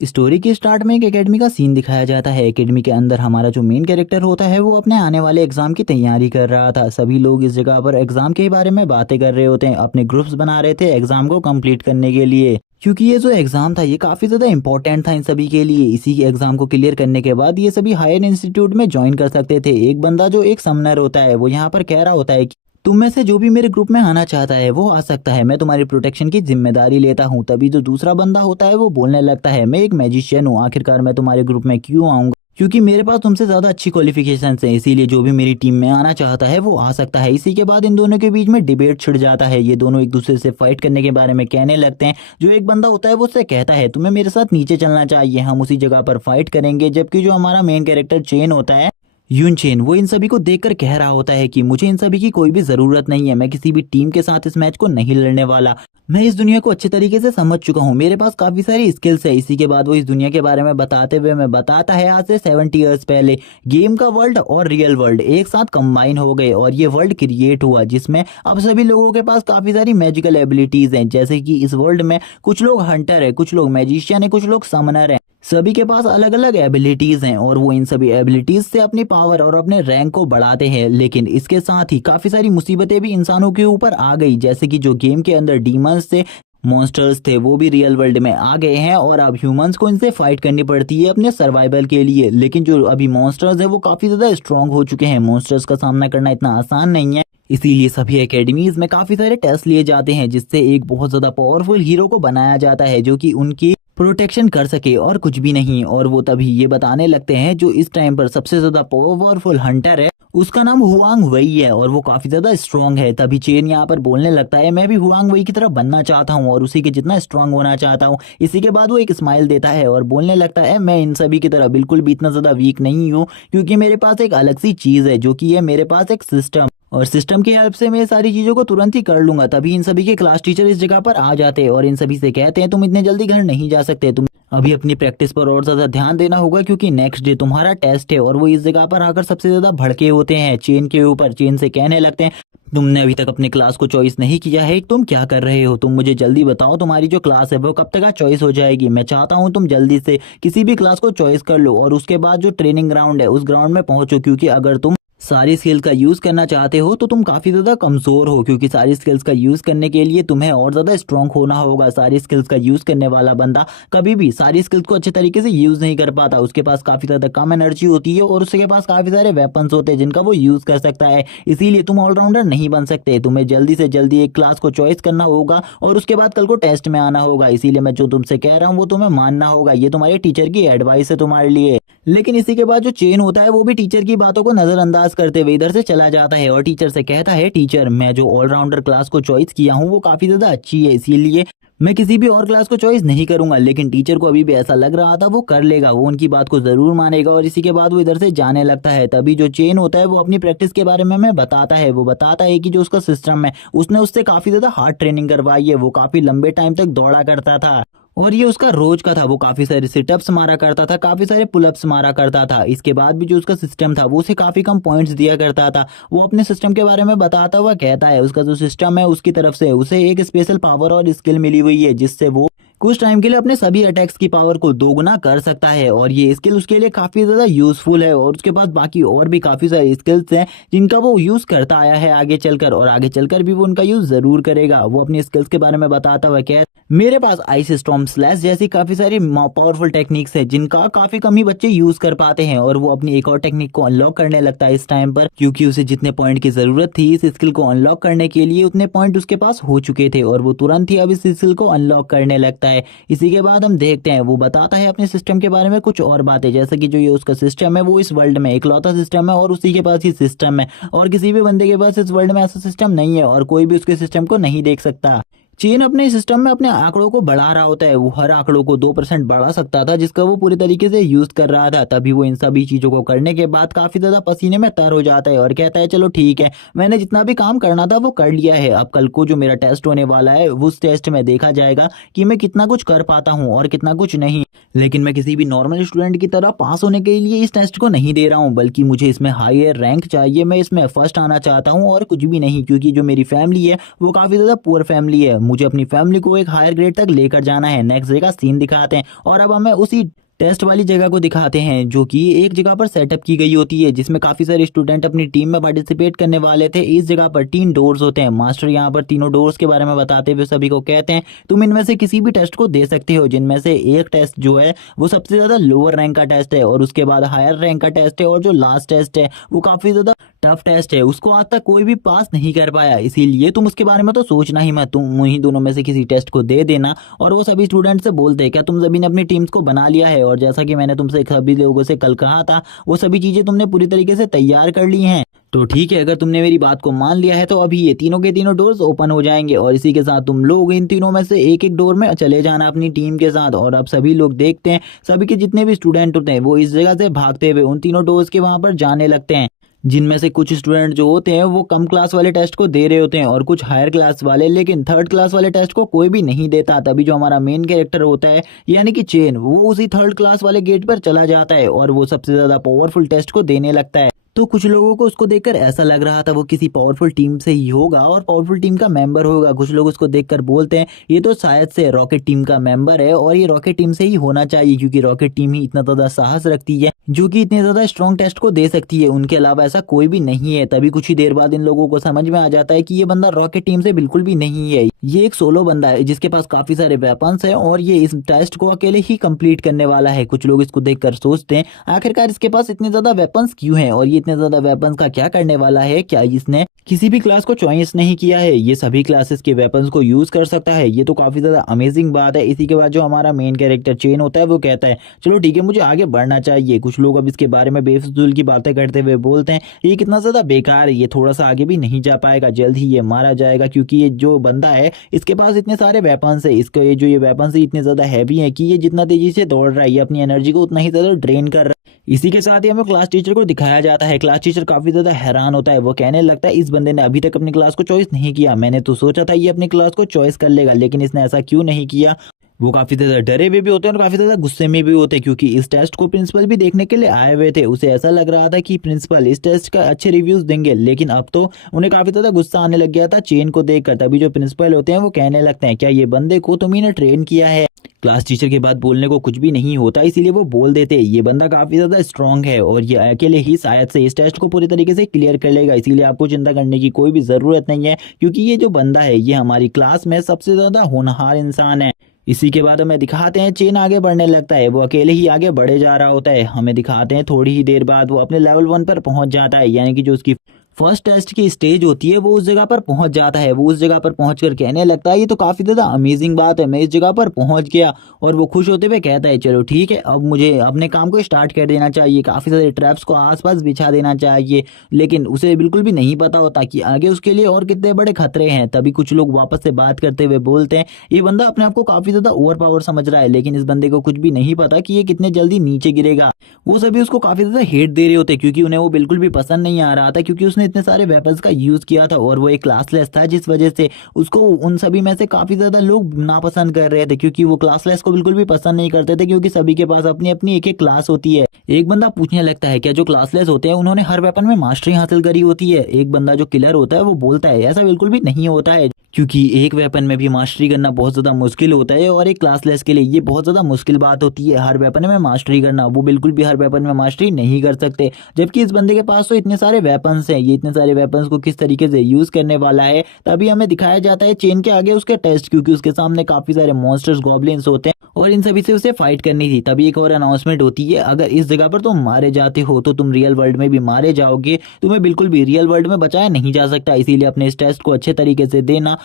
Story के start में एक एकेडमी का सीन दिखाया जाता है। एकेडमी के अंदर हमारा जो मेन कैरेक्टर होता है वो अपने आने वाले एग्जाम की तैयारी कर रहा था। सभी लोग इस जगह पर एग्जाम के बारे में बातें कर रहे होते हैं, अपने ग्रुप्स बना रहे थे एग्जाम को कंप्लीट करने के लिए, क्योंकि ये जो एग्जाम था ये काफी ज्यादा इंपॉर्टेंट था इन सभी के लिए। इसी के एग्जाम को क्लियर करने के बाद ये सभी हायर इंस्टीट्यूट में ज्वाइन कर सकते थे। एक बंदा जो एक समनर होता है वो यहाँ पर कह रहा होता है कि तुम में से जो भी मेरे ग्रुप में आना चाहता है वो आ सकता है, मैं तुम्हारी प्रोटेक्शन की जिम्मेदारी लेता हूँ। तभी जो दूसरा बंदा होता है वो बोलने लगता है, मैं एक मैजिशियन हूँ, आखिरकार मैं तुम्हारे ग्रुप में क्यों आऊंगा, क्योंकि मेरे पास तुमसे ज्यादा अच्छी क्वालिफिकेशंस हैं, इसीलिए जो भी मेरी टीम में आना चाहता है वो आ सकता है। इसी के बाद इन दोनों के बीच में डिबेट छिड़ जाता है। ये दोनों एक दूसरे से फाइट करने के बारे में कहने लगते हैं। जो एक बंदा होता है वो उससे कहता है तुम्हें मेरे साथ नीचे चलना चाहिए, हम उसी जगह पर फाइट करेंगे। जबकि जो हमारा मेन कैरेक्टर चेन होता है, यून चेन, वो इन सभी को देखकर कह रहा होता है कि मुझे इन सभी की कोई भी जरूरत नहीं है, मैं किसी भी टीम के साथ इस मैच को नहीं लड़ने वाला, मैं इस दुनिया को अच्छे तरीके से समझ चुका हूँ, मेरे पास काफी सारी स्किल्स है। इसी के बाद वो इस दुनिया के बारे में बताते हुए मैं बताता है आज से 70 ईयर्स पहले गेम का वर्ल्ड और रियल वर्ल्ड एक साथ कंबाइन हो गए और ये वर्ल्ड क्रिएट हुआ, जिसमें अब सभी लोगों के पास काफी सारी मैजिकल एबिलिटीज हैं। जैसे कि इस वर्ल्ड में कुछ लोग हंटर है, कुछ लोग मैजिशियन है, कुछ लोग समनर है, सभी के पास अलग अलग एबिलिटीज हैं और वो इन सभी एबिलिटीज से अपनी पावर और अपने रैंक को बढ़ाते हैं। लेकिन इसके साथ ही काफी सारी मुसीबतें भी इंसानों के ऊपर आ गई, जैसे कि जो गेम के अंदर डीमंस थे, मॉन्स्टर्स थे, वो भी रियल वर्ल्ड में आ गए हैं और अब ह्यूमंस को इनसे फाइट करनी पड़ती है अपने सर्वाइवल के लिए। लेकिन जो अभी मॉन्स्टर्स है वो काफी ज्यादा स्ट्रांग हो चुके हैं, मॉन्स्टर्स का सामना करना इतना आसान नहीं है। इसीलिए सभी एकेडमीज में काफी सारे टेस्ट लिए जाते हैं, जिससे एक बहुत ज्यादा पावरफुल हीरो को बनाया जाता है जो कि उनकी प्रोटेक्शन कर सके और कुछ भी नहीं। और वो तभी ये बताने लगते हैं जो इस टाइम पर सबसे ज्यादा पावरफुल हंटर है उसका नाम हुआंग वई है और वो काफी ज्यादा स्ट्रांग है। तभी चेन यहाँ पर बोलने लगता है मैं भी हुआंग वई की तरह बनना चाहता हूँ और उसी के जितना स्ट्रांग होना चाहता हूँ। इसी के बाद वो एक स्माइल देता है और बोलने लगता है मैं इन सभी की तरह बिल्कुल भी इतना ज्यादा वीक नहीं हूँ, क्योंकि मेरे पास एक अलग सी चीज है जो कि है मेरे पास एक सिस्टम, और सिस्टम की हेल्प से मैं सारी चीजों को तुरंत ही कर लूंगा। तभी इन सभी के क्लास टीचर इस जगह पर आ जाते हैं और इन सभी से कहते हैं तुम इतने जल्दी घर नहीं जा सकते, तुम अभी अपनी प्रैक्टिस पर और ज्यादा ध्यान देना होगा क्योंकि नेक्स्ट डे तुम्हारा टेस्ट है। और वो इस जगह पर आकर सबसे ज्यादा भड़के होते हैं चेन के ऊपर। चेन से कहने लगते हैं तुमने अभी तक अपनी क्लास को चॉइस नहीं किया है, तुम क्या कर रहे हो, तुम मुझे जल्दी बताओ तुम्हारी जो क्लास है वो कब तक चॉइस हो जाएगी। मैं चाहता हूँ तुम जल्दी से किसी भी क्लास को चॉइस कर लो और उसके बाद जो ट्रेनिंग ग्राउंड है उस ग्राउंड में पहुंचो, क्योंकि अगर तुम सारी स्किल्स का यूज करना चाहते हो तो तुम काफी ज्यादा कमजोर हो, क्योंकि सारी स्किल्स का यूज करने के लिए तुम्हें और ज्यादा स्ट्रांग होना होगा। सारी स्किल्स का यूज करने वाला बंदा कभी भी सारी स्किल्स को अच्छे तरीके से यूज नहीं कर पाता, उसके पास काफी ज्यादा कम एनर्जी होती है और उसके पास काफी सारे वेपन्स होते हैं जिनका वो यूज कर सकता है। इसीलिए तुम ऑलराउंडर नहीं बन सकते, तुम्हें जल्दी से जल्दी एक क्लास को चॉइस करना होगा और उसके बाद कल को टेस्ट में आना होगा। इसीलिए मैं जो तुमसे कह रहा हूँ वो तुम्हें मानना होगा, ये तुम्हारे टीचर की एडवाइस है तुम्हारे लिए। लेकिन इसी के बाद जो चेन होता है वो भी टीचर की बातों को नजरअंदाज करते हुए इधर से चला जाता है और टीचर से कहता है टीचर मैं जो ऑलराउंडर क्लास को चॉइस किया हूँ वो काफी ज्यादा अच्छी है, इसीलिए मैं किसी भी और क्लास को चॉइस नहीं करूंगा। लेकिन टीचर को अभी भी ऐसा लग रहा था वो कर लेगा, वो उनकी बात को जरूर मानेगा और इसी के बाद वो इधर से जाने लगता है। तभी जो चेन होता है वो अपनी प्रैक्टिस के बारे में हमें बताता है। वो बताता है कि जो उसका सिस्टम है उसने उससे काफी ज्यादा हार्ड ट्रेनिंग करवाई है, वो काफी लंबे टाइम तक दौड़ा करता था और ये उसका रोज का था, वो काफी सारे सिटअप्स मारा करता था, काफी सारे पुलअप्स मारा करता था। इसके बाद भी जो उसका सिस्टम था वो उसे काफी कम पॉइंट्स दिया करता था। वो अपने सिस्टम के बारे में बताता हुआ कहता है उसका जो सिस्टम है उसकी तरफ से उसे एक स्पेशल पावर और स्किल मिली हुई है जिससे वो कुछ टाइम के लिए अपने सभी अटैक्स की पावर को दोगुना कर सकता है और ये स्किल उसके लिए काफी ज्यादा यूजफुल है। और उसके बाद बाकी और भी काफी सारी स्किल्स हैं जिनका वो यूज करता आया है आगे चलकर, और आगे चलकर भी वो उनका यूज जरूर करेगा। वो अपनी स्किल्स के बारे में बताता हुआ क्या मेरे पास आइस स्टॉर्म स्लैश जैसी काफी सारी पावरफुल टेक्निक्स है जिनका काफी कम ही बच्चे यूज कर पाते हैं। और वो अपनी एक और टेक्निक को अनलॉक करने लगता है इस टाइम पर, क्योंकि उसे जितने पॉइंट की जरूरत थी इस स्किल को अनलॉक करने के लिए उतने पॉइंट उसके पास हो चुके थे और वो तुरंत ही अब इस स्किल को अनलॉक करने लगता है। इसी के बाद हम देखते हैं वो बताता है अपने सिस्टम के बारे में कुछ और बातें, जैसे कि जो ये उसका सिस्टम है वो इस वर्ल्ड में इकलौता सिस्टम है और उसी के पास ही सिस्टम है और किसी भी बंदे के पास इस वर्ल्ड में ऐसा सिस्टम नहीं है और कोई भी उसके सिस्टम को नहीं देख सकता। चीन अपने सिस्टम में अपने आंकड़ों को बढ़ा रहा होता है, वो हर आंकड़ों को 2% बढ़ा सकता था जिसका वो पूरी तरीके से यूज कर रहा था। तभी वो इन सभी चीजों को करने के बाद काफी ज्यादा पसीने में तर हो जाता है और कहता है चलो ठीक है मैंने जितना भी काम करना था वो कर लिया है, अब कल को जो मेरा टेस्ट होने वाला है उस टेस्ट में देखा जाएगा कि मैं कितना कुछ कर पाता हूँ और कितना कुछ नहीं। लेकिन मैं किसी भी नॉर्मल स्टूडेंट की तरह पास होने के लिए इस टेस्ट को नहीं दे रहा हूँ, बल्कि मुझे इसमें हायर रैंक चाहिए, मैं इसमें फर्स्ट आना चाहता हूँ और कुछ भी नहीं, क्योंकि जो मेरी फैमिली है वो काफी ज्यादा पुअर फैमिली है, मुझे अपनी फैमिली को एक हायर ग्रेड तक लेकर जाना है। नेक्स्ट डे का सीन दिखाते हैं और अब हमें उसी टेस्ट वाली जगह को दिखाते हैं जो कि एक जगह पर सेटअप की गई होती है, जिसमें काफी सारे स्टूडेंट अपनी टीम में पार्टिसिपेट करने वाले थे। इस जगह पर 3 डोर्स होते हैं। मास्टर यहाँ पर तीनों डोर्स के बारे में बताते हुए सभी को कहते हैं तुम इनमें से किसी भी टेस्ट को दे सकते हो, जिनमें से एक टेस्ट जो है वो सबसे ज्यादा लोअर रैंक का टेस्ट है और उसके बाद हायर रैंक का टेस्ट है, और जो लास्ट टेस्ट है वो काफी ज्यादा टफ टेस्ट है, उसको आज तक कोई भी पास नहीं कर पाया। इसीलिए तुम उसके बारे में तो सोचना ही मत, तुम उन्हीं दोनों में से किसी टेस्ट को दे देना। और वो सभी स्टूडेंट से बोलते हैं क्या तुम सभी ने अपनी टीम्स को बना लिया है, और जैसा कि मैंने तुमसे सभी लोगों से कल कहा था वो सभी चीजें तुमने पूरी तरीके से तैयार कर ली हैं। तो ठीक है, अगर तुमने मेरी बात को मान लिया है तो अभी ये तीनों के तीनों डोर्स ओपन हो जाएंगे और इसी के साथ तुम लोग इन तीनों में से एक एक डोर में चले जाना अपनी टीम के साथ। और अब सभी लोग देखते हैं सभी के जितने भी स्टूडेंट होते हैं वो इस जगह से भागते हुए उन तीनों डोर्स के वहां पर जाने लगते हैं, जिनमें से कुछ स्टूडेंट जो होते हैं वो कम क्लास वाले टेस्ट को दे रहे होते हैं और कुछ हायर क्लास वाले, लेकिन थर्ड क्लास वाले टेस्ट को कोई भी नहीं देता। तभी जो हमारा मेन कैरेक्टर होता है यानी कि चेन, वो उसी थर्ड क्लास वाले गेट पर चला जाता है और वो सबसे ज्यादा पावरफुल टेस्ट को देने लगता है। तो कुछ लोगों को उसको देखकर ऐसा लग रहा था वो किसी पावरफुल टीम से ही होगा और पावरफुल टीम का मेंबर होगा। कुछ लोग उसको देखकर बोलते हैं ये तो शायद से रॉकेट टीम का मेंबर है और ये रॉकेट टीम से ही होना चाहिए, क्योंकि रॉकेट टीम ही इतना ज्यादा साहस रखती है जो कि इतने ज्यादा स्ट्रॉन्ग टेस्ट को दे सकती है, उनके अलावा ऐसा कोई भी नहीं है। तभी कुछ ही देर बाद इन लोगों को समझ में आ जाता है कि ये बंदा रॉकेट टीम से बिल्कुल भी नहीं है, ये एक सोलो बंदा है जिसके पास काफी सारे वेपन्स हैं और ये इस टेस्ट को अकेले ही कंप्लीट करने वाला है। कुछ लोग इसको देखकर सोचते हैं आखिरकार इसके पास इतने ज्यादा वेपन्स क्यों हैं और ये इतने ज्यादा वेपन्स का क्या करने वाला है, क्या इसने किसी भी क्लास को चॉइस नहीं किया है, ये सभी क्लासेस के वेपन्स को यूज कर सकता है, ये तो काफी ज्यादा अमेजिंग बात है। इसी के बाद जो हमारा मेन कैरेक्टर चेन होता है वो कहता है चलो ठीक है मुझे आगे बढ़ना चाहिए। कुछ लोग अब इसके बारे में बेफिजूल की बातें करते हुए बोलते हैं ये कितना ज्यादा बेकार है, ये थोड़ा सा आगे भी नहीं जा पाएगा, जल्द ही ये मारा जाएगा, क्योंकि ये जो बंदा है इसके पास इतने सारे वेपन्स है, इसके ये वेपन्स इतने ज्यादा हैवी है कि ये जितना तेजी से दौड़ रहा है ये अपनी एनर्जी को उतना ही ज्यादा ड्रेन कर रहा है। इसी के साथ ही हमें क्लास टीचर को दिखाया जाता है। क्लास टीचर काफी ज्यादा हैरान होता है, वो कहने लगता है इस बंदे ने अभी तक अपनी क्लास को चॉइस नहीं किया, मैंने तो सोचा था ये अपनी क्लास को चॉइस कर लेगा लेकिन इसने ऐसा क्यों नहीं किया। वो काफी ज्यादा डरे हुए भी होते हैं और काफी ज्यादा गुस्से में भी होते हैं, क्योंकि इस टेस्ट को प्रिंसिपल भी देखने के लिए आए हुए थे। उसे ऐसा लग रहा था कि प्रिंसिपल इस टेस्ट का अच्छे रिव्यूज देंगे, लेकिन अब तो उन्हें काफी ज्यादा गुस्सा आने लग गया था चेन को देखकर। तभी जो प्रिंसिपल होते हैं वो कहने लगते हैं क्या ये बंदे को तुम ही ने ट्रेन किया है। क्लास टीचर के बाद बोलने को कुछ भी नहीं होता, इसीलिए वो बोल देते ये बंदा काफी ज्यादा स्ट्रांग है और ये अकेले ही शायद से इस टेस्ट को पूरी तरीके से क्लियर कर लेगा, इसीलिए आपको चिंता करने की कोई भी जरूरत नहीं है, क्योंकि ये जो बंदा है ये हमारी क्लास में सबसे ज्यादा होनहार इंसान है। इसी के बाद हमें दिखाते हैं चेन आगे बढ़ने लगता है, वो अकेले ही आगे बढ़े जा रहा होता है। हमें दिखाते हैं थोड़ी ही देर बाद वो अपने लेवल 1 पर पहुंच जाता है, यानी कि जो उसकी फर्स्ट टेस्ट की स्टेज होती है वो उस जगह पर पहुंच जाता है। वो उस जगह पर पहुंचकर कहने लगता है ये तो काफी ज्यादा अमेजिंग बात है, मैं इस जगह पर पहुंच गया। और वो खुश होते हुए कहता है चलो ठीक है अब मुझे अपने काम को स्टार्ट कर देना चाहिए, काफी सारे ट्रैप्स को आसपास बिछा देना चाहिए, लेकिन उसे बिल्कुल भी नहीं पता होता कि आगे उसके लिए और कितने बड़े खतरे हैं। तभी कुछ लोग वापस से बात करते हुए बोलते हैं ये बंदा अपने आप को काफी ज्यादा ओवर पावर समझ रहा है, लेकिन इस बंदे को कुछ भी नहीं पता कि ये कितने जल्दी नीचे गिरेगा। वो सभी उसको काफी ज्यादा हेट दे रहे होते क्योंकि उन्हें वो बिल्कुल भी पसंद नहीं आ रहा था, क्योंकि उसने इतने सारे वेपन्स यूज किया था और वो एक क्लासलेस था, जिस वजह से उसको उन सभी में से काफी ज्यादा लोग नापसंद कर रहे थे, क्योंकि वो क्लासलेस को बिल्कुल भी पसंद नहीं करते थे, क्योंकि सभी के पास अपनी अपनी एक एक क्लास होती है। एक बंदा पूछने लगता है क्या जो क्लासलेस होते हैं उन्होंने हर वेपन में मास्टरी हासिल करी होती है। एक बंदा जो किलर होता है वो बोलता है ऐसा बिल्कुल भी नहीं होता है, क्योंकि एक वेपन में भी मास्टरी करना बहुत ज्यादा मुश्किल होता है और एक क्लासलेस के लिए ये बहुत ज्यादा मुश्किल बात होती है हर वेपन में मास्टरी करना। वो बिल्कुल भी हर वेपन में मास्टरी नहीं कर सकते, जबकि इस बंदे के पास तो इतने सारे वेपन्स हैं, ये इतने सारे वेपन्स को किस तरीके से यूज करने वाला है। तभी हमें दिखाया जाता है चेन के आगे उसके टेस्ट, क्योंकि उसके सामने काफी सारे मॉन्स्टर्स गॉब्लिन्स होते हैं और इन सभी से उसे फाइट करनी थी। तभी एक और अनाउंसमेंट होती है अगर इस जगह पर तुम मारे जाते हो तो तुम रियल वर्ल्ड में भी मारे जाओगे, तुम्हें बिल्कुल भी रियल वर्ल्ड में बचाया नहीं जा सकता, इसीलिए अपने इस टेस्ट को अच्छे तरीके से देना।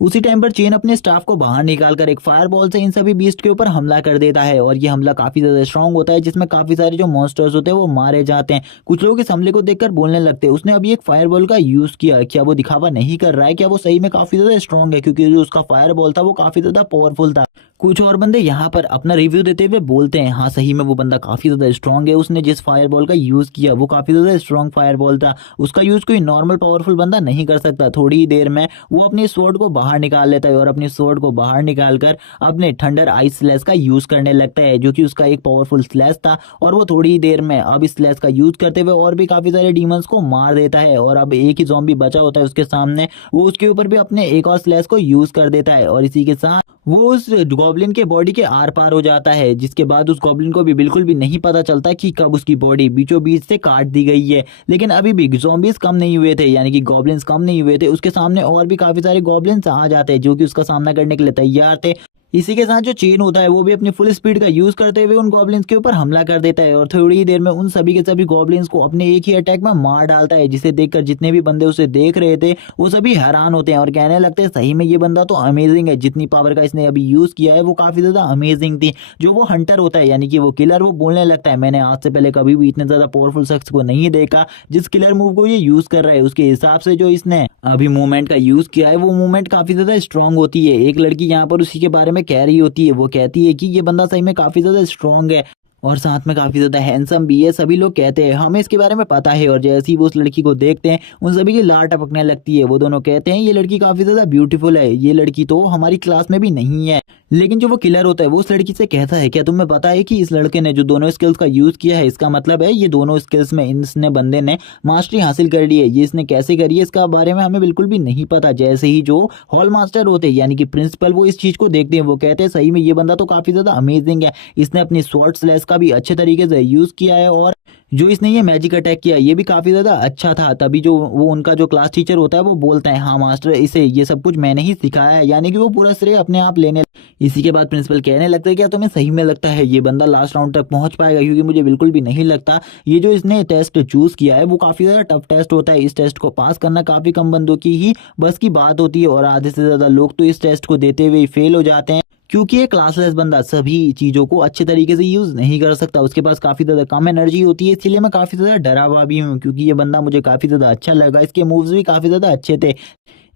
उसी टाइम पर चेन अपने स्टाफ को बाहर निकालकर एक फायरबॉल से इन सभी बीस्ट के ऊपर हमला कर देता है और ये हमला काफी ज्यादा स्ट्रांग होता है, जिसमें काफी सारे जो मॉन्स्टर्स होते हैं वो मारे जाते हैं। कुछ लोग इस हमले को देखकर बोलने लगते हैं उसने अभी एक फायरबॉल का यूज किया, क्या वो दिखावा नहीं कर रहा है, क्या वो सही में काफी ज्यादा स्ट्रांग है, क्योंकि जो उसका फायरबॉल था वो काफी ज्यादा पावरफुल था। कुछ और बंदे यहाँ पर अपना रिव्यू देते हुए बोलते हैं हाँ सही में वो बंदा काफ़ी ज़्यादा स्ट्रांग है, उसने जिस फायरबॉल का यूज़ किया वो काफ़ी ज़्यादा स्ट्रांग फायरबॉल था, उसका यूज़ कोई नॉर्मल पावरफुल बंदा नहीं कर सकता। थोड़ी ही देर में वो अपनी स्वॉर्ड को बाहर निकाल लेता है और अपनी स्वॉर्ड को बाहर निकाल कर अपने थंडर आइस स्लैश का यूज़ करने लगता है, जो कि उसका एक पावरफुल स्लैश था। और वो थोड़ी ही देर में अब इस स्लैश का यूज़ करते हुए और भी काफ़ी सारे डीमंस को मार देता है। और अब एक ही ज़ॉम्बी बचा होता है उसके सामने, वो उसके ऊपर भी अपने एक और स्लैश को यूज़ कर देता है और इसी के साथ वो उस गॉब्लिन के बॉडी के आर पार हो जाता है, जिसके बाद उस गॉब्लिन को भी बिल्कुल भी नहीं पता चलता कि कब उसकी बॉडी बीचों बीच से काट दी गई है। लेकिन अभी भी ज़ॉम्बीज कम नहीं हुए थे, यानी कि गॉब्लिन्स कम नहीं हुए थे, उसके सामने और भी काफ़ी सारे गॉब्लिन्स आ जाते हैं जो कि उसका सामना करने के लिए तैयार थे। इसी के साथ जो चेन होता है वो भी अपनी फुल स्पीड का यूज करते हुए उन गॉब्लिन्स के ऊपर हमला कर देता है और थोड़ी ही देर में उन सभी के सभी गॉब्लिन्स को अपने एक ही अटैक में मार डालता है, जिसे देखकर जितने भी बंदे उसे देख रहे थे वो सभी हैरान होते हैं और कहने लगते हैं सही में ये बंदा तो अमेजिंग है, जितनी पावर का इसने अभी यूज किया है वो काफी ज्यादा अमेजिंग थी। जो वो हंटर होता है यानी कि वो किलर, वो बोलने लगता है मैंने आज से पहले कभी भी इतने ज्यादा पावरफुल शख्स को नहीं देखा, जिस किलर मूव को ये यूज कर रहा है उसके हिसाब से जो इसने अभी मूवमेंट का यूज किया है वो मूवमेंट काफी ज्यादा स्ट्रांग होती है। एक लड़की यहाँ पर उसी के बारे में कह रही होती है, वो कहती है कि ये बंदा सही में काफी ज्यादा स्ट्रांग है और साथ में काफी ज्यादा हैंडसम भी है। सभी लोग कहते हैं हमें इसके बारे में पता है और जैसे ही वो उस लड़की को देखते हैं उन सभी की लार टपकने लगती है। वो दोनों कहते हैं ये लड़की काफी ज्यादा ब्यूटीफुल है, ये लड़की तो हमारी क्लास में भी नहीं है। लेकिन जो वो किलर होता है वो उस लड़की से कहता है क्या तुम्हें पता है कि इस लड़के ने जो दोनों स्किल्स का यूज किया है, इसका मतलब है ये दोनों स्किल्स में इसने बंदे ने मास्टरी हासिल कर ली है। ये इसने कैसे करी है इसका बारे में हमें बिल्कुल भी नहीं पता। जैसे ही जो हॉल मास्टर होते हैं यानी कि प्रिंसिपल वो इस चीज को देखते हैं, वो कहते हैं सही में ये बंदा तो काफी ज्यादा अमेजिंग है, इसने अपनी स्वॉर्ड स्लैश का भी अच्छे तरीके से यूज किया है और जो इसने ये मैजिक अटैक किया ये भी काफी ज्यादा अच्छा था। तभी जो वो उनका जो क्लास टीचर होता है वो बोलता है हाँ मास्टर इसे ये सब कुछ मैंने ही सिखाया है, यानी कि वो पूरा श्रेय अपने आप लेने। इसी के बाद प्रिंसिपल कहने लगता है क्या तुम्हें सही में लगता है ये बंदा लास्ट राउंड तक पहुंच पाएगा, क्योंकि मुझे बिल्कुल भी नहीं लगता। ये जो इसने टेस्ट चूज किया है वो काफी ज्यादा टफ टेस्ट होता है, इस टेस्ट को पास करना काफी कम बंदों की ही बस की बात होती है और आधे से ज्यादा लोग तो इस टेस्ट को देते हुए फेल हो जाते हैं, क्योंकि ये क्लासलेस बंदा सभी चीज़ों को अच्छे तरीके से यूज़ नहीं कर सकता, उसके पास काफ़ी ज़्यादा कम एनर्जी होती है। इसलिए मैं काफ़ी ज़्यादा डरा हुआ भी हूँ, क्योंकि ये बंदा मुझे काफ़ी ज़्यादा अच्छा लगा, इसके मूव्स भी काफ़ी ज़्यादा अच्छे थे।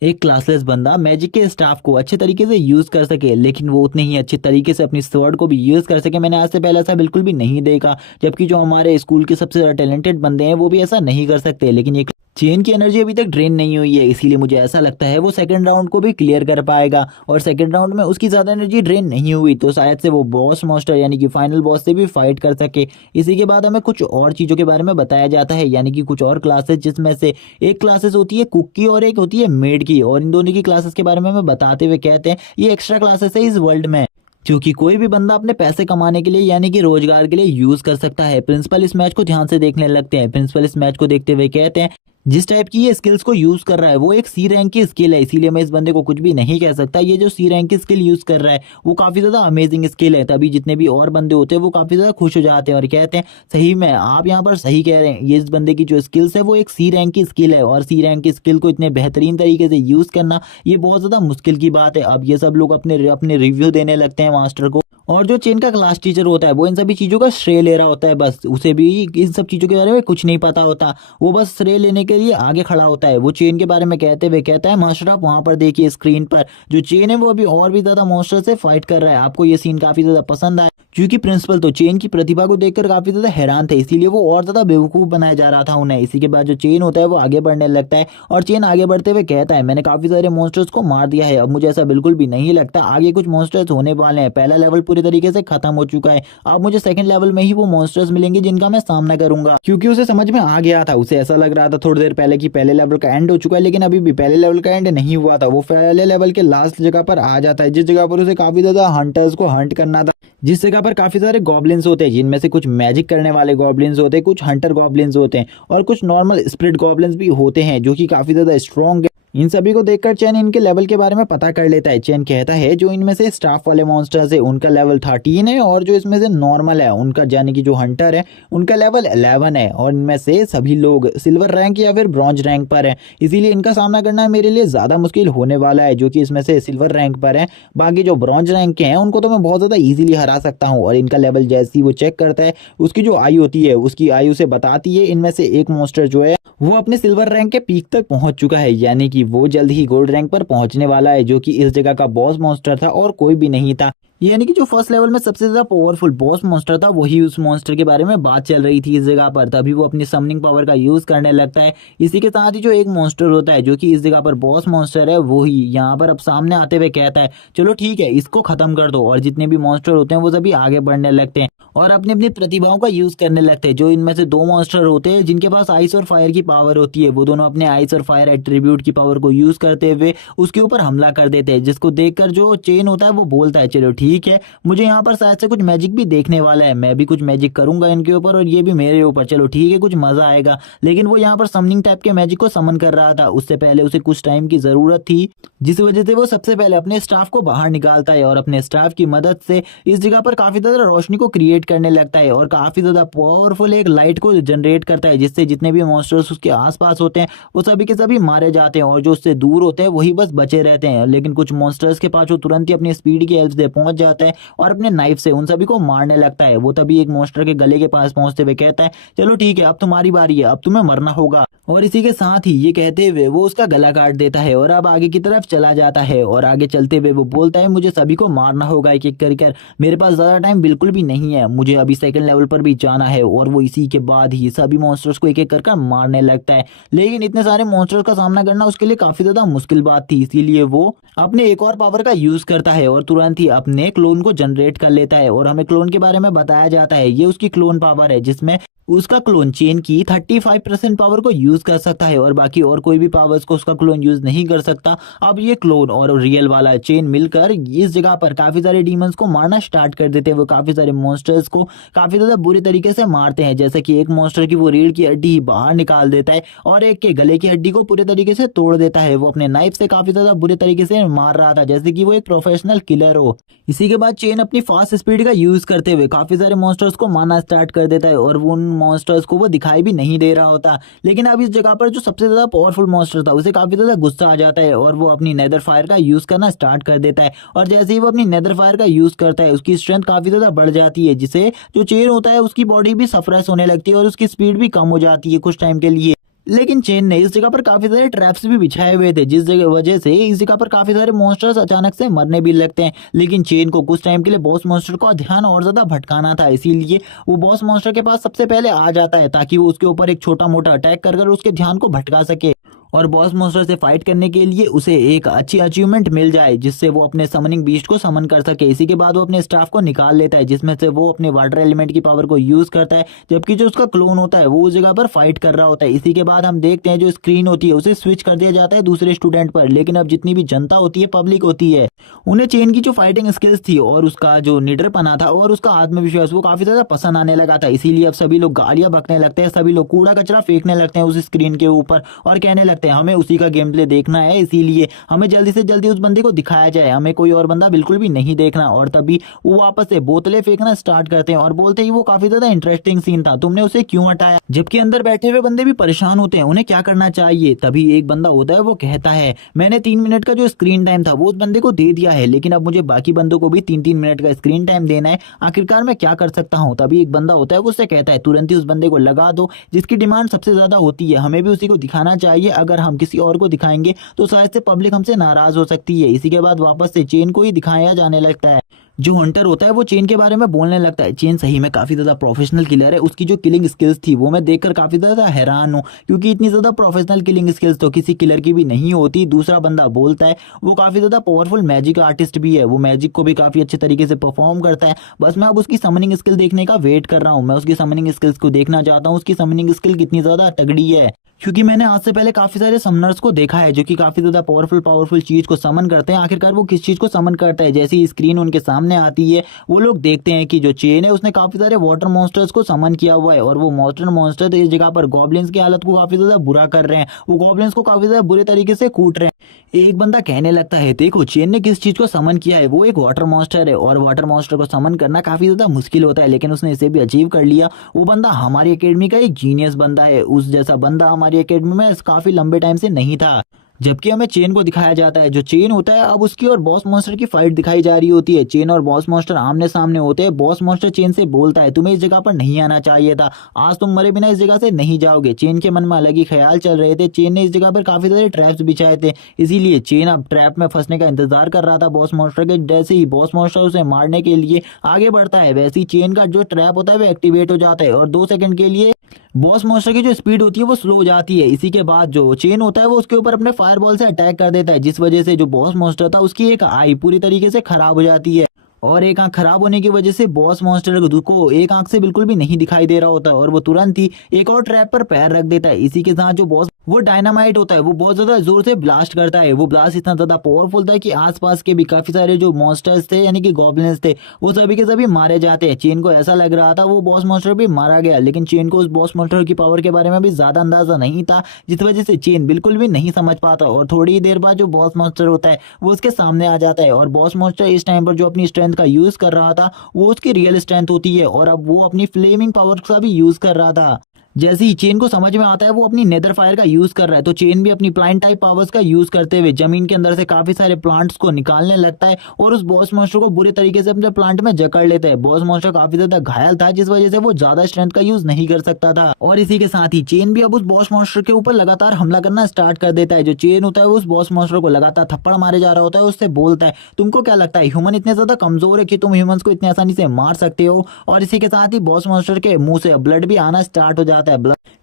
एक क्लासलेस बंदा मैजिक के स्टाफ को अच्छे तरीके से यूज़ कर सके, लेकिन वो उतने ही अच्छे तरीके से अपनी स्वॉर्ड को भी यूज़ कर सके, मैंने आज से पहले ऐसा बिल्कुल भी नहीं देखा। जबकि जो हमारे स्कूल के सबसे ज़्यादा टैलेंटेड बंदे हैं वो भी ऐसा नहीं कर सकते, लेकिन ये चेन की एनर्जी अभी तक ड्रेन नहीं हुई है, इसीलिए मुझे ऐसा लगता है वो सेकंड राउंड को भी क्लियर कर पाएगा। और सेकंड राउंड में उसकी ज़्यादा एनर्जी ड्रेन नहीं हुई तो शायद से वो बॉस मास्टर यानी कि फाइनल बॉस से भी फाइट कर सके। इसी के बाद हमें कुछ और चीज़ों के बारे में बताया जाता है, यानी कि कुछ और क्लासेस, जिसमें से एक क्लासेस होती है कुक की और एक होती है मेड की, और इन दोनों की क्लासेस के बारे में हमें बताते हुए कहते हैं ये एक्स्ट्रा क्लासेस है इस वर्ल्ड में, क्योंकि कोई भी बंदा अपने पैसे कमाने के लिए यानी कि रोजगार के लिए यूज कर सकता है। प्रिंसिपल इस मैच को ध्यान से देखने लगते हैं। प्रिंसिपल इस मैच को देखते हुए कहते हैं जिस टाइप की ये स्किल्स को यूज कर रहा है वो एक सी रैंक की स्किल है, इसीलिए मैं इस बंदे को कुछ भी नहीं कह सकता। ये जो सी रैंक की स्किल यूज कर रहा है वो काफी ज्यादा अमेजिंग स्किल है। तभी जितने भी और बंदे होते हैं वो काफी ज्यादा खुश हो जाते हैं और कहते हैं सही में आप यहाँ पर सही कह रहे हैं, ये इस बंदे की जो स्किल्स है वो एक सी रैंक की स्किल है और सी रैंक की स्किल को इतने बेहतरीन तरीके से यूज करना ये बहुत ज्यादा मुश्किल की बात है। अब ये सब लोग अपने अपने रिव्यू देने लगते हैं मास्टर को, और जो चेन का क्लास टीचर होता है वो इन सभी चीज़ों का श्रेय ले रहा होता है, बस उसे भी इन सब चीज़ों के बारे में कुछ नहीं पता होता, वो बस श्रेय लेने के लिए आगे खड़ा होता है। वो चेन के बारे में कहते हुए कहता है मास्टर आप वहाँ पर देखिए स्क्रीन पर जो चेन है वो अभी और भी ज़्यादा मॉन्स्टर से फाइट कर रहा है, आपको ये सीन काफ़ी ज़्यादा पसंद आया। क्योंकि प्रिंसिपल तो चेन की प्रतिभा को देखकर काफी ज्यादा हैरान थे, इसीलिए वो और ज्यादा बेवकूफ बनाया जा रहा था उन्हें। इसी के बाद जो चेन होता है वो आगे बढ़ने लगता है और चेन आगे बढ़ते हुए कहता है मैंने काफी सारे मॉन्स्टर्स को मार दिया है, अब मुझे ऐसा बिल्कुल भी नहीं लगता आगे कुछ मॉन्स्टर्स होने वाले हैं, पहला लेवल पूरी तरीके से खत्म हो चुका है, अब मुझे सेकंड लेवल में ही वो मॉन्स्टर्स मिलेंगे जिनका मैं सामना करूंगा। क्योंकि उसे समझ में आ गया था, उसे ऐसा लग रहा था थोड़ी देर पहले कि पहले लेवल का एंड हो चुका है, लेकिन अभी भी पहले लेवल का एंड नहीं हुआ था। वो पहले लेवल के लास्ट जगह पर आ जाता है जिस जगह पर उसे काफी ज्यादा हंटर्स को हंट करना था, जिस जगह पर काफी सारे गॉब्लिन्स होते हैं, जिनमें से कुछ मैजिक करने वाले गॉब्लिन्स होते हैं, कुछ हंटर गॉब्लिन्स होते हैं और कुछ नॉर्मल स्पिरिट गॉब्लिन्स भी होते हैं जो कि काफी ज्यादा स्ट्रॉन्ग है। इन सभी को देखकर चैन इनके लेवल के बारे में पता कर लेता है। चैन कहता है जो इनमें से स्टाफ वाले मॉन्स्टर्स है उनका लेवल 13 है और जो इसमें से नॉर्मल है उनका यानी कि जो हंटर है उनका लेवल 11 है, और इनमें से सभी लोग सिल्वर रैंक या फिर ब्रॉन्ज रैंक पर है, इसीलिए इनका सामना करना मेरे लिए ज़्यादा मुश्किल होने वाला है। जो कि इसमें से सिल्वर रैंक पर है, बाकी जो ब्रॉन्ज रैंक के हैं उनको तो मैं बहुत ज़्यादा ईजिली हरा सकता हूँ। और इनका लेवल जैसे ही वो चेक करता है उसकी जो आयु होती है उसकी आयु से बताती है इनमें से एक मॉन्स्टर जो है वो अपने सिल्वर रैंक के पीक तक पहुंच चुका है, यानी कि वो जल्द ही गोल्ड रैंक पर पहुंचने वाला है, जो कि इस जगह का बॉस मॉन्स्टर था और कोई भी नहीं था। यानी कि जो फर्स्ट लेवल में सबसे ज्यादा पावरफुल बॉस मॉन्स्टर था वही उस मॉन्स्टर के बारे में बात चल रही थी इस जगह पर। तभी वो अपनी समनिंग पावर का यूज करने लगता है। इसी के साथ ही जो एक मॉन्स्टर होता है जो कि इस जगह पर बॉस मॉन्स्टर है वो ही यहाँ पर अब सामने आते हुए कहता है चलो ठीक है इसको खत्म कर दो। और जितने भी मॉन्स्टर होते हैं वो सभी आगे बढ़ने लगते हैं और अपनी अपनी प्रतिभाओं का यूज करने लगते हैं। जो इनमें से दो मॉन्स्टर होते हैं जिनके पास आइस और फायर की पावर होती है वो दोनों अपने आइस और फायर एट्रीब्यूट की पावर को यूज करते हुए उसके ऊपर हमला कर देते हैं, जिसको देखकर जो चेन होता है वो बोलता है चलो ठीक है मुझे यहाँ पर शायद से कुछ मैजिक भी देखने वाला है, मैं भी कुछ मैजिक करूंगा इनके ऊपर और ये भी मेरे ऊपर, चलो ठीक है कुछ मजा आएगा। लेकिन वो यहाँ पर समनिंग टाइप के मैजिक को समन कर रहा था। उससे पहले उसे कुछ टाइम की जरूरत थी जिस वजह से वो सबसे पहले अपने स्टाफ को बाहर निकालता है और अपने स्टाफ की मदद से इस जगह पर काफी ज्यादा रोशनी को क्रिएट करने लगता है और काफी ज्यादा पावरफुल एक लाइट को जनरेट करता है, जिससे जितने भी मॉन्स्टर्स उसके आसपास होते हैं वो सभी के सभी मारे जाते हैं और जो उससे दूर होते हैं वही बस बचे रहते हैं। लेकिन कुछ मॉन्स्टर्स के पास वो तुरंत ही अपनी स्पीड की हेल्प से पहुंच जाता है और अपने नाइफ से उन सभी को मारने लगता है। वो तभी एक मॉन्स्टर के गले के पास पहुंचते हुए कहता है चलो ठीक है अब तुम्हारी बारी है, अब तुम्हें मरना होगा। और इसी के साथ ही ये कहते हुए वो उसका गला काट देता है और अब आगे की तरफ चला जाता है। और आगे चलते हुए वो बोलता है मुझे सभी को मारना होगा एक एक कर, मेरे पास ज्यादा टाइम बिल्कुल भी नहीं है, मुझे अभी सेकंड लेवल पर भी जाना है। और वो इसी के बाद ही सभी मॉन्स्टर्स को एक एक कर मारने लगता है। लेकिन इतने सारे मॉन्स्टर्स का सामना करना उसके लिए काफी ज्यादा मुश्किल बात थी, इसीलिए वो अपने एक और पावर का यूज करता है और तुरंत ही अपने क्लोन को जनरेट कर लेता है। और हमें क्लोन के बारे में बताया जाता है ये उसकी क्लोन पावर है जिसमें उसका क्लोन चेन की 35% पावर को यूज कर सकता है और बाकी और कोई भी पावर्स को उसका क्लोन यूज नहीं कर सकता। अब ये क्लोन और रियल वाला चेन मिलकर इस जगह पर काफी सारे डीमंस को मारना स्टार्ट कर देते हैं। वो काफी सारे मॉन्स्टर्स को काफी ज्यादा बुरी तरीके से मारते हैं, जैसे कि एक मॉन्स्टर की वो रीढ़ की हड्डी बाहर निकाल देता है और एक के गले की हड्डी को पूरे तरीके से तोड़ देता है। वो अपने नाइफ से काफी ज्यादा बुरे तरीके से मार रहा था जैसे कि वो एक प्रोफेशनल किलर हो। इसी के बाद चेन अपनी फास्ट स्पीड का यूज करते हुए काफी सारे मॉन्स्टर्स को मारना स्टार्ट कर देता है और उन मॉन्स्टर्स को वो दिखाई भी नहीं दे रहा होता। लेकिन अब इस जगह पर जो सबसे ज्यादा पावरफुल मॉन्स्टर था उसे काफी ज्यादा गुस्सा आ जाता है और वो अपनी नेदर फायर का यूज करना स्टार्ट कर देता है। और जैसे ही वो अपनी नेदर फायर का यूज करता है उसकी स्ट्रेंथ काफी ज्यादा बढ़ जाती है, जिससे जो चेन होता है उसकी बॉडी भी सफरेस होने लगती है और उसकी स्पीड भी कम हो जाती है कुछ टाइम के लिए। लेकिन चेन ने इस जगह पर काफी सारे ट्रैप्स भी बिछाए हुए थे जिस जगह वजह से इस जगह पर काफी सारे मॉन्स्टर्स अचानक से मरने भी लगते हैं। लेकिन चेन को कुछ टाइम के लिए बॉस मॉन्स्टर का ध्यान और ज्यादा भटकाना था, इसीलिए वो बॉस मॉन्स्टर के पास सबसे पहले आ जाता है ताकि वो उसके ऊपर एक छोटा मोटा अटैक कर उसके ध्यान को भटका सके और बॉस मॉन्स्टर से फाइट करने के लिए उसे एक अच्छी अचीवमेंट मिल जाए जिससे वो अपने समनिंग बीस्ट को समन कर सके। इसी के बाद वो अपने स्टाफ को निकाल लेता है जिसमें से वो अपने वाटर एलिमेंट की पावर को यूज करता है, जबकि जो उसका क्लोन होता है वो उस जगह पर फाइट कर रहा होता है। इसी के बाद हम देखते हैं जो स्क्रीन होती है उसे स्विच कर दिया जाता है दूसरे स्टूडेंट पर। लेकिन अब जितनी भी जनता होती है, पब्लिक होती है, उन्हें चेन की जो फाइटिंग स्किल्स थी और उसका जो निडरपना था और उसका आत्मविश्वास वो काफी ज्यादा पसंद आने लगा था। इसीलिए अब सभी लोग गालियां बकने लगते हैं, सभी लोग कूड़ा कचरा फेंकने लगते हैं उस स्क्रीन के ऊपर और कहने लगते हैं हमें उसी का गेम प्ले देखना है, इसीलिए हमें जल्दी से जल्दी उस बंदे को दिखाया जाए, हमें कोई और बंदा बिल्कुल भी नहीं देखना। और तभी वो वापस से बोतलें फेंकना स्टार्ट करते हैं और बोलते ही वो काफी ज्यादा इंटरेस्टिंग सीन था, तुमने उसे क्यों हटाया? जबकि अंदर बैठे हुए बंदे भी परेशान होते हैं, उन्हें क्या करना चाहिए। तभी एक बंदा होता है वो कहता है मैंने 3 मिनट का जो स्क्रीन टाइम था वो उस बंदे को दे दिया है, लेकिन अब मुझे बाकी बंदों को भी 3-3 मिनट का स्क्रीन टाइम देना है, आखिरकार मैं क्या कर सकता हूँ। तभी एक बंदा होता है वो उससे कहता है तुरंत ही उस बंदे को लगा दो जिसकी डिमांड सबसे ज्यादा होती है, हमें भी उसी को दिखाना चाहिए, अगर हम किसी और को दिखाएंगे तो शायद से पब्लिक हमसे नाराज हो सकती है। इसी के बाद वापस से चेन को ही दिखाया जाने लगता है। जो हंटर होता है वो चेन के बारे में बोलने लगता है, चेन सही में काफी ज्यादा प्रोफेशनल किलर है, उसकी जो किलिंग स्किल्स थी वो मैं देखकर काफी ज्यादा हैरान हूँ, क्योंकि इतनी ज्यादा प्रोफेशनल किलिंग स्किल्स तो किसी किलर की भी नहीं होती। दूसरा बंदा बोलता है वो काफी ज्यादा पावरफुल मैजिक आर्टिस्ट भी है, वो मैजिक को भी काफी अच्छे तरीके से परफॉर्म करता है, बस मैं अब उसकी समनिंग स्किल देखने का वेट कर रहा हूँ, मैं उसकी समनिंग स्किल्स को देखना चाहता हूँ, उसकी समनिंग स्किल कितनी ज्यादा तगड़ी है। क्योंकि मैंने आज से पहले काफी सारे समनर्स को देखा है जो कि काफी ज्यादा पावरफुल चीज को समन करते हैं, आखिरकार वो किस चीज को समन करता है। जैसी स्क्रीन उनके सामने आती है वो लोग देखते हैं कि जो चेन है उसने काफी सारे वाटर मॉन्स्टर्स को समन किया हुआ है और वो वाटर मॉन्स्टर इस जगह पर गॉब्लिन्स की हालत को काफी ज्यादा बुरा कर रहे हैं, वो गॉब्लिन्स को काफी ज्यादा बुरे तरीके से कूट रहे हैं। एक बंदा कहने लगता है देखो चेन ने किस चीज को समन किया है, वो एक वाटर मॉन्स्टर है और वाटर मॉन्स्टर को समन करना काफी ज्यादा मुश्किल होता है, लेकिन उसने इसे भी अचीव कर लिया। वो बंदा हमारी एकेडमी का एक जीनियस बंदा है, उस जैसा बंदा हमारी एकेडमी में काफी लंबे टाइम से नहीं था। जबकि हमें चेन को दिखाया जाता है, जो चेन होता है अब उसकी और बॉस मॉन्स्टर की फाइट दिखाई जा रही होती है। चेन और बॉस मॉन्स्टर आमने सामने होते हैं। बॉस मॉन्स्टर चेन से बोलता है तुम्हें इस जगह पर नहीं आना चाहिए था, आज तुम मरे बिना इस जगह से नहीं जाओगे। चेन के मन में अलग ही ख्याल चल रहे थे। चेन ने इस जगह पर काफी सारे ट्रैप्स बिछाए थे, इसीलिए चेन अब ट्रैप में फंसने का इंतजार कर रहा था बॉस मॉन्स्टर के। जैसे ही बॉस मॉन्स्टर उसे मारने के लिए आगे बढ़ता है, वैसे ही चेन का जो ट्रैप होता है वो एक्टिवेट हो जाता है और 2 सेकंड के लिए बॉस मॉन्स्टर की जो स्पीड होती है वो स्लो हो जाती है। इसी के बाद जो चेन होता है वो उसके ऊपर अपने फायरबॉल से अटैक कर देता है, जिस वजह से जो बॉस मॉन्स्टर था उसकी एक आई पूरी तरीके से खराब हो जाती है और एक आंख खराब होने की वजह से बॉस मॉन्स्टर को एक आंख से बिल्कुल भी नहीं दिखाई दे रहा होता है और वो तुरंत ही एक और ट्रैप पर पैर रख देता है। इसी के साथ जो बॉस वो डायनामाइट होता है वो बहुत ज्यादा जोर से ब्लास्ट करता है। वो ब्लास्ट इतना ज्यादा पावरफुल था कि आसपास के भी काफी सारे जो मॉन्स्टर्स थे यानी कि गॉब्लिन्स थे वो सभी के सभी मारे जाते हैं। चेन को ऐसा लग रहा था वो बॉस मॉन्स्टर भी मारा गया, लेकिन चेन को उस बॉस मॉन्स्टर की पावर के बारे में भी ज्यादा अंदाजा नहीं था, जिस वजह से चेन बिल्कुल भी नहीं समझ पाता और थोड़ी ही देर बाद जो बॉस मॉन्स्टर होता है वो उसके सामने आ जाता है और बॉस मॉन्स्टर इस टाइम पर जो अपनी स्ट्रेंथ का यूज कर रहा था वो उसकी रियल स्ट्रेंथ होती है और अब वो अपनी फ्लेमिंग पावर का भी यूज कर रहा था। जैसे ही चेन को समझ में आता है वो अपनी नेदर फायर का यूज कर रहा है, तो चेन भी अपनी प्लांट टाइप पावर्स का यूज करते हुए जमीन के अंदर से काफी सारे प्लांट्स को निकालने लगता है और उस बॉस मॉन्स्टर को बुरे तरीके से अपने प्लांट में जकड़ लेता है। बॉस मॉन्स्टर काफी ज्यादा घायल था, जिस वजह से वो ज्यादा स्ट्रेंथ का यूज नहीं कर सकता था और इसी के साथ ही चेन भी अब उस बॉस मॉन्स्टर के ऊपर लगातार हमला करना स्टार्ट कर देता है। जो चेन होता है वो उस बॉस मॉन्स्टर को लगातार थप्पड़ मारे जा रहा होता है, उससे बोलता है तुमको क्या लगता है ह्यूमन इतने ज्यादा कमजोर है कि तुम ह्यूमंस को इतनी आसानी से मार सकते हो। और इसी के साथ ही बॉस मॉन्स्टर के मुंह से ब्लड भी आना स्टार्ट हो जाता है।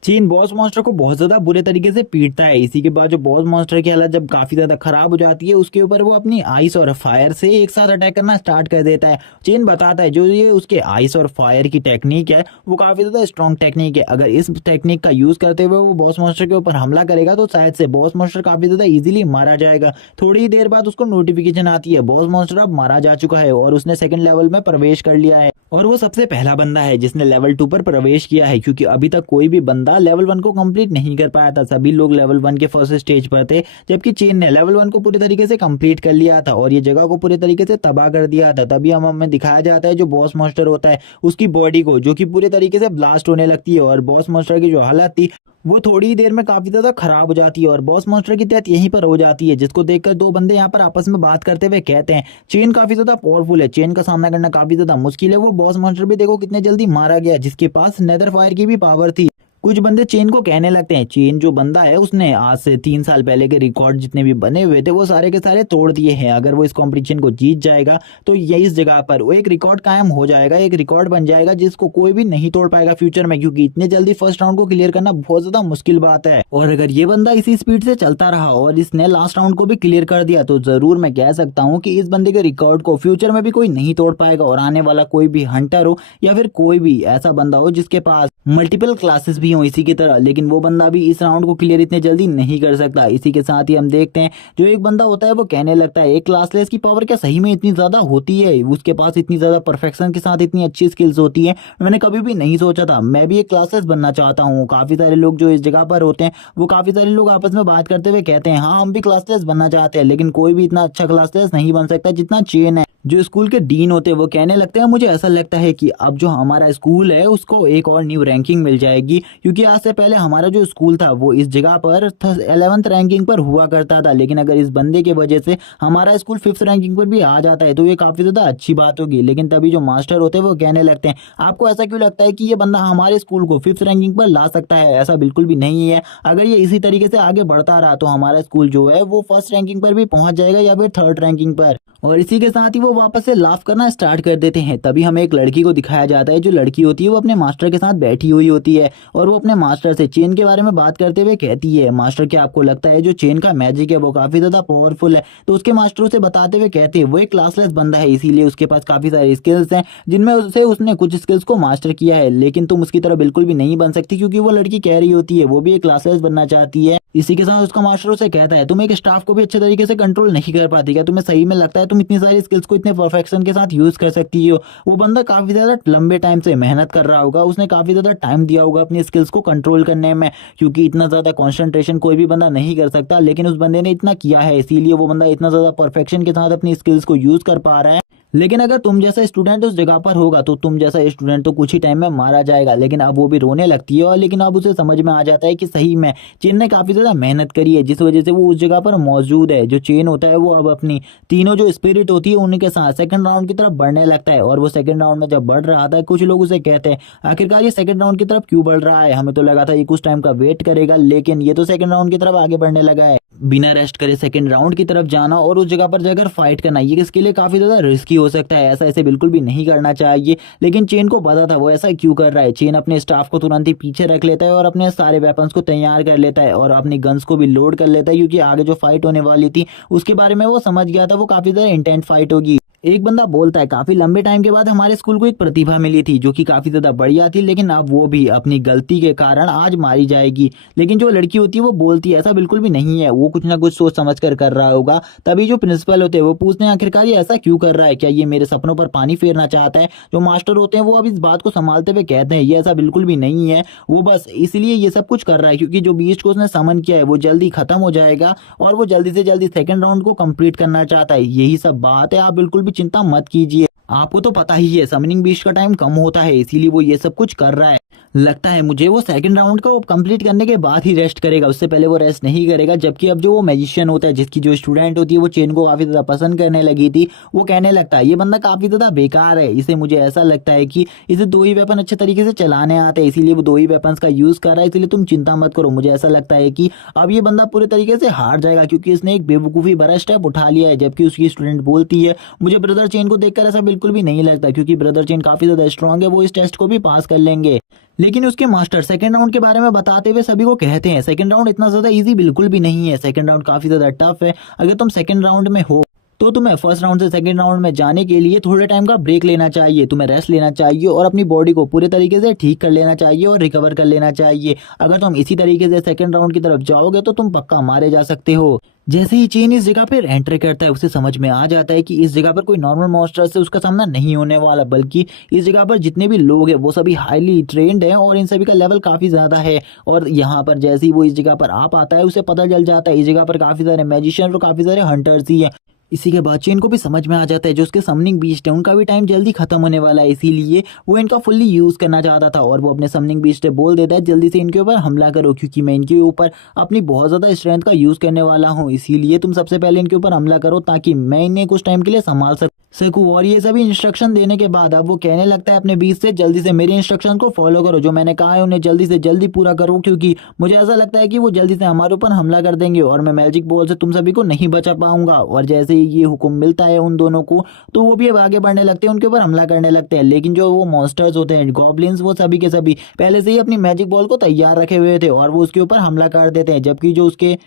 चेन बॉस मॉन्स्टर को बहुत ज्यादा बुरे तरीके से पीटता है। इसी के बाद जो बॉस मॉन्स्टर की हालत जब काफी ज्यादा खराब हो जाती है उसके ऊपर वो अपनी आइस और फायर से एक साथ अटैक करना स्टार्ट कर देता है। चेन बताता है जो ये उसके आइस और फायर की टेक्निक है वो काफी ज्यादा स्ट्रॉन्ग टेक्निक है, अगर इस टेक्निक का यूज करते हुए वो बॉस मॉन्स्टर के ऊपर हमला करेगा तो शायद से बॉस मॉन्स्टर काफी ज्यादा इजीली मारा जाएगा। थोड़ी ही देर बाद उसको नोटिफिकेशन आती है बॉस मॉन्स्टर अब मारा जा चुका है और उसने सेकंड लेवल में प्रवेश कर लिया है और वो सबसे पहला बंदा है जिसने लेवल 2 पर प्रवेश किया है, क्योंकि अभी तक कोई भी बंदा लेवल 1 को कंप्लीट नहीं कर पाया था। सभी लोग लेवल 1 के फर्स्ट स्टेज पर थे, जबकि चेन ने लेवल 1 को पूरी तरीके से कंप्लीट कर लिया था और ये जगह को पूरी तरीके से तबाह कर दिया था। तभी हमें दिखाया जाता है जो बॉस मॉन्स्टर होता है उसकी बॉडी को, जो कि पूरी तरीके से ब्लास्ट होने लगती है और बॉस मॉन्स्टर की जो हालत थी वो थोड़ी ही देर में काफी ज्यादा खराब हो जाती है और बॉस मॉन्स्टर की डेथ यहीं पर हो जाती है, जिसको देखकर दो बंदे यहाँ पर आपस में बात करते हुए कहते हैं चेन काफी ज्यादा पावरफुल है, चेन का सामना करना काफी ज्यादा मुश्किल है। वो बॉस मॉन्स्टर भी देखो कितने जल्दी मारा गया, जिसके पास नेदर फायर की भी पावर थी। कुछ बंदे चेन को कहने लगते हैं चेन जो बंदा है उसने आज से 3 साल पहले के रिकॉर्ड जितने भी बने हुए थे वो सारे के सारे तोड़ दिए हैं। अगर वो इस कंपटीशन को जीत जाएगा तो ये इस जगह पर वो एक रिकॉर्ड कायम हो जाएगा, एक रिकॉर्ड बन जाएगा जिसको कोई भी नहीं तोड़ पाएगा फ्यूचर में, क्योंकि इतने जल्दी फर्स्ट राउंड को क्लियर करना बहुत ज्यादा मुश्किल बात है। और अगर ये बंदा इसी स्पीड से चलता रहा और इसने लास्ट राउंड को भी क्लियर कर दिया तो जरूर मैं कह सकता हूँ कि इस बंदे के रिकॉर्ड को फ्यूचर में भी कोई नहीं तोड़ पाएगा और आने वाला कोई भी हंटर हो या फिर कोई भी ऐसा बंदा हो जिसके पास मल्टीपल क्लासेस भी हो इसी की तरह, लेकिन वो बंदा भी इस राउंड को क्लियर इतने जल्दी नहीं कर सकता। इसी के साथ ही हम देखते हैं जो एक बंदा होता है वो कहने लगता है एक क्लासलेस की पावर क्या सही में इतनी ज्यादा होती है, उसके पास इतनी ज्यादा परफेक्शन के साथ इतनी अच्छी स्किल्स होती है, मैंने कभी भी नहीं सोचा था। मैं भी एक क्लासलेस बनना चाहता हूँ। काफी सारे लोग जो इस जगह पर होते हैं वो काफी सारे लोग आपस में बात करते हुए कहते हैं हाँ हम भी क्लासलेस बनना चाहते हैं, लेकिन कोई भी इतना अच्छा क्लासलेस नहीं बन सकता जितना चेन है। जो स्कूल के डीन होते हैं वो कहने लगते हैं मुझे ऐसा लगता है कि अब जो हमारा स्कूल है उसको एक और न्यू रैंकिंग मिल जाएगी, क्योंकि आज से पहले हमारा जो स्कूल था वो इस जगह पर 11th रैंकिंग पर हुआ करता था, लेकिन अगर इस बंदे के वजह से हमारा स्कूल 5th रैंकिंग पर भी आ जाता है तो ये काफी ज्यादा अच्छी बात होगी। लेकिन तभी जो मास्टर होते हैं वो कहने लगते हैं आपको ऐसा क्यों लगता है कि ये बंदा हमारे स्कूल को 5th रैंकिंग पर ला सकता है, ऐसा बिल्कुल भी नहीं है। अगर ये इसी तरीके से आगे बढ़ता रहा तो हमारा स्कूल जो है वो 1st रैंकिंग पर भी पहुंच जाएगा या फिर 3rd रैंकिंग पर। और इसी के साथ ही वो वापस से लाफ करना स्टार्ट कर देते हैं। तभी हमें एक लड़की को दिखाया जाता है, जो लड़की होती है वो अपने मास्टर के साथ बैठी हुई होती है और वो अपने मास्टर से चेन के बारे में बात करते हुए कहती है मास्टर क्या आपको लगता है जो चेन का मैजिक है वो काफी ज्यादा पावरफुल है। तो उसके मास्टर से बताते हुए कहते हैं वो एक क्लासलेस बंदा है, इसीलिए उसके पास काफी सारी स्किल्स हैं जिनमें उसने कुछ स्किल्स को मास्टर किया है, लेकिन तुम उसकी तरह बिल्कुल भी नहीं बन सकती, क्योंकि वो लड़की कह रही होती है वो भी एक क्लासलेस बनना चाहती है। इसी के साथ उसका मास्टर उसे कहता है तुम एक स्टाफ को भी अच्छे तरीके से कंट्रोल नहीं कर पाती, क्या तुम्हें सही में लगता है तुम इतनी सारी स्किल्स को इतने परफेक्शन के साथ यूज कर सकती हो। वो बंदा काफी ज्यादा लंबे टाइम से मेहनत कर रहा होगा, उसने काफी ज्यादा टाइम दिया होगा अपनी स्किल्स को कंट्रोल करने में, क्योंकि इतना ज्यादा कॉन्सेंट्रेशन कोई भी बंदा नहीं कर सकता, लेकिन उस बंदे ने इतना किया है इसीलिए वो बंदा इतना ज्यादा परफेक्शन के साथ अपनी स्किल्स को यूज कर पा रहा है। लेकिन अगर तुम जैसा स्टूडेंट उस जगह पर होगा तो तुम जैसा स्टूडेंट तो कुछ ही टाइम में मारा जाएगा। लेकिन अब वो भी रोने लगती है और लेकिन अब उसे समझ में आ जाता है कि सही में चेन ने काफी ज्यादा मेहनत करी है जिस वजह से वो उस जगह पर मौजूद है। जो चेन होता है वो अब अपनी तीनों जो स्पिरिट होती है उनके साथ सेकंड राउंड की तरफ बढ़ने लगता है। और वो सेकंड राउंड में जब बढ़ रहा था कुछ लोग उसे कहते हैं आखिरकार ये सेकंड राउंड की तरफ क्यों बढ़ रहा है, हमें तो लगा था ये कुछ टाइम का वेट करेगा लेकिन ये तो सेकंड राउंड की तरफ आगे बढ़ने लगा है। बिना रेस्ट करे सेकंड राउंड की तरफ जाना और उस जगह पर जाकर फाइट करना ये इसके लिए काफी ज्यादा रिस्की हो सकता है। ऐसा ऐसे बिल्कुल भी नहीं करना चाहिए। लेकिन चेन को पता था वो ऐसा क्यों कर रहा है। चेन अपने स्टाफ को तुरंत ही पीछे रख लेता है और अपने सारे वेपन्स को तैयार कर लेता है और अपनी गन्स को भी लोड कर लेता है क्योंकि आगे जो फाइट होने वाली थी उसके बारे में वो समझ गया था वो काफी ज्यादा इंटेंट फाइट होगी। एक बंदा बोलता है काफी लंबे टाइम के बाद हमारे स्कूल को एक प्रतिभा मिली थी जो कि काफी ज्यादा बढ़िया थी लेकिन अब वो भी अपनी गलती के कारण आज मारी जाएगी। लेकिन जो लड़की होती है वो बोलती है ऐसा बिल्कुल भी नहीं है, वो कुछ ना कुछ सोच समझ कर रहा होगा। तभी जो प्रिंसिपल होते हैं वो पूछते हैं आखिरकार ये ऐसा क्यों कर रहा है, क्या ये मेरे सपनों पर पानी फेरना चाहता है। जो मास्टर होते हैं वो अब इस बात को संभालते हुए कहते हैं ये ऐसा बिल्कुल भी नहीं है, वो बस इसलिए ये सब कुछ कर रहा है क्योंकि जो बीस्ट को उसने समन किया है वो जल्दी खत्म हो जाएगा और वो जल्दी से जल्दी सेकंड राउंड को कंप्लीट करना चाहता है। यही सब बात है, आप बिल्कुल भी चिंता मत कीजिए। आपको तो पता ही है समनिंग बीस्ट का टाइम कम होता है इसीलिए वो ये सब कुछ कर रहा है। लगता है मुझे वो सेकंड राउंड को कंप्लीट करने के बाद ही रेस्ट करेगा, उससे पहले वो रेस्ट नहीं करेगा। जबकि अब जो वो मैजिशियन होता है जिसकी जो स्टूडेंट होती है वो चेन को काफी ज्यादा पसंद करने लगी थी, वो कहने लगता है ये बंदा काफी ज्यादा बेकार है, इसे मुझे ऐसा लगता है कि इसे दो ही वेपन अच्छे तरीके से चलाने आते हैं इसीलिए वो दो ही वेपन का यूज कर रहा है। इसलिए तुम चिंता मत करो, मुझे ऐसा लगता है कि अब ये बंदा पूरे तरीके से हार जाएगा क्योंकि इसने एक बेवकूफी भरा स्टेप उठा लिया है। जबकि उसकी स्टूडेंट बोलती है मुझे ब्रदर चेन को देखकर ऐसा बिल्कुल भी नहीं लगता क्योंकि ब्रदर चेन काफी ज्यादा स्ट्रांग है, वो इस टेस्ट को भी पास कर लेंगे। लेकिन उसके मास्टर सेकंड राउंड के बारे में बताते हुए सभी को कहते हैं सेकंड राउंड इतना ज्यादा इजी बिल्कुल भी नहीं है, सेकंड राउंड काफी ज्यादा टफ है। अगर तुम सेकंड राउंड में हो तो तुम्हें फर्स्ट राउंड से सेकंड राउंड में जाने के लिए थोड़े टाइम का ब्रेक लेना चाहिए, तुम्हें रेस्ट लेना चाहिए और अपनी बॉडी को पूरे तरीके से ठीक कर लेना चाहिए और रिकवर कर लेना चाहिए। अगर तुम इसी तरीके से सेकंड राउंड की तरफ जाओगे तो तुम पक्का मारे जा सकते हो। जैसे ही चेन इस जगह पर एंटर करता है उसे समझ में आ जाता है कि इस जगह पर कोई नॉर्मल मॉन्स्टर से उसका सामना नहीं होने वाला, बल्कि इस जगह पर जितने भी लोग हैं वो सभी हाईली ट्रेंड हैं और इन सभी का लेवल काफी ज्यादा है। और यहाँ पर जैसे ही वो इस जगह पर आ पाता है उसे पता चल जाता है इस जगह पर काफी सारे मैजिशियन और काफी सारे हंटर्स ही है। इसी के बाद चेन को भी समझ में आ जाता है जो उसके समनिंग बीस्ट है उनका भी टाइम जल्दी खत्म होने वाला है, इसीलिए वो इनका फुल्ली यूज करना चाहता था। और वो अपने समनिंग बीस्ट से बोल देता है जल्दी से इनके ऊपर हमला करो क्योंकि मैं इनके ऊपर अपनी बहुत ज्यादा स्ट्रेंथ का यूज करने वाला हूँ, इसीलिए तुम सबसे पहले इनके ऊपर हमला करो ताकि मैं इन्हें कुछ टाइम के लिए संभाल सकूं। और ये सभी इंस्ट्रक्शन देने के बाद अब वो कहने लगता है अपने बीच से जल्दी से मेरे इंस्ट्रक्शन को फॉलो करो, जो मैंने कहा है उन्हें जल्दी से जल्दी पूरा करो क्योंकि मुझे ऐसा लगता है कि वो जल्दी से हमारे ऊपर हमला कर देंगे और मैं मैजिक बॉल से तुम सभी को नहीं बचा पाऊंगा। और जैसे ही ये हुक्म मिलता है उन दोनों को तो वो भी अब आगे बढ़ने लगते हैं, उनके ऊपर हमला करने लगते हैं। लेकिन जो वो मॉन्स्टर्स होते हैं गॉब्लिन्स वो सभी के सभी पहले से ही अपनी मैजिक बॉल को तैयार रखे हुए थे और वो उसके ऊपर हमला कर देते हैं। जबकि जो उसके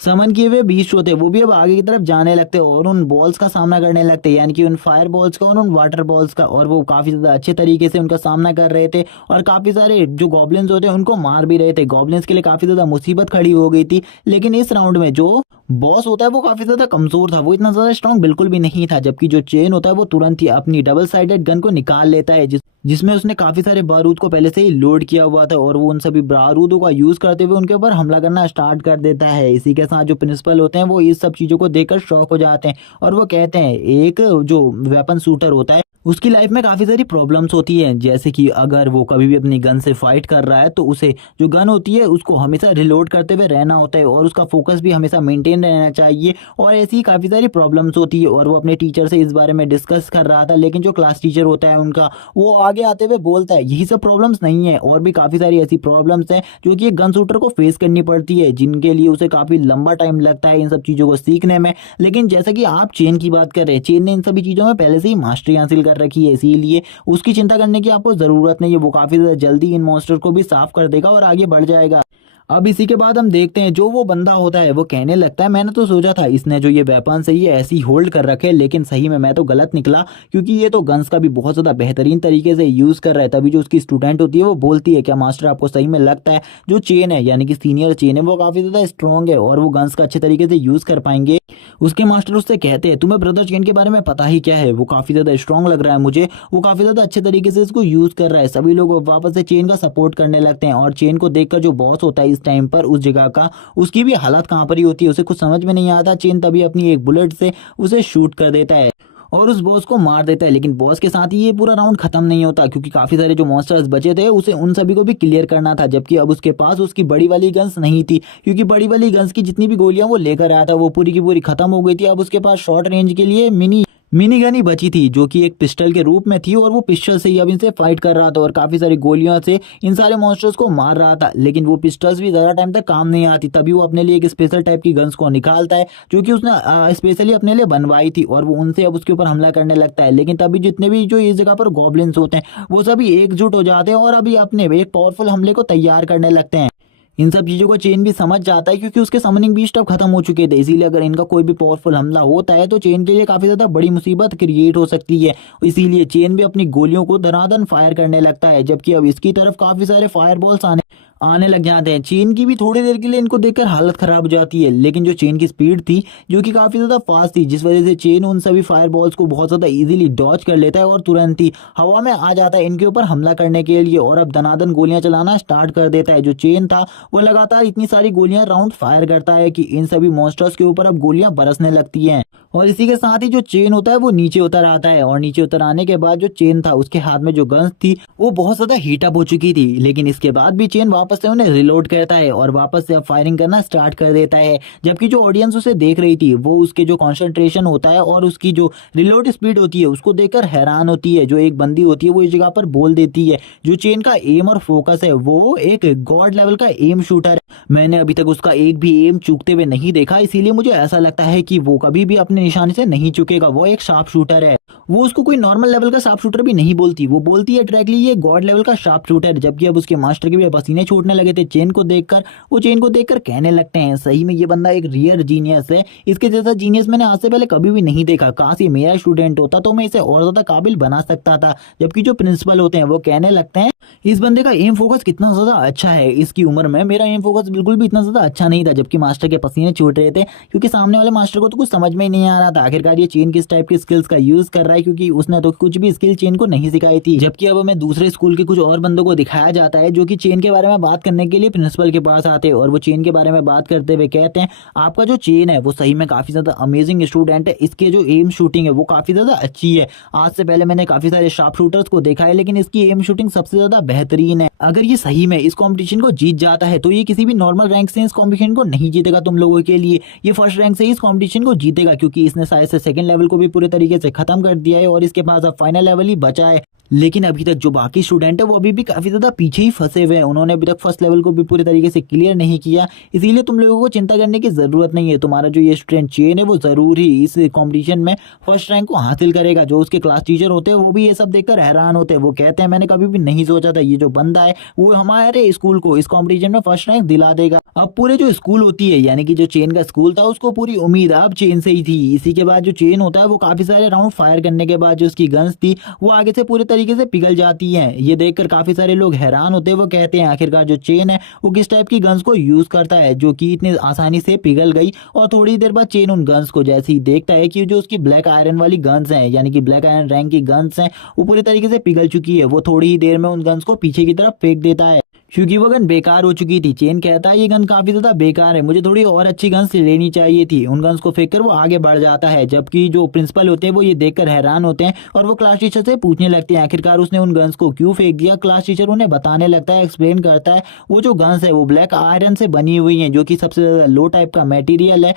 समन किए हुए बीस्ट होते हैं वो भी अब आगे की तरफ जाने लगते हैं और उन बॉल्स का सामना करने लगते हैं, यानी कि उन फायर बॉल्स का और उन वाटर बॉल्स का। और वो काफी ज्यादा अच्छे तरीके से उनका सामना कर रहे थे और काफी सारे जो गॉब्लिन्स होते हैं उनको मार भी रहे थे। गॉब्लिन्स के लिए काफी ज्यादा मुसीबत खड़ी हो गई थी। लेकिन इस राउंड में जो बॉस होता है वो काफी ज्यादा कमजोर था, वो इतना ज्यादा स्ट्रांग बिल्कुल भी नहीं था। जबकि जो चेन होता है वो तुरंत ही अपनी डबल साइडेड गन को निकाल लेता है जिसमें उसने काफी सारे बारूद को पहले से ही लोड किया हुआ था और वो उन सभी बारूदों का यूज करते हुए उनके ऊपर हमला करना स्टार्ट कर देता है। इसी के साथ जो प्रिंसिपल होते हैं वो इस सब चीजों को देखकर शॉक हो जाते हैं और वो कहते हैं एक जो वेपन शूटर होता है उसकी लाइफ में काफी सारी प्रॉब्लम्स होती हैं, जैसे कि अगर वो कभी भी अपनी गन से फाइट कर रहा है तो उसे जो गन होती है उसको हमेशा रिलोड करते हुए रहना होता है और उसका फोकस भी हमेशा मेंटेन रहना चाहिए। और ऐसी काफी सारी प्रॉब्लम्स होती है और वो अपने टीचर से इस बारे में डिस्कस कर रहा था। लेकिन जो क्लास टीचर होता है उनका वो आगे आते हुए बोलता है यही सब प्रॉब्लम्स नहीं है और भी काफी सारी ऐसी प्रॉब्लम्स हैं जो कि एक गन शूटर को फेस करनी पड़ती है, जिनके लिए उसे काफी लंबा टाइम लगता है इन सब चीजों को सीखने में। लेकिन जैसा कि आप चेन की बात कर रहे हैं, चेन ने इन सभी चीजों में पहले से ही मास्टरी हासिल कर रखी है, इसीलिए उसकी चिंता करने की आपको जरूरत नहीं है। वो काफी ज्यादा जल्दी इन मॉन्स्टर को भी साफ कर देगा और आगे बढ़ जाएगा। अब इसी के बाद हम देखते हैं जो वो बंदा होता है वो कहने लगता है मैंने तो सोचा था इसने जो ये वेपन है ये ऐसी होल्ड कर रखे, लेकिन सही में मैं तो गलत निकला क्योंकि ये तो गन्स का भी बहुत ज्यादा बेहतरीन तरीके से यूज कर रहा है। तभी जो उसकी स्टूडेंट होती है वो बोलती है क्या मास्टर आपको सही में लगता है जो चेन है यानी कि सीनियर चेन है वो काफी ज्यादा स्ट्रॉन्ग है और वो गन्स का अच्छे तरीके से यूज कर पाएंगे। उसके मास्टर उससे कहते हैं तुम्हें ब्रदर चेन के बारे में पता ही क्या है, वो काफी ज्यादा स्ट्रॉन्ग लग रहा है मुझे, वो काफी ज्यादा अच्छे तरीके से इसको यूज कर रहा है। सभी लोग वापस से चेन का सपोर्ट करने लगते हैं और चेन को देखकर जो बॉस होता है इस टाइम पर उस जगह का उसकी भी हालत कहां पर ही होती है, उसे कुछ समझ में नहीं आता। चेन तभी अपनी एक बुलेट से उसे शूट कर देता है और उस बॉस को मार देता है। लेकिन बॉस के साथ ही ये पूरा राउंड खत्म नहीं होता, क्योंकि काफी सारे जो मॉन्स्टर्स बचे थे उसे उन सभी को भी क्लियर करना था। जबकि अब उसके पास उसकी बड़ी वाली गन्स नहीं थी, क्योंकि बड़ी वाली गन्स की जितनी भी गोलियां वो लेकर आया था वो पूरी की पूरी खत्म हो गई थी। अब उसके पास शॉर्ट रेंज के लिए मिनी गन ही बची थी, जो कि एक पिस्टल के रूप में थी, और वो पिस्टल से ही अब इनसे फाइट कर रहा था और काफी सारी गोलियों से इन सारे मॉन्स्टर्स को मार रहा था। लेकिन वो पिस्टल्स भी ज्यादा टाइम तक काम नहीं आती, तभी वो अपने लिए एक स्पेशल टाइप की गन्स को निकालता है, जो कि उसने स्पेशली अपने लिए बनवाई थी, और वो उनसे अब उसके ऊपर हमला करने लगता है। लेकिन तभी जितने भी जो इस जगह पर गॉब्लिन्स होते हैं वो सभी एकजुट हो जाते हैं और अभी अपने एक पावरफुल हमले को तैयार करने लगते हैं। इन सब चीजों को चेन भी समझ जाता है, क्योंकि उसके समनिंग बीस्ट अब खत्म हो चुके थे। इसीलिए अगर इनका कोई भी पावरफुल हमला होता है तो चेन के लिए काफी ज्यादा बड़ी मुसीबत क्रिएट हो सकती है। इसीलिए चेन भी अपनी गोलियों को धनाधन फायर करने लगता है, जबकि अब इसकी तरफ काफी सारे फायर बॉल्स आने लग जाते हैं। चेन की भी थोड़ी देर के लिए इनको देखकर हालत खराब हो जाती है, लेकिन जो चेन की स्पीड थी जो कि काफी ज्यादा फास्ट थी, जिस वजह से चेन उन सभी फायर बॉल्स को बहुत ज्यादा इजीली डॉज कर लेता है और तुरंत ही हवा में आ जाता है इनके ऊपर हमला करने के लिए, और अब दनादन गोलियां चलाना स्टार्ट कर देता है। जो चेन था वो लगातार इतनी सारी गोलियां राउंड फायर करता है कि इन सभी मॉन्स्टर्स के ऊपर अब गोलियां बरसने लगती हैं। और इसी के साथ ही जो चेन होता है वो नीचे उतर आता है, और नीचे उतर आने के बाद जो चेन था उसके हाथ में जो गन्स थी वो बहुत ज्यादा हीटअप हो चुकी थी। लेकिन इसके बाद भी चेन वापस से उन्हें रिलोड करता है और वापस से अब फायरिंग करना स्टार्ट कर देता है। जबकि जो ऑडियंस उसे देख रही थी वो उसके जो कॉन्सेंट्रेशन होता है और उसकी जो रिलोड स्पीड होती है उसको देखकर हैरान होती है। जो एक बंदी होती है वो इस जगह पर बोल देती है जो चेन का एम और फोकस है वो एक गॉड लेवल का एम शूटर है। मैंने अभी तक उसका एक भी एम चूकते हुए नहीं देखा, इसीलिए मुझे ऐसा लगता है कि वो कभी भी अपने निशाने से नहीं चुकेगा। वो एक शार्प शूटर है। वो उसको कोई नॉर्मल लेवल का शार्प शूटर भी नहीं बोलती, वो बोलती है डायरेक्टली ये गॉड लेवल का शार्प शूटर है। जबकि अब उसके मास्टर के भी पसीने छूटने लगे थे चेन को देखकर। वो चेन को देखकर कहने लगते हैं सही में ये बंदा एक रियल जीनियस है, इसके जैसा जीनियस मैंने आज से पहले कभी भी नहीं देखा। काश ये मेरा स्टूडेंट होता तो मैं इसे और ज्यादा काबिल बना सकता था। जबकि जो प्रिंसिपल होते हैं वो कहने लगते हैं इस बंदे का एम फोकस कितना ज्यादा अच्छा है, इसकी उम्र में मेरा एम फोकस बिल्कुल भी इतना ज्यादा अच्छा नहीं था। जबकि मास्टर के पसीने छूट रहे थे, क्योंकि सामने वाले मास्टर को तो कुछ समझ में ही नहीं आ रहा था आखिरकार ये चेन किस टाइप की स्किल्स का यूज कर रहा है, क्योंकि उसने तो कुछ भी स्किल चेन को नहीं सिखाई थी। जबकि अब हमें दूसरे स्कूल के कुछ और बंदों को दिखाया जाता है जो कि चेन के बारे में बात करने के लिए प्रिंसिपल के पास आते हैं, और वो चेन के बारे में बात करते हुए कहते हैं आपका जो चेन है वो सही में काफी ज्यादा अमेजिंग स्टूडेंट है, इसके जो एम शूटिंग है वो काफी ज्यादा अच्छी है। आज से पहले मैंने काफी सारे शार्प शूटर्स को देखा है, लेकिन इसकी एम शूटिंग सबसे ज्यादा बेहतरीन है। अगर ये सही में इस कंपटीशन को जीत जाता है तो ये किसी भी नॉर्मल रैंक से इस कंपटीशन को नहीं जीतेगा तुम लोगों के लिए, ये फर्स्ट रैंक से इस कंपटीशन को जीतेगा, क्योंकि इसने शायद से सेकंड लेवल को भी पूरे तरीके से खत्म कर दिया है और इसके पास अब फाइनल लेवल ही बचा है। लेकिन अभी तक जो बाकी स्टूडेंट है वो अभी भी काफी ज्यादा पीछे ही फंसे हुए हैं, उन्होंने अभी तक फर्स्ट लेवल को भी पूरे तरीके से क्लियर नहीं किया। इसीलिए तुम लोगों को चिंता करने की जरूरत नहीं है, तुम्हारा जो ये स्टूडेंट चेन है वो जरूर ही इस कंपटीशन में फर्स्ट रैंक को हासिल करेगा। जो उसके क्लास टीचर होते हैं वो भी ये सब देखकर हैरान होते हैं, वो कहते हैं मैंने कभी भी नहीं सोचा था ये जो बंदा है वो हमारे स्कूल को इस कॉम्पिटिशन में फर्स्ट रैंक दिला देगा। अब पूरे जो स्कूल होती है यानी कि जो चेन का स्कूल था उसको पूरी उम्मीद अब चेन से ही थी। इसी के बाद जो चेन होता है वो काफी सारे राउंड फायर करने के बाद जो उसकी गन्स थी वो आगे से पूरे तरीके से पिघल जाती हैं। ये देखकर काफी सारे लोग हैरान होते हैं, वो कहते हैं आखिरकार जो चेन है वो किस टाइप की गन्स को यूज करता है जो कि इतनी आसानी से पिघल गई। और थोड़ी देर बाद चेन उन गन्स को जैसे ही देखता है कि जो उसकी ब्लैक आयरन वाली गन्स हैं यानी कि ब्लैक आयरन रैंक की गन्स हैं वो पूरी तरीके से पिघल चुकी है, वो थोड़ी ही देर में उन गन्स को पीछे की तरफ फेंक देता है क्योंकि वो गन बेकार हो चुकी थी। चेन कहता है ये गन काफी ज्यादा बेकार है, मुझे थोड़ी और अच्छी गन्स लेनी चाहिए थी। उन गन्स को फेंक कर वो आगे बढ़ जाता है। जबकि जो प्रिंसिपल होते हैं वो ये देखकर हैरान होते हैं और वो क्लास टीचर से पूछने लगते हैं आखिरकार उसने उन गन्स को क्यों फेंक दिया। क्लास टीचर उन्हें बताने लगता है, एक्सप्लेन करता है वो जो गन्स है वो ब्लैक आयरन से बनी हुई है जो कि सबसे ज्यादा लो टाइप का मटेरियल है,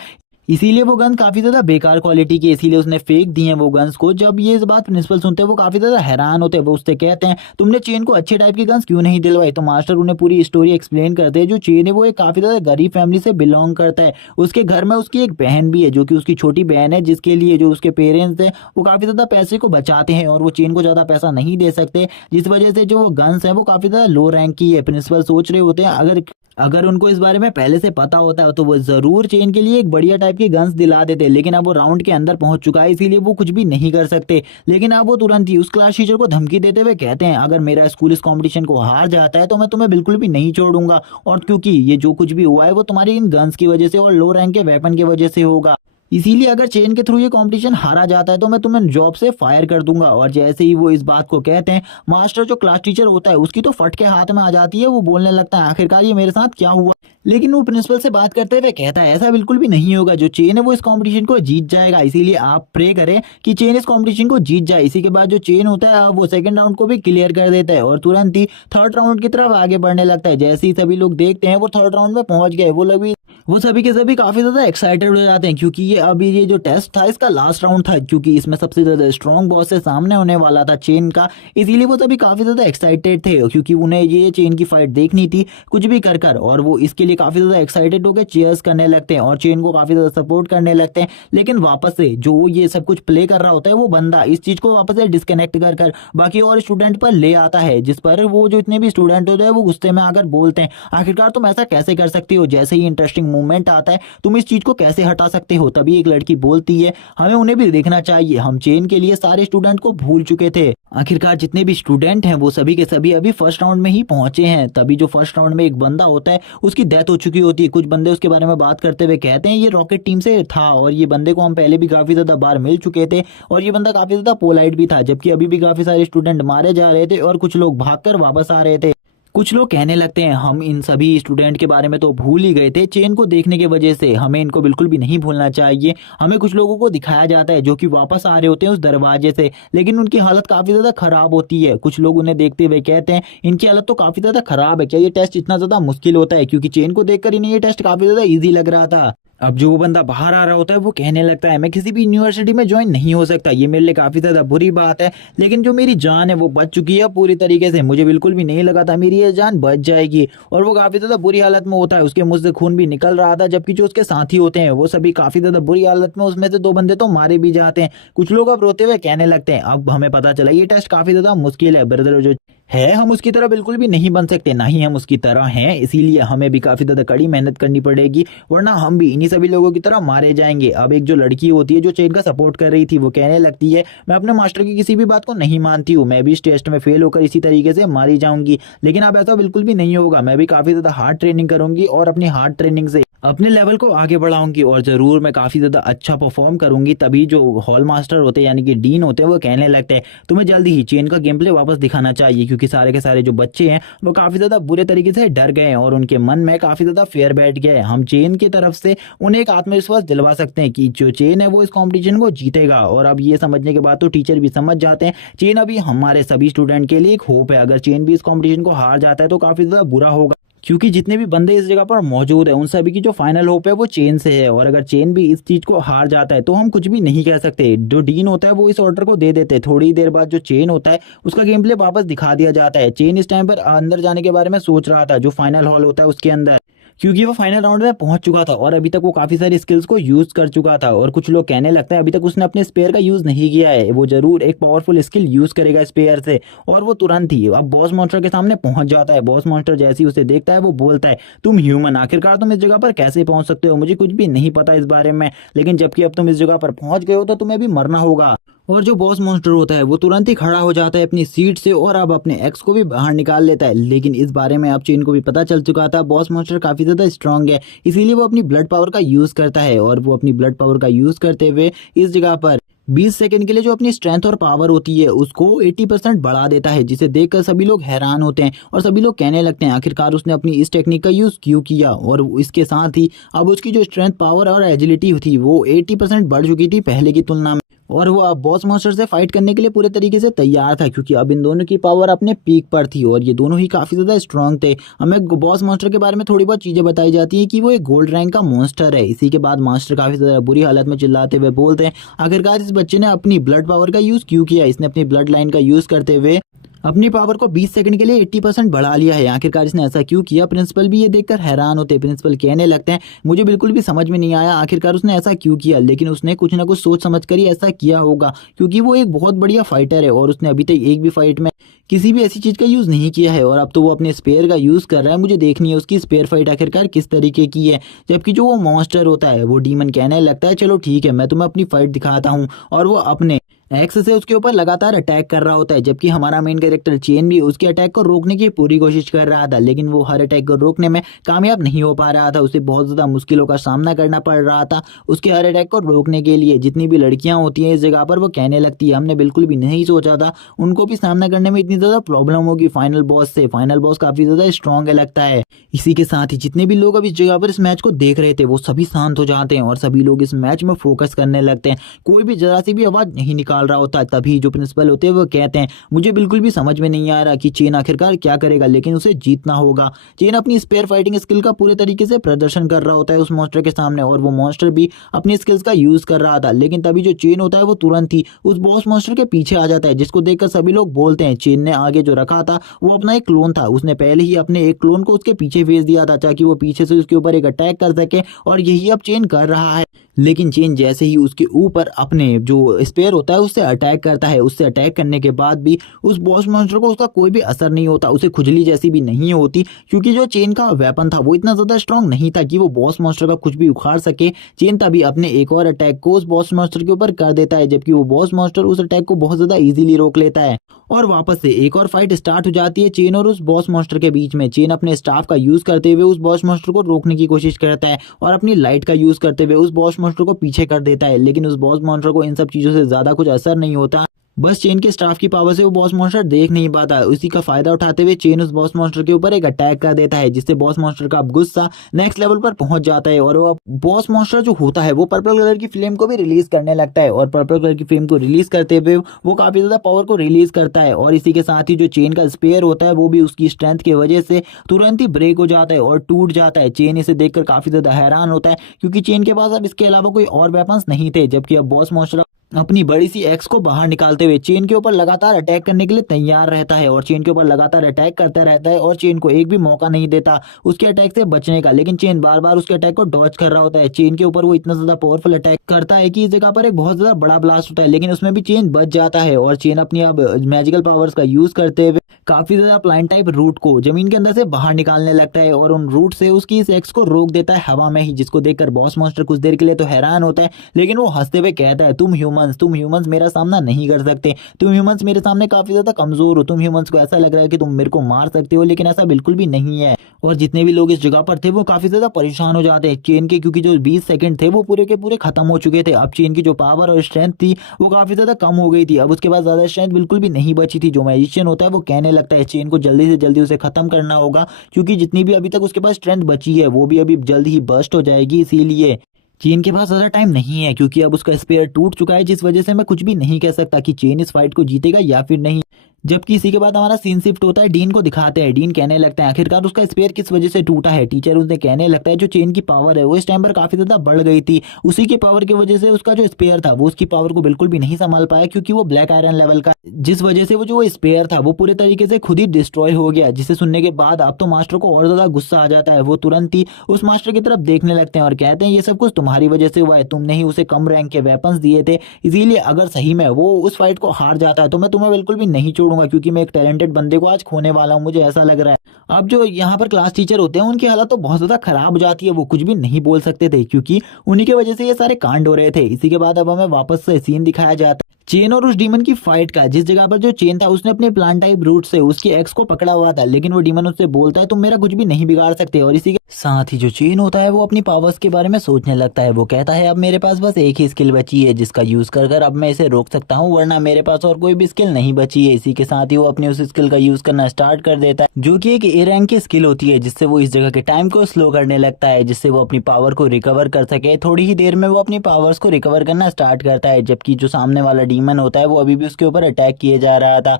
इसीलिए वो गन काफी ज्यादा बेकार क्वालिटी की, इसीलिए उसने फेंक दी है वो गन्स को। जब ये इस बात प्रिंसिपल सुनते हैं वो काफी ज्यादा हैरान होते हैं, वो उससे कहते हैं तुमने चेन को अच्छे टाइप की गन्स क्यों नहीं दिलवाई। तो मास्टर उन्हें पूरी स्टोरी एक्सप्लेन करते हैं। जो चेन है वो एक काफी ज्यादा गरीब फैमिली से बिलोंग करता है, उसके घर में उसकी एक बहन भी है जो कि उसकी छोटी बहन है, जिसके लिए जो उसके पेरेंट्स है वो काफी ज्यादा पैसे को बचाते हैं और वो चेन को ज्यादा पैसा नहीं दे सकते, जिस वजह से जो गन्स है वो काफी ज्यादा लो रैंक की है। प्रिंसिपल सोच रहे होते हैं अगर उनको इस बारे में पहले से पता होता है तो वो जरूर चेन के लिए एक बढ़िया टाइप की गन्स दिला देते, लेकिन अब वो राउंड के अंदर पहुंच चुका है इसीलिए वो कुछ भी नहीं कर सकते। लेकिन अब वो तुरंत ही उस क्लास टीचर को धमकी देते हुए कहते हैं अगर मेरा स्कूल इस कंपटीशन को हार जाता है तो मैं तुम्हें बिल्कुल भी नहीं छोड़ूंगा, और क्योंकि ये जो कुछ भी हुआ है वो तुम्हारी इन गन्स की वजह से और लो रैंक के वेपन की वजह से होगा। इसीलिए अगर चेन के थ्रू ये कंपटीशन हारा जाता है तो मैं तुम्हें जॉब से फायर कर दूंगा। और जैसे ही वो इस बात को कहते हैं, मास्टर जो क्लास टीचर होता है उसकी तो फट के हाथ में आ जाती है। वो बोलने लगता है आखिरकार ये मेरे साथ क्या हुआ। लेकिन वो प्रिंसिपल से बात करते हुए कहता है ऐसा बिल्कुल भी नहीं होगा, जो चेन है वो इस कंपटीशन को जीत जाएगा। इसीलिए आप प्रे करें कि चेन इस कंपटीशन को जीत जाए। इसी के बाद जो चेन होता है वो सेकंड राउंड को भी क्लियर कर देता है और तुरंत ही थर्ड राउंड की तरफ आगे बढ़ने लगता है। जैसे ही सभी लोग देखते हैं वो थर्ड राउंड में पहुंच गए, वो सभी के सभी काफी ज्यादा एक्साइटेड हो जाते हैं क्योंकि ये जो टेस्ट था इसका लास्ट राउंड था, क्योंकि इसमें सबसे ज्यादा स्ट्रॉन्ग बॉस से सामने होने वाला था चेन का। इसीलिए वो सभी काफी ज्यादा एक्साइटेड थे क्योंकि उन्हें ये चेन की फाइट देखनी थी कुछ भी कर कर। और वो इसके लिए काफी ज्यादा एक्साइटेड होकर चीयर्स करने लगते हैं और चेन को काफी ज्यादा सपोर्ट करने लगते हैं। लेकिन वापस से जो ये सब कुछ प्ले कर रहा होता है वो बंदा इस चीज को वापस से डिस्कनेक्ट कर कर बाकी और स्टूडेंट पर ले आता है, जिस पर वो जो इतने भी स्टूडेंट होते हैं वो गुस्से में आकर बोलते हैं आखिरकार तुम ऐसा कैसे कर सकती हो। जैसे ही इंटरेस्टिंग मूवमेंट आता है तुम इस चीज को कैसे हटा सकते हो। तभी एक लड़की बोलती है हमें उन्हें भी देखना चाहिए, हम चेन के लिए सारे स्टूडेंट को भूल चुके थे। आखिरकार जितने भी स्टूडेंट हैं वो सभी के सभी अभी फर्स्ट राउंड में ही पहुंचे हैं। तभी जो फर्स्ट राउंड में एक बंदा होता है उसकी डेथ हो चुकी होती है। कुछ बंदे उसके बारे में बात करते हुए कहते हैं ये रॉकेट टीम से था और ये बंदे को हम पहले भी काफी ज्यादा बार मिल चुके थे और ये बंदा काफी ज्यादा पोलाइट भी था, जबकि अभी भी काफी सारे स्टूडेंट मारे जा रहे थे और कुछ लोग भागकर वापस आ रहे थे। कुछ लोग कहने लगते हैं हम इन सभी स्टूडेंट के बारे में तो भूल ही गए थे, चेन को देखने की वजह से हमें इनको बिल्कुल भी नहीं भूलना चाहिए। हमें कुछ लोगों को दिखाया जाता है जो कि वापस आ रहे होते हैं उस दरवाजे से, लेकिन उनकी हालत काफी ज्यादा खराब होती है। कुछ लोग उन्हें देखते हुए कहते हैं इनकी हालत तो काफी ज्यादा खराब है, क्या ये टेस्ट इतना ज्यादा मुश्किल होता है, क्योंकि चेन को देखकर इन्हें ये टेस्ट काफी ज्यादा ईजी लग रहा था। अब जो वो बंदा बाहर आ रहा होता है वो कहने लगता है मैं किसी भी यूनिवर्सिटी में ज्वाइन नहीं हो सकता, ये मेरे लिए काफी ज्यादा बुरी बात है, लेकिन जो मेरी जान है वो बच चुकी है पूरी तरीके से। मुझे बिल्कुल भी नहीं लगा था मेरी ये जान बच जाएगी। और वो काफी ज्यादा बुरी हालत में होता है, उसके मुंह से खून भी निकल रहा था, जबकि जो उसके साथी होते हैं वो सभी काफी ज्यादा बुरी हालत में, उसमें से दो बंदे तो मारे भी जाते हैं। कुछ लोग अब रोते हुए कहने लगते हैं अब हमें पता चला ये टेस्ट काफी ज्यादा मुश्किल है ब्रदर, जो है हम उसकी तरह बिल्कुल भी नहीं बन सकते, ना ही हम उसकी तरह हैं, इसीलिए हमें भी काफी ज्यादा कड़ी मेहनत करनी पड़ेगी वरना हम भी इन्हीं सभी लोगों की तरह मारे जाएंगे। अब एक जो लड़की होती है जो चेन का सपोर्ट कर रही थी वो कहने लगती है मैं अपने मास्टर की किसी भी बात को नहीं मानती हूँ, मैं भी इस टेस्ट में फेल होकर इसी तरीके से मारी जाऊंगी। लेकिन अब ऐसा बिल्कुल भी नहीं होगा, मैं भी काफी ज्यादा हार्ड ट्रेनिंग करूंगी और अपनी हार्ड ट्रेनिंग से अपने लेवल को आगे बढ़ाऊंगी और जरूर मैं काफी ज्यादा अच्छा परफॉर्म करूंगी। तभी जो हॉल मास्टर होते हैं यानी कि डीन होते हैं वो कहने लगते हैं तुम्हें जल्दी ही चेन का गेम प्ले वापस दिखाना चाहिए, क्योंकि सारे के सारे जो बच्चे हैं वो काफी ज्यादा बुरे तरीके से डर गए हैं और उनके मन में काफी ज्यादा फेयर बैठ गया है। हम चेन की तरफ से उन्हें एक आत्मविश्वास दिलवा सकते हैं कि जो चेन है वो इस कॉम्पिटिशन को जीतेगा। और अब ये समझने के बाद तो टीचर भी समझ जाते हैं चेन अभी हमारे सभी स्टूडेंट के लिए एक होप है, अगर चेन भी इस कॉम्पिटिशन को हार जाता है तो काफी ज्यादा बुरा होगा, क्योंकि जितने भी बंदे इस जगह पर मौजूद है उन सभी की जो फाइनल होप है वो चेन से है। और अगर चेन भी इस चीज को हार जाता है तो हम कुछ भी नहीं कह सकते। जो डीन होता है वो इस ऑर्डर को दे देते हैं, थोड़ी देर बाद जो चेन होता है उसका गेम प्ले वापस दिखा दिया जाता है। चेन इस टाइम पर अंदर जाने के बारे में सोच रहा था जो फाइनल हॉल होता है उसके अंदर, क्योंकि वो फाइनल राउंड में पहुंच चुका था और अभी तक वो काफी सारी स्किल्स को यूज कर चुका था। और कुछ लोग कहने लगता है अभी तक उसने अपने स्पेयर का यूज नहीं किया है, वो जरूर एक पावरफुल स्किल यूज करेगा स्पेयर से। और वो तुरंत ही अब बॉस मॉन्स्टर के सामने पहुंच जाता है। बॉस मॉन्स्टर जैसे ही उसे देखता है वो बोलता है तुम ह्यूमन, आखिरकार तुम इस जगह पर कैसे पहुंच सकते हो, मुझे कुछ भी नहीं पता इस बारे में, लेकिन जबकि अब तुम इस जगह पर पहुंच गए हो तो तुम्हें भी मरना होगा। और जो बॉस मॉन्स्टर होता है वो तुरंत ही खड़ा हो जाता है अपनी सीट से और अब अपने एक्स को भी बाहर निकाल लेता है। लेकिन इस बारे में अब चेन को भी पता चल चुका था बॉस मॉन्स्टर काफी ज्यादा स्ट्रांग है, इसीलिए वो अपनी ब्लड पावर का यूज करता है। और वो अपनी ब्लड पावर का यूज करते हुए इस जगह पर 20 सेकंड के लिए जो अपनी स्ट्रेंथ और पावर होती है उसको 80% बढ़ा देता है, जिसे देखकर सभी लोग हैरान होते हैं और सभी लोग कहने लगते हैं आखिरकार उसने अपनी इस टेक्निक का यूज क्यों किया। और इसके साथ ही अब उसकी जो स्ट्रेंथ पावर और एजिलिटी थी वो 80% बढ़ चुकी थी पहले की तुलना में। और वो अब बॉस मॉन्स्टर से फाइट करने के लिए पूरे तरीके से तैयार था, क्योंकि अब इन दोनों की पावर अपने पीक पर थी और ये दोनों ही काफी ज्यादा स्ट्रांग थे। हमें बॉस मॉन्स्टर के बारे में थोड़ी बहुत चीजें बताई जाती हैं कि वो एक गोल्ड रैंक का मॉन्स्टर है। इसी के बाद मास्टर काफी ज्यादा बुरी हालत में चिल्लाते हुए बोलते हैं आखिरकार इस बच्चे ने अपनी ब्लड पावर का यूज क्यों किया, इसने अपनी ब्लड लाइन का यूज करते हुए अपनी पावर को 20 सेकंड के लिए 80% बढ़ा लिया है, आखिरकार इसने ऐसा क्यों किया। प्रिंसिपल भी ये देखकर हैरान होते हैं। प्रिंसिपल कहने लगते हैं मुझे बिल्कुल भी समझ में नहीं आया आखिरकार उसने ऐसा क्यों किया, लेकिन उसने कुछ ना कुछ सोच समझ कर ही ऐसा किया होगा, क्योंकि वो एक बहुत बढ़िया फाइटर है और उसने अभी तक एक भी फाइट में किसी भी ऐसी चीज का यूज नहीं किया है। और अब तो वो अपने स्पेयर का यूज कर रहा है, मुझे देखनी है उसकी स्पेयर फाइट आखिरकार किस तरीके की है। जबकि जो वो मॉन्स्टर होता है वो डीमन कहने लगता है चलो ठीक है मैं तुम्हें अपनी फाइट दिखाता हूँ। और वो अपने एक्स से उसके ऊपर लगातार अटैक कर रहा होता है, जबकि हमारा मेन कैरेक्टर चेन भी उसके अटैक को रोकने की पूरी कोशिश कर रहा था, लेकिन वो हर अटैक को रोकने में कामयाब नहीं हो पा रहा था। उसे बहुत ज़्यादा मुश्किलों का सामना करना पड़ रहा था उसके हर अटैक को रोकने के लिए। जितनी भी लड़कियां होती हैं इस जगह पर वो कहने लगती है, हमने बिल्कुल भी नहीं सोचा था उनको भी सामना करने में इतनी ज़्यादा प्रॉब्लम होगी फाइनल बॉस से। फाइनल बॉस काफ़ी ज़्यादा स्ट्रॉन्ग है लगता है। इसी के साथ ही जितने भी लोग अब इस जगह पर इस मैच को देख रहे थे वो सभी शांत हो जाते हैं और सभी लोग इस मैच में फोकस करने लगते हैं। कोई भी जरा सी भी आवाज़ नहीं निकाल रहा होता। तभी जो प्रिंसिपल होते हैं वो कहते हैं, मुझे बिल्कुल भी समझ में नहीं आ रहा कि चेन आखिरकार क्या करेगा, लेकिन उसे जीतना होगा। चेन अपनी स्पेयर फाइटिंग स्किल का पूरे तरीके से प्रदर्शन कर रहा होता है उस मॉन्स्टर के सामने, और वो मॉन्स्टर भी अपनी स्किल्स का यूज कर रहा था। लेकिन तभी जो चेन होता है वो तुरंत ही उस बॉस मॉन्स्टर के पीछे आ जाता है, जिसको देखकर सभी लोग बोलते हैं चेन ने आगे जो रखा था वो अपना एक क्लोन था। उसने पहले ही अपने एक क्लोन को उसके पीछे भेज दिया था ताकि वो पीछे से उसके ऊपर एक अटैक कर सके, और यही अब चेन कर रहा है। लेकिन चेन जैसे ही उसके ऊपर अपने जो स्पेयर होता है उससे अटैक करता है, उससे अटैक करने के बाद भी उस बॉस मॉन्स्टर को उसका कोई भी असर नहीं होता, उसे खुजली जैसी भी नहीं होती, क्योंकि जो चेन का वेपन था वो इतना ज्यादा स्ट्रांग नहीं था कि वो बॉस मॉन्स्टर का कुछ भी उखाड़ सके। चेन तभी अपने एक और अटैक को उस बॉस मॉन्स्टर के ऊपर कर देता है, जबकि वो बॉस मॉन्स्टर उस अटैक को बहुत ज्यादा इजीली रोक लेता है, और वापस से एक और फाइट स्टार्ट हो जाती है चेन और उस बॉस मॉन्स्टर के बीच में। चेन अपने स्टाफ का यूज करते हुए उस बॉस मॉन्स्टर को रोकने की कोशिश करता है और अपनी लाइट का यूज करते हुए उस बॉस मॉन्स्टर को पीछे कर देता है, लेकिन उस बॉस मॉन्स्टर को इन सब चीजों से ज्यादा कुछ असर नहीं होता। बस चेन के स्टाफ की पावर से वो बॉस मॉन्स्टर देख नहीं पाता। उसी का फायदा उठाते हुए चेन उस बॉस मॉन्स्टर के ऊपर एक अटैक कर देता है, जिससे बॉस मॉन्स्टर का गुस्सा नेक्स्ट लेवल पर पहुंच जाता है, और वो बॉस मॉन्स्टर जो होता है वो पर्पल कलर की फ्लेम को भी रिलीज करने लगता है, और पर्पल कलर की फ्लेम को रिलीज करते हुए वो काफी ज्यादा पावर को रिलीज करता है। और इसी के साथ ही जो चेन का स्पेयर होता है वो भी उसकी स्ट्रेंथ की वजह से तुरंत ही ब्रेक हो जाता है और टूट जाता है। चेन इसे देखकर काफी ज्यादा हैरान होता है, क्योंकि चेन के पास अब इसके अलावा कोई और वेपन्स नहीं थे, जबकि अब बॉस मॉन्स्टर अपनी बड़ी सी एक्स को बाहर निकालते हुए चेन के ऊपर लगातार अटैक करने के लिए तैयार रहता है, और चेन के ऊपर लगातार अटैक करता रहता है, और चेन को एक भी मौका नहीं देता उसके अटैक से बचने का। लेकिन चेन बार बार उसके अटैक को डॉज कर रहा होता है। चेन के ऊपर वो इतना ज्यादा पावरफुल अटैक करता है कि इस जगह पर एक बहुत ज्यादा बड़ा ब्लास्ट होता है, लेकिन उसमें भी चेन बच जाता है, और चेन अपनी अब मैजिकल पावर्स का यूज करते हुए काफी ज्यादा प्लान टाइप रूट को जमीन के अंदर से बाहर निकालने लगता है, और उन रूट से उसकी इस एक्स को रोक देता है हवा में ही, जिसको देखकर बॉस मॉन्स्टर कुछ देर के लिए तो हैरान होता है, लेकिन वो हंसते हुए कहता है, तुम ह्यूमंस मेरा सामना नहीं कर सकते, तुम ह्यूमंस मेरे सामने काफी ज्यादा कमजोर हो, तुम ह्यूमंस को ऐसा लग रहा है कि तुम मेरे को मार सकते हो, लेकिन ऐसा बिल्कुल भी नहीं है। और जितने भी लोग इस जगह पर थे वो काफी ज्यादा परेशान हो जाते हैं चेन के, क्योंकि जो 20 सेकंड थे वो पूरे के पूरे खत्म हो चुके थे। अब चेन की जो पावर और स्ट्रेंथ थी वो काफी ज्यादा कम हो गई थी, अब उसके बाद ज्यादा स्ट्रेंथ बिल्कुल भी नहीं बची थी। जो मैजिशियन होता है वो कहने लगता है चेन को जल्दी से जल्दी उसे खत्म करना होगा, क्योंकि जितनी भी अभी तक उसके पास स्ट्रेंथ बची है वो भी अभी जल्द ही बर्स्ट हो जाएगी। इसीलिए चेन के पास ज़्यादा टाइम नहीं है, क्योंकि अब उसका स्पेयर टूट चुका है, जिस वजह से मैं कुछ भी नहीं कह सकता कि चेन इस फाइट को जीतेगा या फिर नहीं। जबकि इसी के बाद हमारा सीन शिफ्ट होता है, डीन को दिखाते हैं। डीन कहने लगता है आखिरकार उसका स्पेयर किस वजह से टूटा है। टीचर उसने कहने लगता है जो चेन की पावर है वो इस टाइम पर काफी ज्यादा बढ़ गई थी, उसी की पावर की वजह से उसका जो स्पेयर था वो उसकी पावर को बिल्कुल भी नहीं संभाल पाया, क्योंकि वो ब्लैक आयरन लेवल का, जिस वजह से वो जो स्पेयर था वो पूरे तरीके से खुद ही डिस्ट्रॉय हो गया। जिसे सुनने के बाद अब तो मास्टर को और ज्यादा गुस्सा आ जाता है। वो तुरंत ही उस मास्टर की तरफ देखने लगते हैं और कहते हैं ये सब कुछ तुम्हारी वजह से हुआ है, तुमने ही उसे कम रैंक के वेपन्स दिए थे, इसीलिए अगर सही में वो उस फाइट को हार जाता है तो मैं तुम्हें बिल्कुल भी नहीं छोड़ूंगा, क्योंकि मैं एक टैलेंटेड बंदे को आज खोने वाला हूँ, मुझे ऐसा लग रहा है। अब जो यहाँ पर क्लास टीचर होते हैं उनकी हालत तो बहुत ज्यादा खराब हो जाती है, वो कुछ भी नहीं बोल सकते थे क्योंकि उन्हीं की वजह से ये सारे कांड हो रहे थे। इसी के बाद अब हमें वापस से सीन दिखाया जाता है चेन और उस डीमन की फाइट का, जिस जगह पर जो चेन था उसने अपने प्लान टाइप रूट से उसकी एक्स को पकड़ा हुआ था, लेकिन वो डीमन उससे बोलता है तुम मेरा कुछ भी नहीं बिगाड़ सकते। और इसी के साथ ही जो चेन होता है वो अपनी पावर्स के बारे में सोचने लगता है। वो कहता है अब मेरे पास बस एक ही स्किल बची है जिसका यूज कर अब मैं इसे रोक सकता हूँ, वरना मेरे पास और कोई भी स्किल नहीं बची है। इसी के साथ ही वो अपनी उस स्किल का यूज करना स्टार्ट कर देता है, जो कि एक ए रैंक की स्किल होती है, जिससे वो इस जगह के टाइम को स्लो करने लगता है, जिससे वो अपनी पावर को रिकवर कर सके। थोड़ी ही देर में वो अपनी पावर्स को रिकवर करना स्टार्ट करता है, जबकि जो सामने वाला डीमन होता है वो अभी भी उसके ऊपर अटैक किए जा रहा था,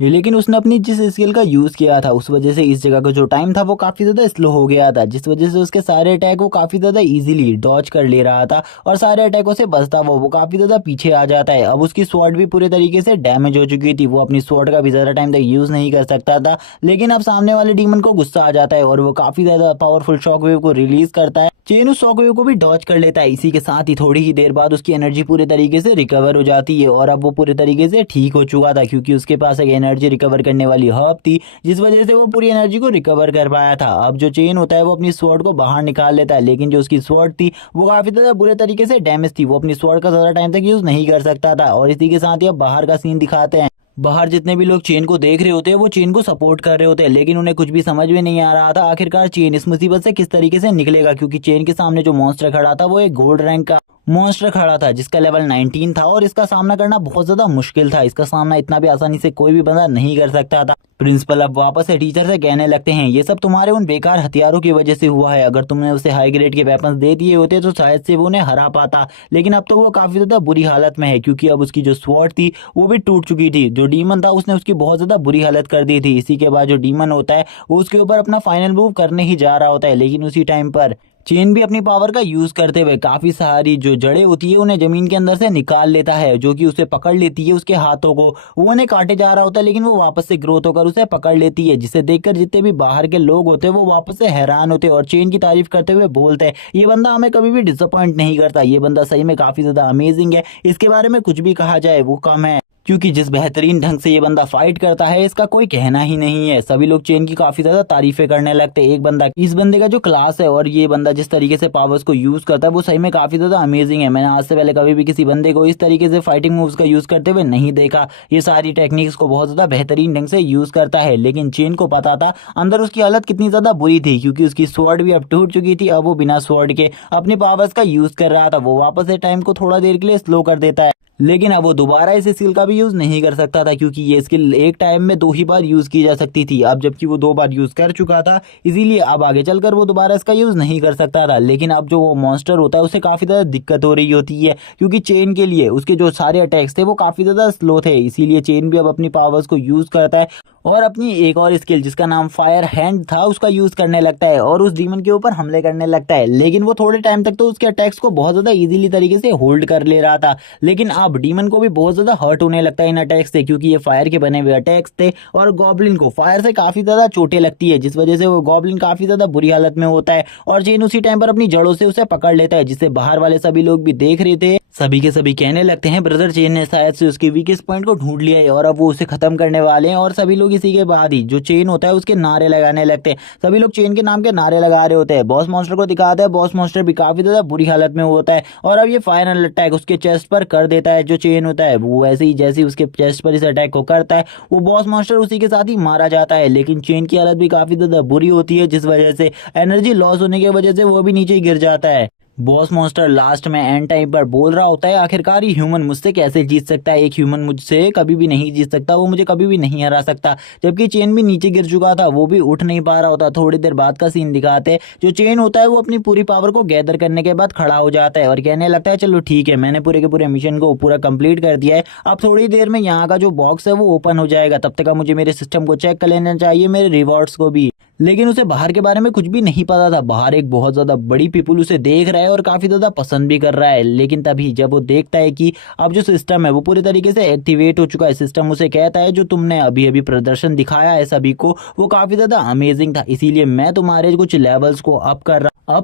लेकिन उसने अपनी जिस स्किल का यूज किया था उस वजह से इस जगह का जो टाइम था वो काफी ज्यादा स्लो हो गया था, जिस वजह से उसके सारे अटैक वो काफी ज्यादा इजीली डॉज कर ले रहा था और सारे अटैकों से बचता वो काफी ज्यादा पीछे आ जाता है। अब उसकी स्वॉर्ड भी पूरे तरीके से डैमेज हो चुकी थी, वो अपनी स्वॉर्ड का भी ज्यादा टाइम तक यूज नहीं कर सकता था। लेकिन अब सामने वाले डीमन को गुस्सा आ जाता है और वो काफी ज्यादा पावरफुल शॉक वेव को रिलीज करता है, चेन उस शॉकवेव को भी डॉज कर लेता है। इसी के साथ ही थोड़ी ही देर बाद उसकी एनर्जी पूरे तरीके से रिकवर हो जाती है और अब वो पूरे तरीके से ठीक हो चुका था, क्योंकि उसके पास एक एनर्जी रिकवर करने वाली हर्ब थी, जिस वजह से वो पूरी एनर्जी को रिकवर कर पाया था। अब जो चेन होता है वो अपनी स्वॉर्ड को बाहर निकाल लेता है, लेकिन जो उसकी स्वॉर्ड थी वो काफी ज्यादा बुरे तरीके से डैमेज थी। वो अपनी स्वॉर्ड का ज्यादा टाइम तक यूज नहीं कर सकता था। और इसी के साथ ही अब बाहर का सीन दिखाते हैं। बाहर जितने भी लोग चेन को देख रहे होते हैं वो चेन को सपोर्ट कर रहे होते हैं, लेकिन उन्हें कुछ भी समझ में नहीं आ रहा था आखिरकार चेन इस मुसीबत से किस तरीके से निकलेगा, क्योंकि चेन के सामने जो मॉन्स्टर खड़ा था वो एक गोल्ड रैंक का मॉन्स्टर खड़ा था, जिसका लेवल 19 था और इसका सामना करना बहुत ज्यादा मुश्किल था। इसका सामना इतना भी आसानी से कोई भी बंदा नहीं कर सकता था। प्रिंसिपल अब वापस से टीचर से कहने लगते हैं, ये सब तुम्हारे उन बेकार हथियारों की वजह से हुआ है। अगर तुमने उसे हाई ग्रेड के वेपन्स दे दिए होते तो शायद से वो उन्हें हरा पाता, लेकिन अब तो वो काफी ज्यादा बुरी हालत में है, क्योंकि अब उसकी जो स्वॉर्ड थी वो भी टूट चुकी थी। जो डीमन था उसने उसकी बहुत ज्यादा बुरी हालत कर दी थी। इसी के बाद जो डीमन होता है वो उसके ऊपर अपना फाइनल मूव करने ही जा रहा होता है, लेकिन उसी टाइम पर चेन भी अपनी पावर का यूज करते हुए काफी सारी जो जड़ें होती है उन्हें जमीन के अंदर से निकाल लेता है, जो कि उसे पकड़ लेती है उसके हाथों को। वो उन्हें काटे जा रहा होता है, लेकिन वो वापस से ग्रोथ होकर उसे पकड़ लेती है, जिसे देखकर जितने भी बाहर के लोग होते हैं वो वापस से हैरान होते हैं और चेन की तारीफ करते हुए बोलते हैं, ये बंदा हमें कभी भी डिसअपॉइंट नहीं करता, ये बंदा सही में काफी ज्यादा अमेजिंग है, इसके बारे में कुछ भी कहा जाए वो कम है, क्योंकि जिस बेहतरीन ढंग से ये बंदा फाइट करता है इसका कोई कहना ही नहीं है। सभी लोग चेन की काफी ज्यादा तारीफें करने लगते हैं। एक बंदा, इस बंदे का जो क्लास है और ये बंदा जिस तरीके से पावर्स को यूज करता है वो सही में काफी ज्यादा अमेजिंग है। मैंने आज से पहले कभी भी किसी बंदे को इस तरीके से फाइटिंग मूव्स का यूज करते हुए नहीं देखा। ये सारी टेक्निक्स को बहुत ज्यादा बेहतरीन ढंग से यूज करता है, लेकिन चेन को पता था अंदर उसकी हालत कितनी ज्यादा बुरी थी, क्योंकि उसकी स्वॉर्ड भी अब टूट चुकी थी। अब वो बिना स्वॉर्ड के अपनी पावर्स का यूज कर रहा था। वो वापस से टाइम को थोड़ा देर के लिए स्लो कर देता है, लेकिन अब वो दोबारा इस स्किल का भी यूज नहीं कर सकता था, क्योंकि ये स्किल एक टाइम में 2 ही बार यूज की जा सकती थी। अब जबकि वो 2 बार यूज कर चुका था, इसीलिए अब आगे चलकर वो दोबारा इसका यूज नहीं कर सकता था। लेकिन अब जो वो मॉन्स्टर होता है उसे काफी ज्यादा दिक्कत हो रही होती है, क्योंकि चेन के लिए उसके जो सारे अटैक्स थे वो काफी ज्यादा स्लो थे। इसीलिए चेन भी अब अपनी पावर्स को यूज करता है और अपनी एक और स्किल जिसका नाम फायर हैंड था उसका यूज करने लगता है और उस डीमन के ऊपर हमले करने लगता है। लेकिन वो थोड़े टाइम तक तो उसके अटैक्स को बहुत ज्यादा इजीली तरीके से होल्ड कर ले रहा था, लेकिन अब डीमन को भी बहुत ज्यादा हर्ट होने लगता है इन अटैक्स से, क्योंकि ये फायर के बने हुए अटैक्स थे और गॉब्लिन को फायर से काफी ज्यादा चोटें लगती है, जिस वजह से वो गॉब्लिन काफी ज्यादा बुरी हालत में होता है और चेन उसी टाइम पर अपनी जड़ों से उसे पकड़ लेता है, जिसे बाहर वाले सभी लोग भी देख रहे थे। सभी के सभी कहने लगते हैं ब्रदर चेन ने शायद से उसके वीकेस्ट पॉइंट को ढूंढ लिया है और अब वो उसे खत्म करने वाले हैं। और सभी लोग इसी के बाद ही जो चेन होता है उसके नारे लगाने लगते हैं। सभी लोग चेन के नाम के नारे लगा रहे होते हैं। बॉस मॉन्स्टर को दिखाते हैं, बॉस मॉन्स्टर भी काफी ज्यादा बुरी हालत में होता है और अब ये फाइनल अटैक उसके चेस्ट पर कर देता है। जो चेन होता है वो वैसे ही जैसे उसके चेस्ट पर इस अटैक को करता है वो बॉस मॉन्स्टर उसी के साथ ही मारा जाता है, लेकिन चेन की हालत भी काफी ज्यादा बुरी होती है, जिस वजह से एनर्जी लॉस होने की वजह से वो भी नीचे गिर जाता है। बॉस मॉन्स्टर लास्ट में एंड टाइम पर बोल रहा होता है, आखिरकार ये ह्यूमन मुझसे कैसे जीत सकता है, एक ह्यूमन मुझसे कभी भी नहीं जीत सकता, वो मुझे कभी भी नहीं हरा सकता। जबकि चेन भी नीचे गिर चुका था, वो भी उठ नहीं पा रहा होता। थोड़ी देर बाद का सीन दिखाते, जो चेन होता है वो अपनी पूरी पावर को गैदर करने के बाद खड़ा हो जाता है और कहने लगता है चलो ठीक है, मैंने पूरे के पूरे मिशन को पूरा कंप्लीट कर दिया है, अब थोड़ी देर में यहाँ का जो बॉक्स है वो ओपन हो जाएगा, तब तक मुझे मेरे सिस्टम को चेक कर लेना चाहिए, मेरे रिवॉर्ड्स को भी। लेकिन उसे बाहर के बारे में कुछ भी नहीं पता था। बाहर एक बहुत ज्यादा बड़ी पीपल उसे देख रहा है और काफी ज्यादा पसंद भी कर रहा है, लेकिन तभी जब वो देखता है कि अब जो सिस्टम है वो पूरे तरीके से एक्टिवेट हो चुका है। सिस्टम उसे कहता है जो तुमने अभी अभी प्रदर्शन दिखाया है सभी को वो काफी ज्यादा अमेजिंग था, इसीलिए मैं तुम्हारे कुछ लेवल्स को अप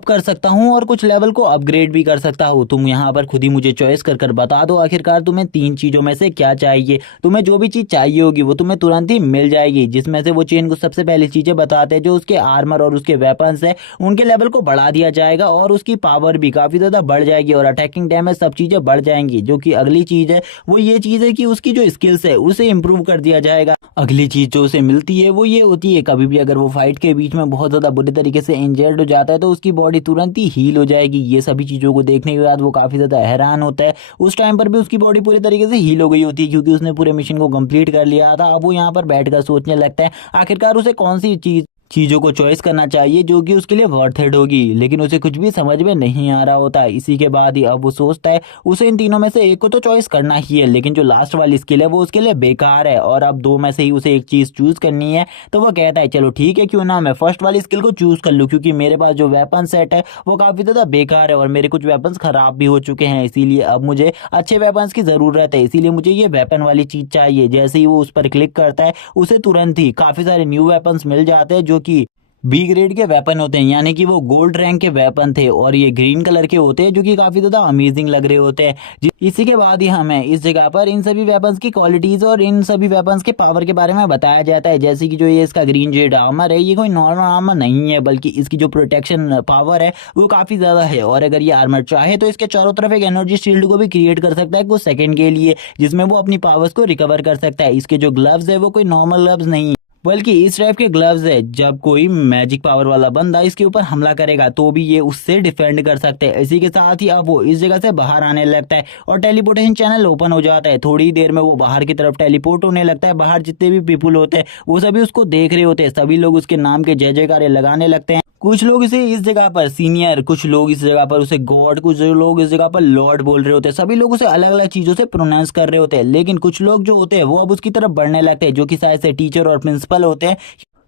कर सकता हूँ और कुछ लेवल को अपग्रेड भी कर सकता हूँ। तुम यहाँ पर खुद ही मुझे चॉइस कर बता दो आखिरकार तुम्हें 3 चीजों में से क्या चाहिए। तुम्हें जो भी चीज चाहिए होगी वो तुम्हें तुरंत ही मिल जाएगी, जिसमें से वो चेन को सबसे पहले चीजें बताते हैं, जो उसके आर्मर और उसके वेपन्स है उनके लेवल को बढ़ा दिया जाएगा और उसकी पावर भी काफी ज्यादा बढ़ जाएगी और अटैकिंग डैमेज सब चीजें बढ़ जाएंगी। जो कि अगली चीज है वो ये चीज है कि उसकी जो स्किल्स है उसे इंप्रूव कर दिया जाएगा। अगली चीज जो उसे मिलती है वो ये होती है, कभी भी अगर वो फाइट के बीच में बहुत ज्यादा बुरी तरीके से इंजर्ड हो जाता है तो उसकी बॉडी तुरंत ही हील हो जाएगी। ये सभी चीजों को देखने के बाद वो काफी ज्यादा हैरान होता है। उस टाइम पर भी उसकी बॉडी पूरी तरीके से हील हो गई होती है, क्योंकि उसने पूरे मिशन को कंप्लीट कर लिया था। अब वो यहाँ पर बैठकर सोचने लगता है आखिरकार उसे कौन सी चीजों को चॉइस करना चाहिए जो कि उसके लिए वर्थ इट होगी, लेकिन उसे कुछ भी समझ में नहीं आ रहा होता है। इसी के बाद ही अब वो सोचता है उसे इन तीनों में से एक को तो चॉइस करना ही है, लेकिन जो लास्ट वाली स्किल है वो उसके लिए बेकार है और अब 2 में से ही उसे एक चीज चूज करनी है। तो वो कहता है चलो ठीक है, क्यों ना मैं फर्स्ट वाली स्किल को चूज कर लूं, क्योंकि मेरे पास जो वेपन सेट है वो काफी ज्यादा बेकार है और मेरे कुछ वेपन्स खराब भी हो चुके हैं, इसीलिए अब मुझे अच्छे वेपन्स की जरूरत है, इसीलिए मुझे ये वेपन वाली चीज चाहिए। जैसे ही वो उस पर क्लिक करता है उसे तुरंत ही काफी सारे न्यू वेपन्स मिल जाते हैं, जो कि बी ग्रेड के वेपन होते हैं, यानी कि वो गोल्ड रैंक के वेपन थे और ये ग्रीन कलर के होते हैं जो कि काफी ज्यादा अमेजिंग लग रहे होते हैं। इसी के बाद ही हमें इस जगह पर इन सभी वेपन्स की क्वालिटीज और इन सभी वेपन्स के पावर के बारे में बताया जाता है। जैसे कि जो ये इसका ग्रीन जेड आर्मर है, ये कोई नॉर्मल आर्मर नहीं है, बल्कि इसकी जो प्रोटेक्शन पावर है वो काफी ज्यादा है। और अगर ये आर्मर चाहे तो इसके चारों तरफ एक एनर्जी शील्ड को भी क्रिएट कर सकता है कुछ सेकंड के लिए, जिसमें वो अपनी पावर्स को रिकवर कर सकता है। इसके जो ग्लव्स है वो कोई नॉर्मल ग्लव्स नहीं, बल्कि इस टाइप के ग्लव्स है जब कोई मैजिक पावर वाला बंदा इसके ऊपर हमला करेगा तो भी ये उससे डिफेंड कर सकते हैं। इसी के साथ ही अब वो इस जगह से बाहर आने लगता है और टेलीपोर्टेशन चैनल ओपन हो जाता है। थोड़ी देर में वो बाहर की तरफ टेलीपोर्ट होने लगता है। बाहर जितने भी पीपल होते हैं वो सभी उसको देख रहे होते हैं। सभी लोग उसके नाम के जय जयकारे लगाने लगते हैं। कुछ लोग इसे इस जगह पर सीनियर, कुछ लोग इस जगह पर उसे गॉड, कुछ लोग इस जगह पर लॉर्ड बोल रहे होते हैं। सभी लोग उसे अलग अलग चीजों से प्रोनाउंस कर रहे होते हैं। लेकिन कुछ लोग जो होते हैं वो अब उसकी तरफ बढ़ने लगते हैं, जो कि शायद से टीचर और प्रिंसिपल होते हैं,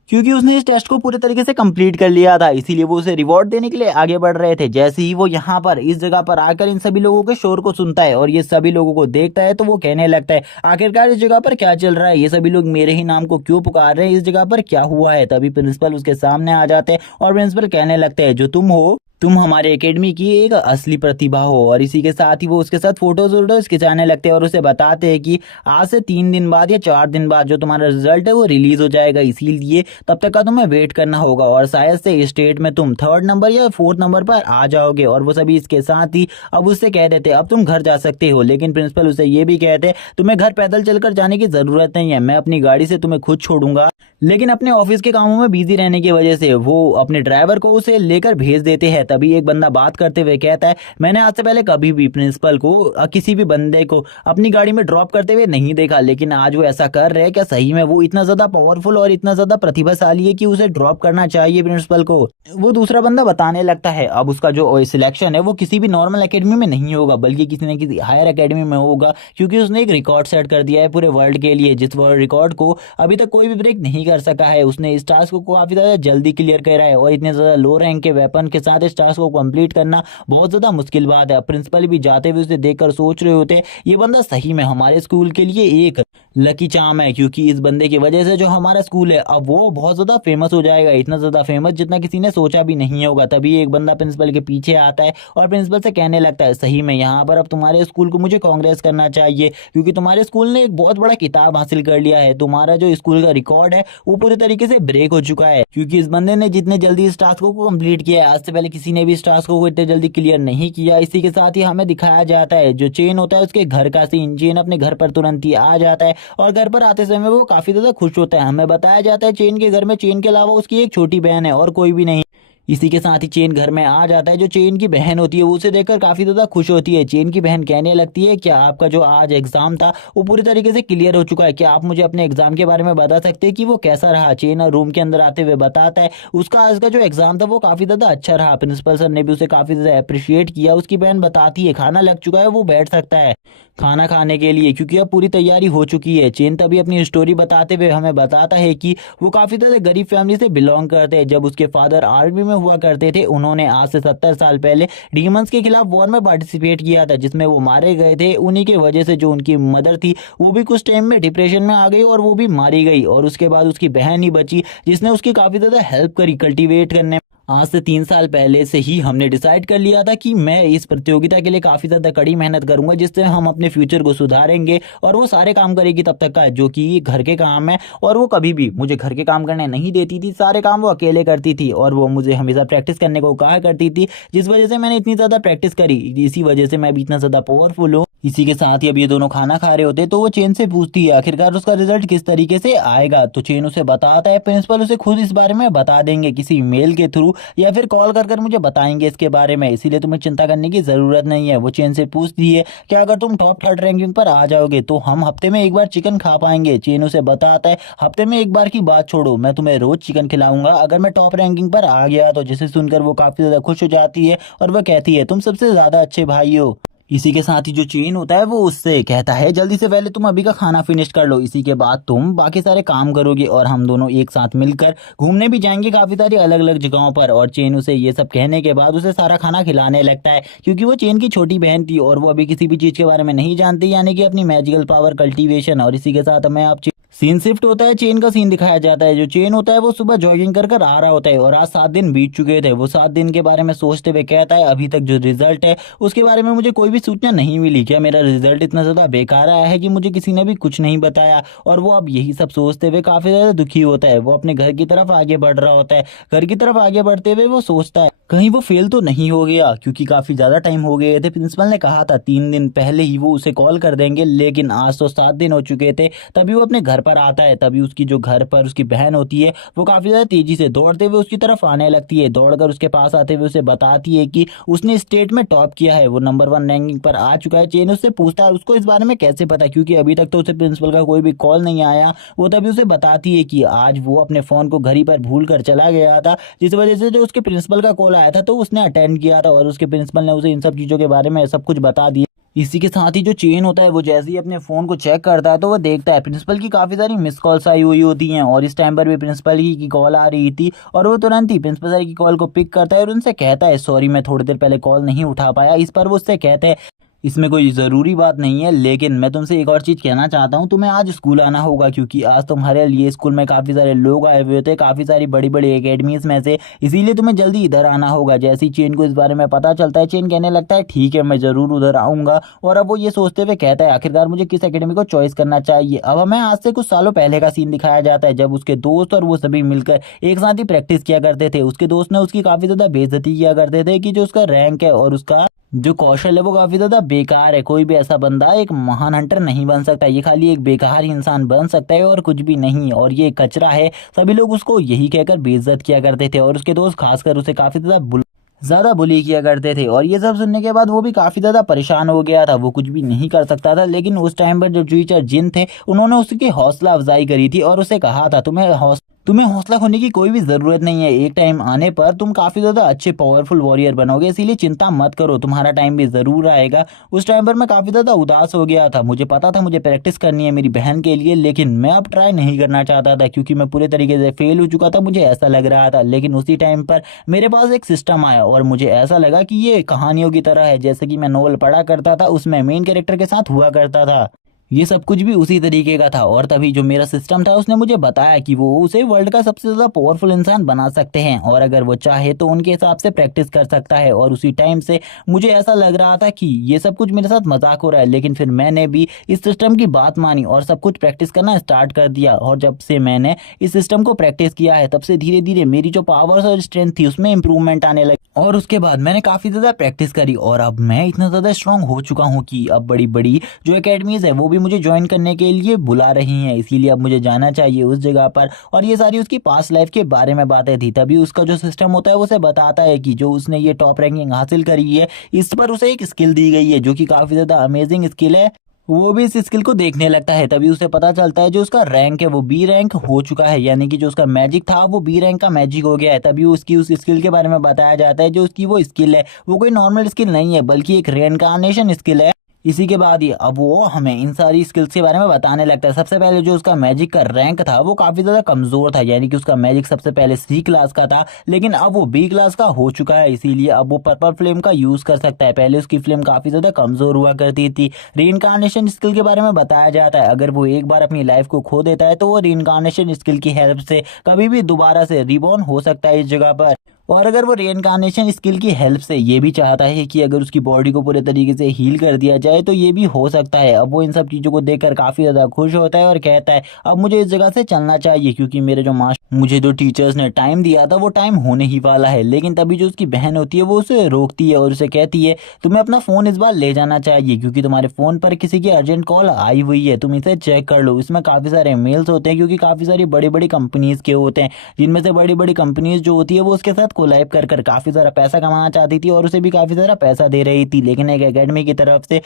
क्योंकि उसने इस टेस्ट को पूरे तरीके से कंप्लीट कर लिया था। इसीलिए वो उसे रिवॉर्ड देने के लिए आगे बढ़ रहे थे। जैसे ही वो यहाँ पर इस जगह पर आकर इन सभी लोगों के शोर को सुनता है और ये सभी लोगों को देखता है तो वो कहने लगता है, आखिरकार इस जगह पर क्या चल रहा है, ये सभी लोग मेरे ही नाम को क्यों पुकार रहे हैं, इस जगह पर क्या हुआ है। तभी प्रिंसिपल उसके सामने आ जाते हैं और प्रिंसिपल कहने लगते हैं, जो तुम हो, तुम हमारे एकेडमी की एक असली प्रतिभा हो। और इसी के साथ ही वो उसके साथ फोटोज वोटोज खिंचाने लगते हैं और उसे बताते हैं कि आज से 3 दिन बाद या 4 दिन बाद जो तुम्हारा रिजल्ट है वो रिलीज हो जाएगा, इसीलिए तब तक का तुम्हें वेट करना होगा और शायद से स्टेट में तुम 3rd नंबर या 4th नंबर पर आ जाओगे। और वो सभी इसके साथ ही अब उससे कह देते अब तुम घर जा सकते हो। लेकिन प्रिंसिपल उसे ये भी कहते तुम्हें घर पैदल चलकर जाने की जरूरत नहीं है, मैं अपनी गाड़ी से तुम्हें खुद छोड़ूंगा। लेकिन अपने ऑफिस के कामों में बिजी रहने की वजह से वो अपने ड्राइवर को उसे लेकर भेज देते हैं। तभी एक बंदा बात करते हुए कहता है, मैंने आज से पहले कभी भी प्रिंसिपल को किसी भी बंदे को अपनी गाड़ी में ड्रॉप करते हुए नहीं देखा, लेकिन आज वो ऐसा कर रहे हैं। क्या सही में वो इतना ज्यादा पावरफुल और इतना ज्यादा प्रतिभाशाली है कि उसे ड्रॉप करना चाहिए प्रिंसिपल को? वो दूसरा बंदा बताने लगता है अब उसका जो सिलेक्शन है वो किसी भी नॉर्मल एकेडमी में नहीं होगा, बल्कि किसी न किसी हायर एकेडमी में होगा, क्योंकि उसने एक रिकॉर्ड सेट कर दिया है पूरे वर्ल्ड के लिए, जिस वर्ल्ड रिकॉर्ड को अभी तक कोई भी ब्रेक नहीं कर सका है। उसने इस टास्क को काफी ज्यादा जल्दी क्लियर करा है और इतने ज्यादा लो रैंक के वेपन के साथ इस टास्क को कंप्लीट करना बहुत ज्यादा मुश्किल बात है। प्रिंसिपल भी जाते हुए उसे देखकर सोच रहे होते ये बंदा सही में हमारे स्कूल के लिए एक लकी चार्म है, क्योंकि इस बंदे की वजह से जो हमारा स्कूल है अब वो बहुत ज्यादा फेमस हो जाएगा, इतना ज्यादा फेमस जितना किसी ने सोचा भी नहीं होगा। तभी एक बंदा प्रिंसिपल के पीछे आता है और प्रिंसिपल से कहने लगता है, सही में यहाँ पर अब तुम्हारे स्कूल को मुझे कांग्रेस करना चाहिए, क्योंकि तुम्हारे स्कूल ने एक बहुत बड़ा किताब हासिल कर लिया है। तुम्हारा जो स्कूल का रिकॉर्ड है वो पूरे तरीके से ब्रेक हो चुका है, क्योंकि इस बंदे ने जितने जल्दी इस टास्क को कंप्लीट किया है, आज से पहले किसी ने भी इस टास्क को इतने जल्दी क्लियर नहीं किया। इसी के साथ ही हमें दिखाया जाता है जो चेन होता है उसके घर का सीन। चेन अपने घर पर तुरंत ही आ जाता है और घर पर आते समय वो काफी ज्यादा खुश होता है। हमें बताया जाता है चेन के घर में चेन के अलावा उसकी एक छोटी बहन है और कोई भी नहीं। इसी के साथ ही चेन घर में आ जाता है। जो चेन की बहन होती है वो उसे देखकर काफी ज्यादा खुश होती है। चेन की बहन कहने लगती है, क्या आपका जो आज एग्जाम था वो पूरी तरीके से क्लियर हो चुका है, क्या आप मुझे अपने एग्जाम के बारे में बता सकते हैं कि वो कैसा रहा? चेन रूम के अंदर आते हुए बताता है उसका आज का जो एग्जाम था वो काफी ज्यादा अच्छा रहा, प्रिंसिपल सर ने भी उसे काफी ज्यादा अप्रिशिएट किया। उसकी बहन बताती है खाना लग चुका है, वो बैठ सकता है खाना खाने के लिए, क्योंकि अब पूरी तैयारी हो चुकी है। चेन तभी अपनी स्टोरी बताते हुए हमें बताता है कि वो काफी ज्यादा गरीब फैमिली से बिलोंग करते हैं। जब उसके फादर आर्मी में हुआ करते थे, उन्होंने आज से 70 साल पहले डीमंस के खिलाफ वॉर में पार्टिसिपेट किया था, जिसमें वो मारे गए थे। उन्हीं की वजह से जो उनकी मदर थी वो भी कुछ टाइम में डिप्रेशन में आ गई और वो भी मारी गई, और उसके बाद उसकी बहन ही बची जिसने उसकी काफी ज्यादा हेल्प करी कल्टीवेट करने। आज से 3 साल पहले से ही हमने डिसाइड कर लिया था कि मैं इस प्रतियोगिता के लिए काफी ज्यादा कड़ी मेहनत करूंगा, जिससे हम अपने फ्यूचर को सुधारेंगे। और वो सारे काम करेगी तब तक का जो कि घर के काम है, और वो कभी भी मुझे घर के काम करने नहीं देती थी। सारे काम वो अकेले करती थी और वो मुझे हमेशा प्रैक्टिस करने को कहा करती थी, जिस वजह से मैंने इतनी ज्यादा प्रैक्टिस करी। इसी वजह से मैं भी इतना ज्यादा पावरफुल हूँ। इसी के साथ ही अब ये दोनों खाना खा रहे होते तो वो चेन से पूछती है आखिरकार उसका रिजल्ट किस तरीके से आएगा। तो चेन उसे बताता है प्रिंसिपल उसे खुद इस बारे में बता देंगे, किसी मेल के थ्रू या फिर कॉल कर कर मुझे बताएंगे इसके बारे में, इसीलिए तुम्हें चिंता करने की जरूरत नहीं है। वो चेन से पूछती है कि अगर तुम टॉप 3rd रैंकिंग पर आ जाओगे तो हम हफ्ते में एक बार चिकन खा पाएंगे। चेन उसे बताता है हफ्ते में एक बार की बात छोड़ो, मैं तुम्हें रोज चिकन खिलाऊंगा अगर मैं टॉप रैंकिंग पर आ गया तो। जिसे सुनकर वो काफी ज्यादा खुश हो जाती है और वह कहती है तुम सबसे ज्यादा अच्छे भाई हो। इसी के साथ ही जो चेन होता है वो उससे कहता है जल्दी से पहले तुम अभी का खाना फिनिश कर लो, इसी के बाद तुम बाकी सारे काम करोगे और हम दोनों एक साथ मिलकर घूमने भी जाएंगे काफी सारी अलग अलग जगहों पर। और चेन उसे ये सब कहने के बाद उसे सारा खाना खिलाने लगता है, क्योंकि वो चेन की छोटी बहन थी और वो अभी किसी भी चीज के बारे में नहीं जानती, यानी कि अपनी मैजिकल पावर कल्टीवेशन। और इसी के साथ मैं आप सीन शिफ्ट होता है, चेन का सीन दिखाया जाता है। जो चेन होता है वो सुबह जॉगिंग कर कर आ रहा होता है और आज 7 दिन बीत चुके थे। वो 7 दिन के बारे में सोचते हुए कहता है अभी तक जो रिजल्ट है उसके बारे में मुझे कोई भी सूचना नहीं मिली। क्या मेरा रिजल्ट इतना ज्यादा बेकार आया है कि मुझे किसी ने भी कुछ नहीं बताया। और वो अब यही सब सोचते हुए काफी ज्यादा दुखी होता है। वो अपने घर की तरफ आगे बढ़ रहा होता है। घर की तरफ आगे बढ़ते हुए वो सोचता है कहीं वो फेल तो नहीं हो गया, क्योंकि काफी ज्यादा टाइम हो गए थे। प्रिंसिपल ने कहा था 3 दिन पहले ही वो उसे कॉल कर देंगे, लेकिन आज तो 7 दिन हो चुके थे। तभी वो अपने घर पर आता है। तभी उसकी जो घर पर उसकी बहन होती है वो काफी ज्यादा तेजी से दौड़ते हुए उसकी तरफ आने लगती है। दौड़कर उसके पास आते हुए उसे बताती है कि उसने स्टेट में टॉप किया है, वो नंबर 1 रैंकिंग पर आ चुका है। चेन उससे पूछता है उसको इस बारे में कैसे पता, क्योंकि अभी तक तो उसे प्रिंसिपल का कोई भी कॉल नहीं आया। वो तभी उसे बताती है कि आज वो अपने फोन को घर ही पर भूल कर चला गया था, जिस वजह से जो उसके प्रिंसिपल का कॉल आया था तो उसने अटेंड किया था और उसके प्रिंसिपल ने उसे इन सब चीजों के बारे में सब कुछ बता दिया। इसी के साथ ही जो चेन होता है वो जैसे ही अपने फोन को चेक करता है तो वो देखता है प्रिंसिपल की काफी सारी मिस कॉल्स आई हुई होती हैं और इस टाइम पर भी प्रिंसिपल ही की कॉल आ रही थी। और वो तुरंत ही प्रिंसिपल सर की कॉल को पिक करता है और उनसे कहता है सॉरी मैं थोड़ी देर पहले कॉल नहीं उठा पाया। इस पर वो उससे कहते हैं इसमें कोई ज़रूरी बात नहीं है, लेकिन मैं तुमसे एक और चीज़ कहना चाहता हूँ, तुम्हें आज स्कूल आना होगा क्योंकि आज तुम्हारे लिए स्कूल में काफ़ी सारे लोग आए हुए थे, काफ़ी सारी बड़ी बड़ी एकेडमीज में से, इसीलिए तुम्हें जल्दी इधर आना होगा। जैसे ही चेन को इस बारे में पता चलता है चेन कहने लगता है ठीक है मैं ज़रूर उधर आऊँगा। और अब वो ये सोचते हुए कहता है आखिरकार मुझे किस एकेडमी को चॉइस करना चाहिए। अब हमें आज से कुछ सालों पहले का सीन दिखाया जाता है जब उसके दोस्त और वो सभी मिलकर एक साथ ही प्रैक्टिस किया करते थे। उसके दोस्त ने उसकी काफ़ी ज़्यादा बेइज्जती किया करते थे कि जो उसका रैंक है और उसका जो कौशल है वो काफी ज्यादा बेकार है। कोई भी ऐसा बंदा एक महान हंटर नहीं बन सकता, ये खाली एक बेकार इंसान बन सकता है और कुछ भी नहीं, और ये कचरा है। सभी लोग उसको यही कहकर बेइज्जत किया करते थे और उसके दोस्त खासकर उसे काफी ज्यादा बुली किया करते थे। और ये सब सुनने के बाद वो भी काफी ज्यादा परेशान हो गया था। वो कुछ भी नहीं कर सकता था, लेकिन उस टाइम पर जो टीचर जिन थे उन्होंने उसकी हौसला अफजाई करी थी और उसे कहा था तुम्हें हौसला खोने की कोई भी जरूरत नहीं है। एक टाइम आने पर तुम काफी ज्यादा अच्छे पावरफुल वॉरियर बनोगे, इसीलिए चिंता मत करो, तुम्हारा टाइम भी जरूर आएगा। उस टाइम पर मैं काफी ज्यादा उदास हो गया था। मुझे पता था मुझे प्रैक्टिस करनी है मेरी बहन के लिए, लेकिन मैं अब ट्राई नहीं करना चाहता था क्योंकि मैं पूरे तरीके से फेल हो चुका था, मुझे ऐसा लग रहा था। लेकिन उसी टाइम पर मेरे पास एक सिस्टम आया और मुझे ऐसा लगा कि ये कहानियों की तरह है, जैसे कि मैं नोवेल पढ़ा करता था उसमें मेन कैरेक्टर के साथ हुआ करता था। ये सब कुछ भी उसी तरीके का था। और तभी जो मेरा सिस्टम था उसने मुझे बताया कि वो उसे वर्ल्ड का सबसे ज्यादा पावरफुल इंसान बना सकते हैं और अगर वो चाहे तो उनके हिसाब से प्रैक्टिस कर सकता है। और उसी टाइम से मुझे ऐसा लग रहा था कि ये सब कुछ मेरे साथ मजाक हो रहा है, लेकिन फिर मैंने भी इस सिस्टम की बात मानी और सब कुछ प्रैक्टिस करना स्टार्ट कर दिया। और जब से मैंने इस सिस्टम को प्रैक्टिस किया है तब से धीरे धीरे मेरी जो पावर्स और स्ट्रेंथ थी उसमें इंप्रूवमेंट आने लगी। और उसके बाद मैंने काफी ज्यादा प्रैक्टिस करी और अब मैं इतना ज्यादा स्ट्रांग हो चुका हूँ कि अब बड़ी बड़ी जो एकेडमीज है वो भी मुझे ज्वाइन करने के लिए बुला रही हैं, इसीलिए अब मुझे जाना चाहिए उस जगह पर। और ये सारी उसकी पास्ट लाइफ के बारे में बातें थी। तभी उसका जो सिस्टम होता है वो उसे बताता है कि जो उसने ये टॉप रैंकिंग हासिल करी है इस पर उसे एक स्किल दी गई है जो कि काफी ज्यादा अमेजिंग स्किल है। वो भी इस स्किल को देखने लगता है। तभी उसे पता चलता है जो उसका रैंक है वो बी रैंक हो चुका है, यानी कि जो उसका मैजिक था वो बी रैंक का मैजिक हो गया है। तभी उसकी उस स्किल के बारे में बताया जाता है जो उसकी वो स्किल है वो कोई नॉर्मल स्किल नहीं है बल्कि एक रेइनकार्नेशन स्किल है। इसी के बाद ही अब वो हमें इन सारी स्किल्स के बारे में बताने लगता है। सबसे पहले जो उसका मैजिक का रैंक था वो काफी ज्यादा कमजोर था, यानी कि उसका मैजिक सबसे पहले सी क्लास का था, लेकिन अब वो बी क्लास का हो चुका है, इसीलिए अब वो पर्पल फ्लेम का यूज कर सकता है। पहले उसकी फ्लेम काफी ज्यादा कमजोर हुआ करती थी। रीइंकार्नेशन स्किल के बारे में बताया जाता है अगर वो एक बार अपनी लाइफ को खो देता है तो वो रीइंकार्नेशन स्किल की हेल्प से कभी भी दोबारा से रिबॉर्न हो सकता है इस जगह पर। और अगर वो रेइनकार्नेशन स्किल की हेल्प से ये भी चाहता है कि अगर उसकी बॉडी को पूरे तरीके से हील कर दिया जाए तो ये भी हो सकता है। अब वो इन सब चीज़ों को देखकर काफ़ी ज़्यादा खुश होता है और कहता है अब मुझे इस जगह से चलना चाहिए क्योंकि मेरे जो मास्टर मुझे जो टीचर्स ने टाइम दिया था वो टाइम होने ही वाला है। लेकिन तभी जो उसकी बहन होती है वो उसे रोकती है और उसे कहती है तुम्हें अपना फ़ोन इस बार ले जाना चाहिए क्योंकि तुम्हारे फ़ोन पर किसी की अर्जेंट कॉल आई हुई है, तुम इसे चेक कर लो। इसमें काफ़ी सारे मेल्स होते हैं क्योंकि काफ़ी सारी बड़ी बड़ी कंपनीज के होते हैं, जिनमें से बड़ी बड़ी कंपनीज जो होती है वो उसके साथ कोलैब कर कर काफी सारा पैसा कमाना चाहती थी और उसे भी काफी सारा पैसा दे रही थी। लेकिन एक एकेडमी की तरफ से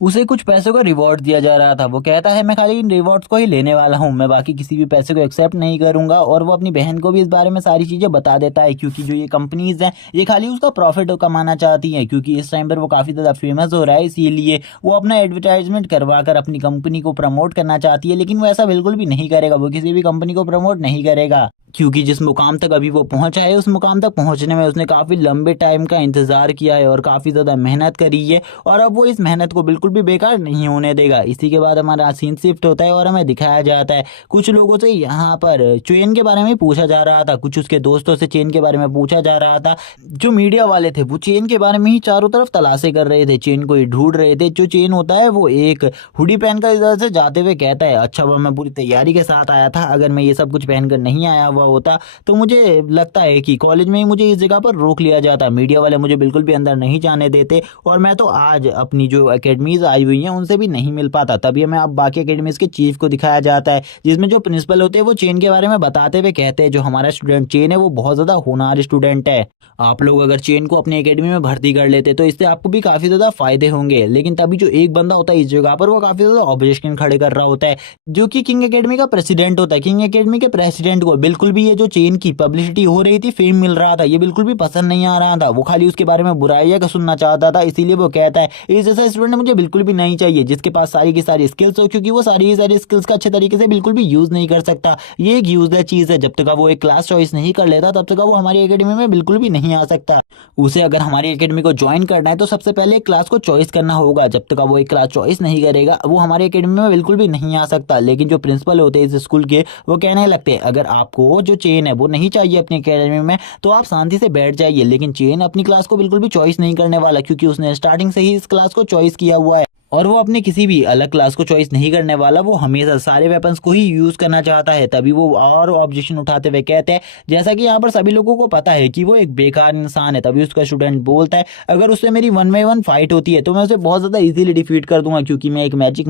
उसे कुछ पैसों का रिवॉर्ड दिया जा रहा था। वो कहता है मैं खाली इन रिवॉर्ड्स को ही लेने वाला हूँ, मैं बाकी किसी भी पैसे को एक्सेप्ट नहीं करूंगा। और वो अपनी बहन को भी इस बारे में सारी चीजें बता देता है क्योंकि जो ये कंपनीज हैं ये खाली उसका प्रॉफिट कमाना चाहती हैं, क्योंकि इस टाइम पर वो काफी ज्यादा फेमस हो रहा है, इसीलिए वो अपना एडवर्टाइजमेंट करवा कर अपनी कंपनी को प्रमोट करना चाहती है। लेकिन वो ऐसा बिल्कुल भी नहीं करेगा, वो किसी भी कंपनी को प्रमोट नहीं करेगा क्योंकि जिस मुकाम तक अभी वो पहुंचा है उस मुकाम तक पहुंचने में उसने काफी लंबे टाइम का इंतजार किया है और काफी ज्यादा मेहनत करी है और अब वो इस मेहनत को बिल्कुल बिल्कुल भी बेकार नहीं होने देगा। इसी के बाद हमारा सीन शिफ्ट होता है और हमें दिखाया जाता है कुछ लोगों से यहाँ पर चेन के बारे में पूछा जा रहा था, कुछ उसके दोस्तों से चेन के बारे में पूछा जा रहा था। जो मीडिया वाले थे वो चेन के बारे में ही चारों तरफ तलाशें कर रहे थे, चेन को ही ढूंढ रहे थे। जो चेन होता है वो एक हुडी पहनकर इधर से जाते हुए कहता है, अच्छा वह मैं पूरी तैयारी के साथ आया था, अगर मैं ये सब कुछ पहनकर नहीं आया हुआ होता तो मुझे लगता है कि कॉलेज में ही मुझे इस जगह पर रोक लिया जाता, मीडिया वाले मुझे बिल्कुल भी अंदर नहीं जाने देते और मैं तो आज अपनी जो एकेडमीज आई हुई हैं उनसे भी नहीं मिल पाता। तभी हमें अब बाकी एकेडमीज के चीफ को दिखाया जाता है, जिसमें जो प्रिंसिपल होते हैं वो चेन के बारे में बताते हुए कहते हैं, जो हमारा स्टूडेंट चेन है वो बहुत ज्यादा होनहार स्टूडेंट है, आप लोग अगर चेन को अपनी एकेडमी में भर्ती कर लेते तो इससे आपको भी काफी ज्यादा फायदे होंगे। लेकिन तभी जो एक बंदा होता है इस जगह पर वो काफी ज्यादा ऑब्जेक्शन खड़े कर रहा होता है, जो कि किंग एकेडमी का प्रेसिडेंट होता है। किंग एकेडमी के प्रेसिडेंट को बिल्कुल भी ये जो चेन की पब्लिसिटी हो रही थी, फेम मिल रहा था, ये बिल्कुल भी पसंद नहीं आ रहा था। वो खाली उसके बारे में बुराइयां का सुनना चाहता था, इसीलिए वो कहता है इस जैसा स्टूडेंट मुझे बिल्कुल भी नहीं चाहिए जिसके पास सारी की सारी स्किल्स हो, क्योंकि वो सारी की सारी स्किल्स का अच्छे तरीके से बिल्कुल भी यूज नहीं कर सकता। ये एक यूजलेस चीज है, जब तक वो एक क्लास चॉइस नहीं कर लेता तब तक वो हमारी एकेडमी में बिल्कुल भी नहीं आ सकता। उसे अगर हमारी एकेडमी को ज्वाइन करना है तो सबसे पहले एक क्लास को चॉइस करना होगा, जब तक वो एक क्लास चॉइस नहीं करेगा वो हमारी एकेडमी में बिल्कुल भी नहीं आ सकता। लेकिन जो प्रिंसिपल होते हैं इस स्कूल के वो कहने लगते हैं, अगर आपको जो चेन है वो नहीं चाहिए अपनी एकेडमी में तो आप शांति से बैठ जाइए। लेकिन चेन अपनी क्लास को बिल्कुल भी चॉइस नहीं करने वाला, क्योंकि उसने स्टार्टिंग से ही इस क्लास को चॉइस किया हुआ है और वो अपने किसी भी अलग क्लास को चॉइस नहीं करने वाला, वो हमेशा सारे वेपन्स को ही यूज करना चाहता है। तभी वो और ऑब्जेक्शन उठाते हुए कहते हैं, जैसा कि यहाँ पर सभी लोगों को पता है कि वो एक बेकार इंसान है। तभी उसका स्टूडेंट बोलता है, अगर उससे मेरी 1v1 फाइट होती है तो मैं उसे बहुत ज्यादा इजीली डिफीट कर दूंगा, क्योंकि मैं एक मैजिक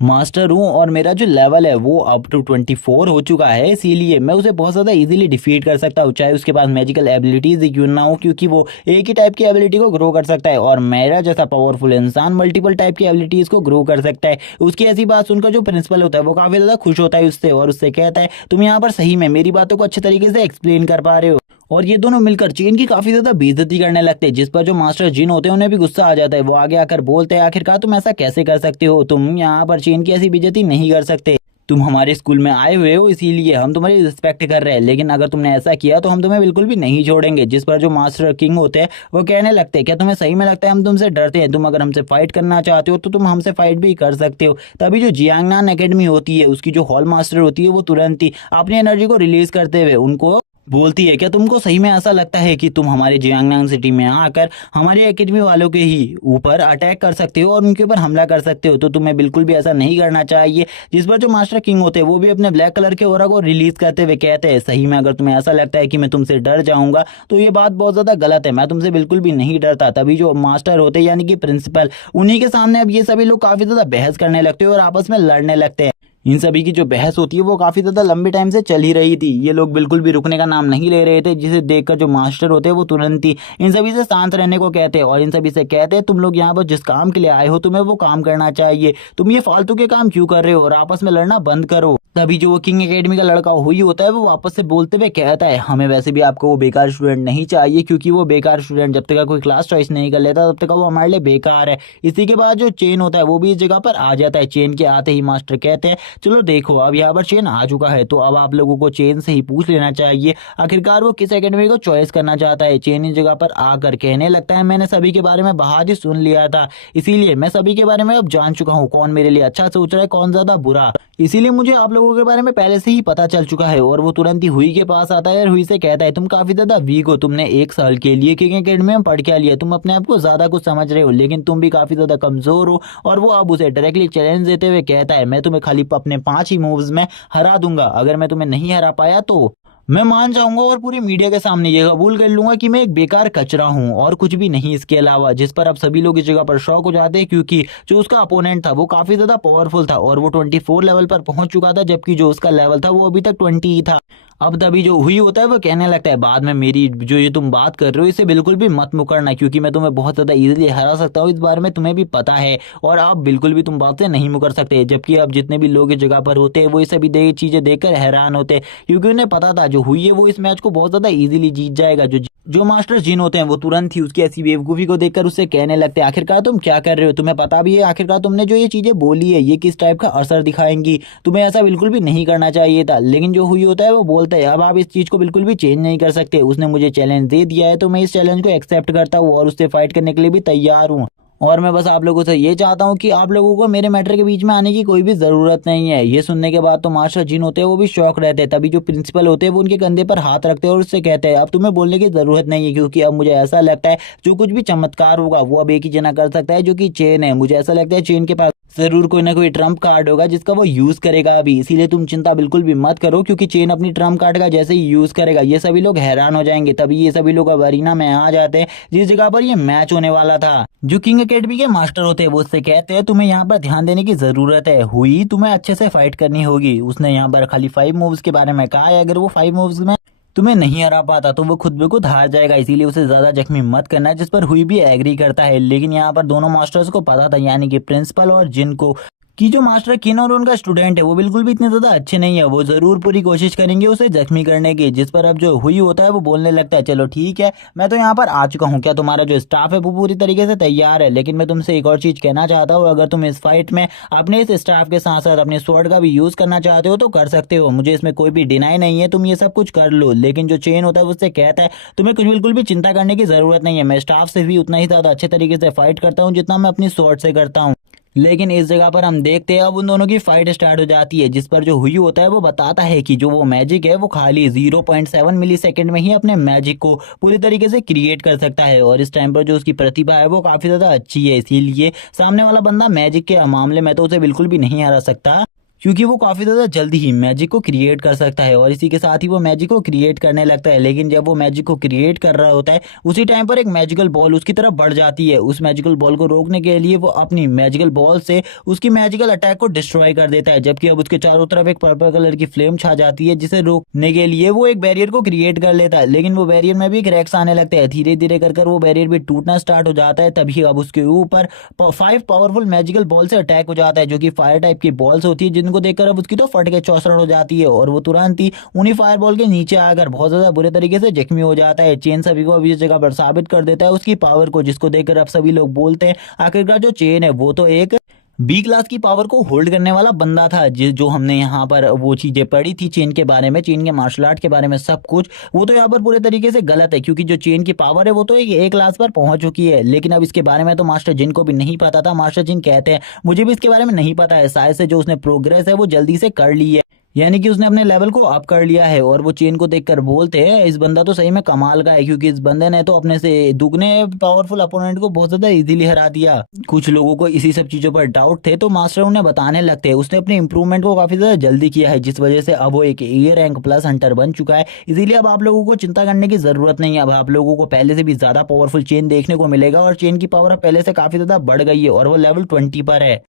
मास्टर हूँ और मेरा जो लेवल है वो अप टू 24 हो चुका है, इसीलिए मैं उसे बहुत ज्यादा इजीली डिफीट कर सकता हूँ, चाहे उसके पास मैजिकल एबिलिटीज क्यों ना हो, क्योंकि वो एक ही टाइप की एबिलिटी को ग्रो कर सकता है और मेरा जैसा पावरफुल इंसान मल्टीपल टाइप की एबिलिटीज को ग्रो कर सकता है। उसकी ऐसी बात सुनकर जो प्रिंसिपल होता है वो काफी ज्यादा खुश होता है उससे और उससे कहता है, तुम यहाँ पर सही में मेरी बातों को अच्छे तरीके से एक्सप्लेन कर पा रहे हो। और ये दोनों मिलकर चेन की काफी ज्यादा बेइज्जती करने लगते हैं, जिस पर जो मास्टर जिन होते हैं उन्हें भी गुस्सा आ जाता है। वो आगे आकर बोलते हैं, आखिरकार तुम ऐसा कैसे कर सकते हो, तुम यहाँ पर चेन की ऐसी बेइज्जती नहीं कर सकते, तुम हमारे स्कूल में आए हुए हो इसीलिए हम तुम्हारी रिस्पेक्ट कर रहे हैं, लेकिन अगर तुमने ऐसा किया तो हम तुम्हें बिल्कुल भी नहीं छोड़ेंगे। जिस पर जो मास्टर किंग होते हैं वो कहने लगते हैं, क्या तुम्हें सही में लगता है हम तुमसे डरते हैं, तुम अगर हमसे फाइट करना चाहते हो तो तुम हमसे फाइट भी कर सकते हो। तभी जो जियांगनान एकेडमी होती है उसकी जो हॉल मास्टर होती है वो तुरंत ही अपनी एनर्जी को रिलीज करते हुए उनको बोलती है, क्या तुमको सही में ऐसा लगता है कि तुम हमारे जियांगनांग सिटी में आकर हमारी एकेडमी वालों के ही ऊपर अटैक कर सकते हो और उनके ऊपर हमला कर सकते हो, तो तुम्हें बिल्कुल भी ऐसा नहीं करना चाहिए। जिस पर जो मास्टर किंग होते हैं वो भी अपने ब्लैक कलर के ऑरा को रिलीज करते हुए कहते हैं, सही में अगर तुम्हें ऐसा लगता है कि मैं तुमसे डर जाऊंगा तो ये बात बहुत ज्यादा गलत है, मैं तुमसे बिल्कुल भी नहीं डरता। तभी जो मास्टर होते हैं यानी कि प्रिंसिपल, उन्हीं के सामने अब ये सभी लोग काफी ज्यादा बहस करने लगते हैं और आपस में लड़ने लगते हैं। इन सभी की जो बहस होती है वो काफी ज्यादा लंबे टाइम से चल ही रही थी, ये लोग बिल्कुल भी रुकने का नाम नहीं ले रहे थे, जिसे देखकर जो मास्टर होते हैं वो तुरंत ही इन सभी से शांत रहने को कहते हैं और इन सभी से कहते हैं, तुम लोग यहाँ पर जिस काम के लिए आए हो तुम्हें वो काम करना चाहिए, तुम ये फालतू के काम क्यों कर रहे हो और आपस में लड़ना बंद करो। तभी जो वो किंग एकेडमी का लड़का हुई होता है वो वापस से बोलते हुए कहता है, हमें वैसे भी आपको वो बेकार स्टूडेंट नहीं चाहिए, क्योंकि वो बेकार स्टूडेंट जब तक कोई क्लास चॉइस नहीं कर लेता तब तक वो हमारे लिए बेकार है। इसी के बाद जो चेन होता है वो भी इस जगह पर आ जाता है। चेन के आते ही मास्टर कहते हैं, चलो देखो अब यहाँ पर चेन आ चुका है तो अब आप लोगों को चेन से ही पूछ लेना चाहिए आखिरकार वो किस एकेडमी को चॉइस करना चाहता है। चेन इस जगह पर आकर कहने लगता है, मैंने सभी के बारे में बाहर ही सुन लिया था, इसीलिए मैं सभी के बारे में अब जान चुका हूँ, कौन मेरे लिए अच्छा सोच रहा है कौन ज्यादा बुरा, इसीलिए मुझे आप लोगों के बारे में पहले से ही पता चल चुका है। और वो तुरंत ही हुई के पास आता है और हुई से कहता है, तुम काफी ज्यादा वीक हो, तुमने 1 साल के लिए किंग एकेडमी में पढ़ के लिया, तुम अपने आप को ज्यादा कुछ समझ रहे हो, लेकिन तुम भी काफी ज्यादा कमजोर हो। और वो अब उसे डायरेक्टली चैलेंज देते हुए कहता है, मैं तुम्हें खाली अपने 5 ही मूव्स में हरा दूंगा, अगर मैं तुम्हें नहीं हरा पाया तो मैं मान जाऊंगा और पूरी मीडिया के सामने ये कबूल कर लूंगा कि मैं एक बेकार कचरा हूं और कुछ भी नहीं इसके अलावा। जिस पर अब सभी लोग इस जगह पर शॉक हो जाते हैं, क्योंकि जो उसका अपोनेंट था वो काफी ज्यादा पावरफुल था और वो 24 लेवल पर पहुंच चुका था, जबकि जो उसका लेवल था वो अभी तक 20 ही था। अब तभी जो हुई होता है वो कहने लगता है, बाद में मेरी जो ये तुम बात कर रहे हो इसे बिल्कुल भी मत मुकरना, क्योंकि मैं तुम्हें बहुत ज्यादा इजीली हरा सकता हूँ, इस बारे में तुम्हें भी पता है और आप बिल्कुल भी तुम बात से नहीं मुकर सकते। जबकि अब जितने भी लोग इस जगह पर होते हैं वो ये सभी चीजें देखकर हैरान होते हैं, क्योंकि उन्हें पता था जो हुई है वो इस मैच को बहुत ज्यादा इजीली जीत जाएगा। जो मास्टर जिन होते हैं वो तुरंत ही उसकी ऐसी बेवकूफी को देखकर उससे कहने लगते हैं, आखिरकार तुम क्या कर रहे हो, तुम्हें पता भी है आखिरकार तुमने जो ये चीजें बोली है ये किस टाइप का असर दिखाएंगी, तुम्हें ऐसा बिल्कुल भी नहीं करना चाहिए था। लेकिन जो हुई होता है वो बोलता है, अब आप इस चीज को बिल्कुल भी चेंज नहीं कर सकते, उसने मुझे चैलेंज दे दिया है तो मैं इस चैलेंज को एक्सेप्ट करता हूँ और उससे फाइट करने के लिए भी तैयार हूँ। और मैं बस आप लोगों से ये चाहता हूँ कि आप लोगों को मेरे मैटर के बीच में आने की कोई भी ज़रूरत नहीं है। ये सुनने के बाद तो मास्टर जिन होते हैं वो भी शॉक रहते हैं। तभी जो प्रिंसिपल होते हैं वो उनके कंधे पर हाथ रखते हैं और उससे कहते हैं अब तुम्हें बोलने की ज़रूरत नहीं है, क्योंकि अब मुझे ऐसा लगता है जो कुछ भी चमत्कार होगा वो अब एक ही जना कर सकता है, जो कि चेन है। मुझे ऐसा लगता है चेन के पास जरूर कोई ना कोई ट्रम्प कार्ड होगा जिसका वो यूज करेगा अभी, इसीलिए तुम चिंता बिल्कुल भी मत करो, क्योंकि चेन अपनी ट्रम्प कार्ड का जैसे ही यूज करेगा ये सभी लोग हैरान हो जाएंगे। तभी ये सभी लोग अब अरीना में आ जाते हैं जिस जगह पर ये मैच होने वाला था। जो किंग एकेडमी के मास्टर होते हैं वो उससे कहते हैं तुम्हें यहाँ पर ध्यान देने की जरूरत है, हुई तुम्हें अच्छे से फाइट करनी होगी। उसने यहाँ पर खाली 5 मूव्स के बारे में कहा है, अगर वो 5 मूव्स में तुम्हें नहीं हरा पाता तो वो खुद ब खुद हार जाएगा, इसीलिए उसे ज्यादा जख्मी मत करना, जिस पर हुई भी एग्री करता है। लेकिन यहाँ पर दोनों मास्टर्स को पता था, यानी कि प्रिंसिपल और जिन को, कि जो मास्टर किन और उनका स्टूडेंट है वो बिल्कुल भी इतने ज्यादा अच्छे नहीं है। वो जरूर पूरी कोशिश करेंगे उसे जख्मी करने की, जिस पर अब जो हुई होता है वो बोलने लगता है चलो ठीक है मैं तो यहाँ पर आ चुका हूँ, क्या तुम्हारा जो स्टाफ है वो पूरी तरीके से तैयार है? लेकिन मैं तुमसे एक और चीज कहना चाहता हूँ, अगर तुम इस फाइट में अपने इस स्टाफ के साथ साथ अपने स्वॉर्ड का भी यूज करना चाहते हो तो कर सकते हो, मुझे इसमें कोई भी डिनाई नहीं है, तुम ये सब कुछ कर लो। लेकिन जो चेन होता है उससे कहता है तुम्हें कुछ बिल्कुल भी चिंता करने की जरूरत नहीं है, मैं स्टाफ से भी उतना ही ज्यादा अच्छे तरीके से फाइट करता हूँ जितना मैं अपनी स्वॉर्ड से करता हूँ। लेकिन इस जगह पर हम देखते हैं अब उन दोनों की फाइट स्टार्ट हो जाती है, जिस पर जो हुई होता है वो बताता है कि जो वो मैजिक है वो खाली 0.7 मिली सेकेंड में ही अपने मैजिक को पूरी तरीके से क्रिएट कर सकता है। और इस टाइम पर जो उसकी प्रतिभा है वो काफी ज्यादा अच्छी है, इसीलिए सामने वाला बंदा मैजिक के मामले में तो उसे बिल्कुल भी नहीं हरा सकता, क्योंकि वो काफी ज्यादा जल्दी ही मैजिक को क्रिएट कर सकता है। और इसी के साथ ही वो मैजिक को क्रिएट करने लगता है। लेकिन जब वो मैजिक को क्रिएट कर रहा होता है उसी टाइम पर एक मैजिकल बॉल उसकी तरफ बढ़ जाती है। उस मैजिकल बॉल को रोकने के लिए वो अपनी मैजिकल बॉल से उसकी मैजिकल अटैक को डिस्ट्रॉय कर देता है, जबकि अब उसके चारों तरफ एक पर्पल कलर की फ्लेम छा जाती है, जिसे रोकने के लिए वो एक बैरियर को क्रिएट कर लेता है। लेकिन वो बैरियर में भी क्रैक्स आने लगते हैं, धीरे धीरे कर वो बैरियर भी टूटना स्टार्ट हो जाता है। तभी अब उसके ऊपर 5 पावरफुल मैजिकल बॉल से अटैक हो जाता है, जो कि फायर टाइप की बॉल्स होती है, जिनको देखकर अब उसकी तो फट के चौसड़ हो जाती है और वो तुरंत ही उन्हीं फायर बॉल के नीचे आकर बहुत ज्यादा बुरे तरीके से जख्मी हो जाता है। चेन सभी को अभी इस जगह पर साबित कर देता है उसकी पावर को, जिसको देखकर अब सभी लोग बोलते हैं आखिरकार जो चेन है वो तो एक बी क्लास की पावर को होल्ड करने वाला बंदा था। जो हमने यहाँ पर वो चीजें पढ़ी थी चेन के बारे में, चेन के मार्शल आर्ट के बारे में सब कुछ, वो तो यहाँ पर पूरे तरीके से गलत है, क्योंकि जो चेन की पावर है वो तो एक ए क्लास पर पहुंच चुकी है। लेकिन अब इसके बारे में तो मास्टर जिन को भी नहीं पता था। मास्टर जिन कहते हैं मुझे भी इसके बारे में नहीं पता है, शायद से जो उसने प्रोग्रेस है वो जल्दी से कर ली है, यानी कि उसने अपने लेवल को अप कर लिया है। और वो चेन को देखकर बोलते हैं इस बंदा तो सही में कमाल का है, क्योंकि इस बंदे ने तो अपने से दुगने पावरफुल अपोनेंट को बहुत ज्यादा इजीली हरा दिया। कुछ लोगों को इसी सब चीजों पर डाउट थे तो मास्टर उन्हें बताने लगते हैं उसने अपने इंप्रूवमेंट को काफी ज्यादा जल्दी किया है, जिस वजह से अब वो एक ए रैंक प्लस हंटर बन चुका है। इसीलिए अब आप लोगों को चिंता करने की जरूरत नहीं है, अब आप लोगों को पहले से भी ज्यादा पावरफुल चेन देखने को मिलेगा और चेन की पावर अब पहले से काफी ज्यादा बढ़ गई है और वो लेवल 20 पर है।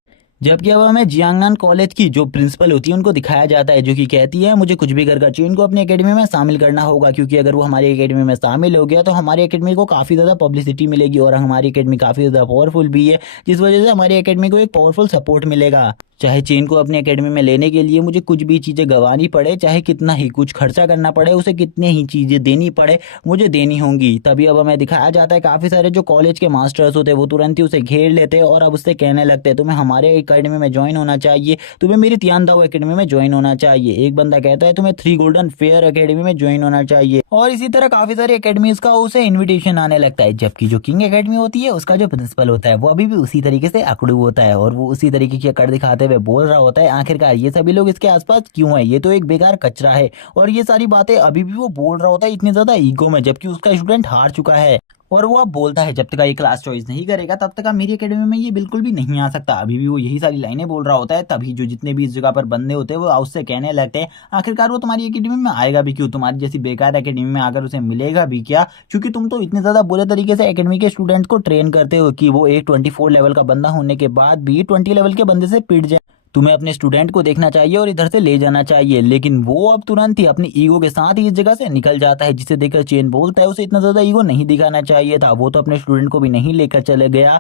जबकि अब हमें जियांगनान कॉलेज की जो प्रिंसिपल होती है उनको दिखाया जाता है, जो कि कहती है मुझे कुछ भी कर चेन को अपनी एकेडमी में शामिल करना होगा, क्योंकि अगर वो हमारी एकेडमी में शामिल हो गया तो हमारी एकेडमी को काफी ज्यादा पब्लिसिटी मिलेगी और हमारी एकेडमी काफी ज्यादा पावरफुल भी है, जिस वजह से हमारी एकेडमी को एक पावरफुल सपोर्ट मिलेगा। चाहे चेन को अपनी एकेडमी में लेने के लिए मुझे कुछ भी चीजें गंवानी पड़े, चाहे कितना ही कुछ खर्चा करना पड़े, उसे कितनी ही चीजें देनी पड़े, मुझे देनी होंगी। तभी अब हमें दिखाया जाता है काफी सारे जो कॉलेज के मास्टर्स होते हैं वो तुरंत ही उसे घेर लेते हैं और अब उससे कहने लगते हैं तुम्हें हमारे एकेडमी में ज्वाइन होना चाहिए, तुम्हें मेरी तियानदाओ एकेडमी में ज्वाइन होना चाहिए। एक बंदा कहता है तुम्हें 3 गोल्डन फेयर एकेडमी में ज्वाइन होना चाहिए, और इसी तरह काफी सारी एकेडमीज का उसे इन्विटेशन आने लगता है। जबकि जो किंग एकेडमी होती है उसका जो प्रिंसिपल होता है वो अभी भी उसी तरीके से अकड़ू होता है और वो उसी तरीके की अकड़ दिखाते हुए बोल रहा होता है आखिरकार ये सभी लोग इसके आसपास क्यों है, ये तो एक बेकार कचरा है। और ये सारी बातें अभी भी वो बोल रहा होता है इतनी ज्यादा ईगो में, जबकि उसका स्टूडेंट हार चुका है। और वो अब बोलता है जब तक ये क्लास चॉइस नहीं करेगा तब तक मेरी एकेडमी में ये बिल्कुल भी नहीं आ सकता। अभी भी वो यही सारी लाइनें बोल रहा होता है। तभी जो जितने भी इस जगह पर बंदे होते हैं वो उससे कहने लगते हैं आखिरकार वो तुम्हारी एकेडमी में आएगा भी क्यों, तुम्हारी जैसी बेकार एकेडमी में आकर उसे मिलेगा भी क्या, क्योंकि तुम तो इतने ज्यादा बुरे तरीके से एकेडमी के स्टूडेंट्स को ट्रेन करते हो कि वो एक 24 लेवल का बंदा होने के बाद भी 20 लेवल के बंदे से पिट जाए। तुम्हें अपने स्टूडेंट को देखना चाहिए और इधर से ले जाना चाहिए। लेकिन वो अब तुरंत ही अपनी ईगो के साथ ही इस जगह से निकल जाता है, जिसे देखकर चेन बोलता है उसे इतना ज्यादा ईगो नहीं दिखाना चाहिए था, वो तो अपने स्टूडेंट को भी नहीं लेकर चले गया।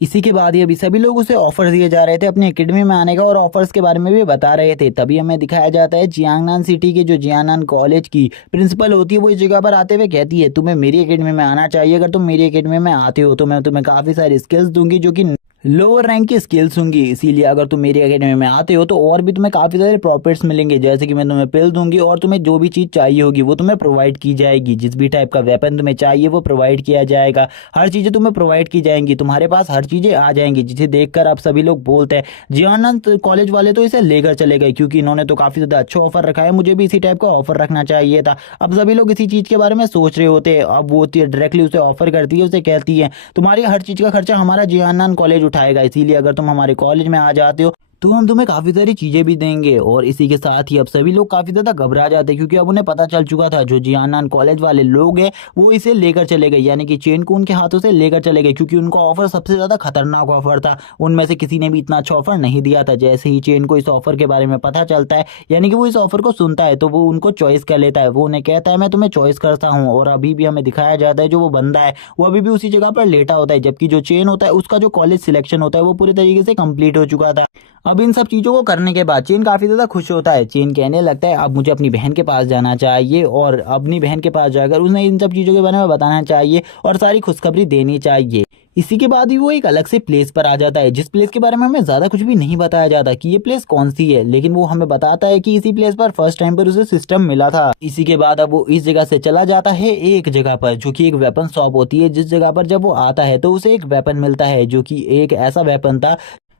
इसी के बाद ये अभी सभी लोग उसे ऑफर दिए जा रहे थे अपनी एकेडमी में आने का और ऑफर्स के बारे में भी बता रहे थे। तभी हमें दिखाया जाता है जियांगनान सिटी के जो जियांगनान कॉलेज की प्रिंसिपल होती है वो इस जगह पर आते हुए कहती है तुम्हें मेरी एकेडमी में आना चाहिए, अगर तुम मेरी एकेडमी में आते हो तो मैं तुम्हें काफी सारी स्किल्स दूंगी जो कि लोअर रैंक की स्किल्स होंगी, इसीलिए अगर तुम मेरी एकेडमी में आते हो तो और भी तुम्हें काफ़ी सारे प्रॉफिट्स मिलेंगे, जैसे कि मैं तुम्हें पिल दूंगी और तुम्हें जो भी चीज़ चाहिए होगी वो तुम्हें प्रोवाइड की जाएगी। जिस भी टाइप का वेपन तुम्हें चाहिए वो प्रोवाइड किया जाएगा, हर चीज़ें तुम्हें प्रोवाइड की जाएंगी, तुम्हारे पास हर चीज़ें आ जाएंगी, जिसे देखकर आप सभी लोग बोलते हैं जी आनंद कॉलेज वाले तो इसे लेकर चले गए, क्योंकि इन्होंने तो काफ़ी ज़्यादा अच्छा ऑफर रखा है, मुझे भी इसी टाइप का ऑफर रखना चाहिए था। अब सभी लोग इसी चीज़ के बारे में सोच रहे होते हैं। अब वो डायरेक्टली उसे ऑफर करती है, उसे कहती है तुम्हारी हर चीज़ का खर्चा हमारा जियानंद कॉलेज उठाएगा, इसीलिए अगर तुम हमारे कॉलेज में आ जाते हो तो हम तुम्हें काफ़ी सारी चीज़ें भी देंगे। और इसी के साथ ही अब सभी लोग काफ़ी ज़्यादा घबरा जाते हैं, क्योंकि अब उन्हें पता चल चुका था जो जियानंद कॉलेज वाले लोग हैं वो इसे लेकर चले गए, यानी कि चेन को उनके हाथों से लेकर चले गए, क्योंकि उनका ऑफर सबसे ज़्यादा खतरनाक ऑफर था। उनमें से किसी ने भी इतना अच्छा ऑफर नहीं दिया था। जैसे ही चेन को इस ऑफर के बारे में पता चलता है, यानी कि वो इस ऑफर को सुनता है, तो वो उनको चॉइस कर लेता है। वो उन्हें कहता है मैं तुम्हें चॉइस करता हूँ, और अभी भी हमें दिखाया जाता है जो वो बंदा है वो अभी भी उसी जगह पर लेटा होता है, जबकि जो चेन होता है उसका जो कॉलेज सिलेक्शन होता है वो पूरे तरीके से कंप्लीट हो चुका था। अब इन सब चीज़ों को करने के बाद चेन काफ़ी ज़्यादा खुश होता है। चेन कहने लगता है अब मुझे अपनी बहन के पास जाना चाहिए, और अपनी बहन के पास जाकर उन्हें इन सब चीज़ों के बारे में बताना चाहिए और सारी खुशखबरी देनी चाहिए। इसी के बाद ही वो एक अलग से प्लेस पर आ जाता है, जिस प्लेस के बारे में हमें ज़्यादा कुछ भी नहीं बताया जाता कि ये प्लेस कौन सी है, लेकिन वो हमें बताता है कि इसी प्लेस पर फर्स्ट टाइम पर उसे सिस्टम मिला था। इसी के बाद अब वो इस जगह से चला जाता है एक जगह पर जो कि एक वेपन शॉप होती है, जिस जगह पर जब वो आता है तो उसे एक वेपन मिलता है, जो कि एक ऐसा वेपन था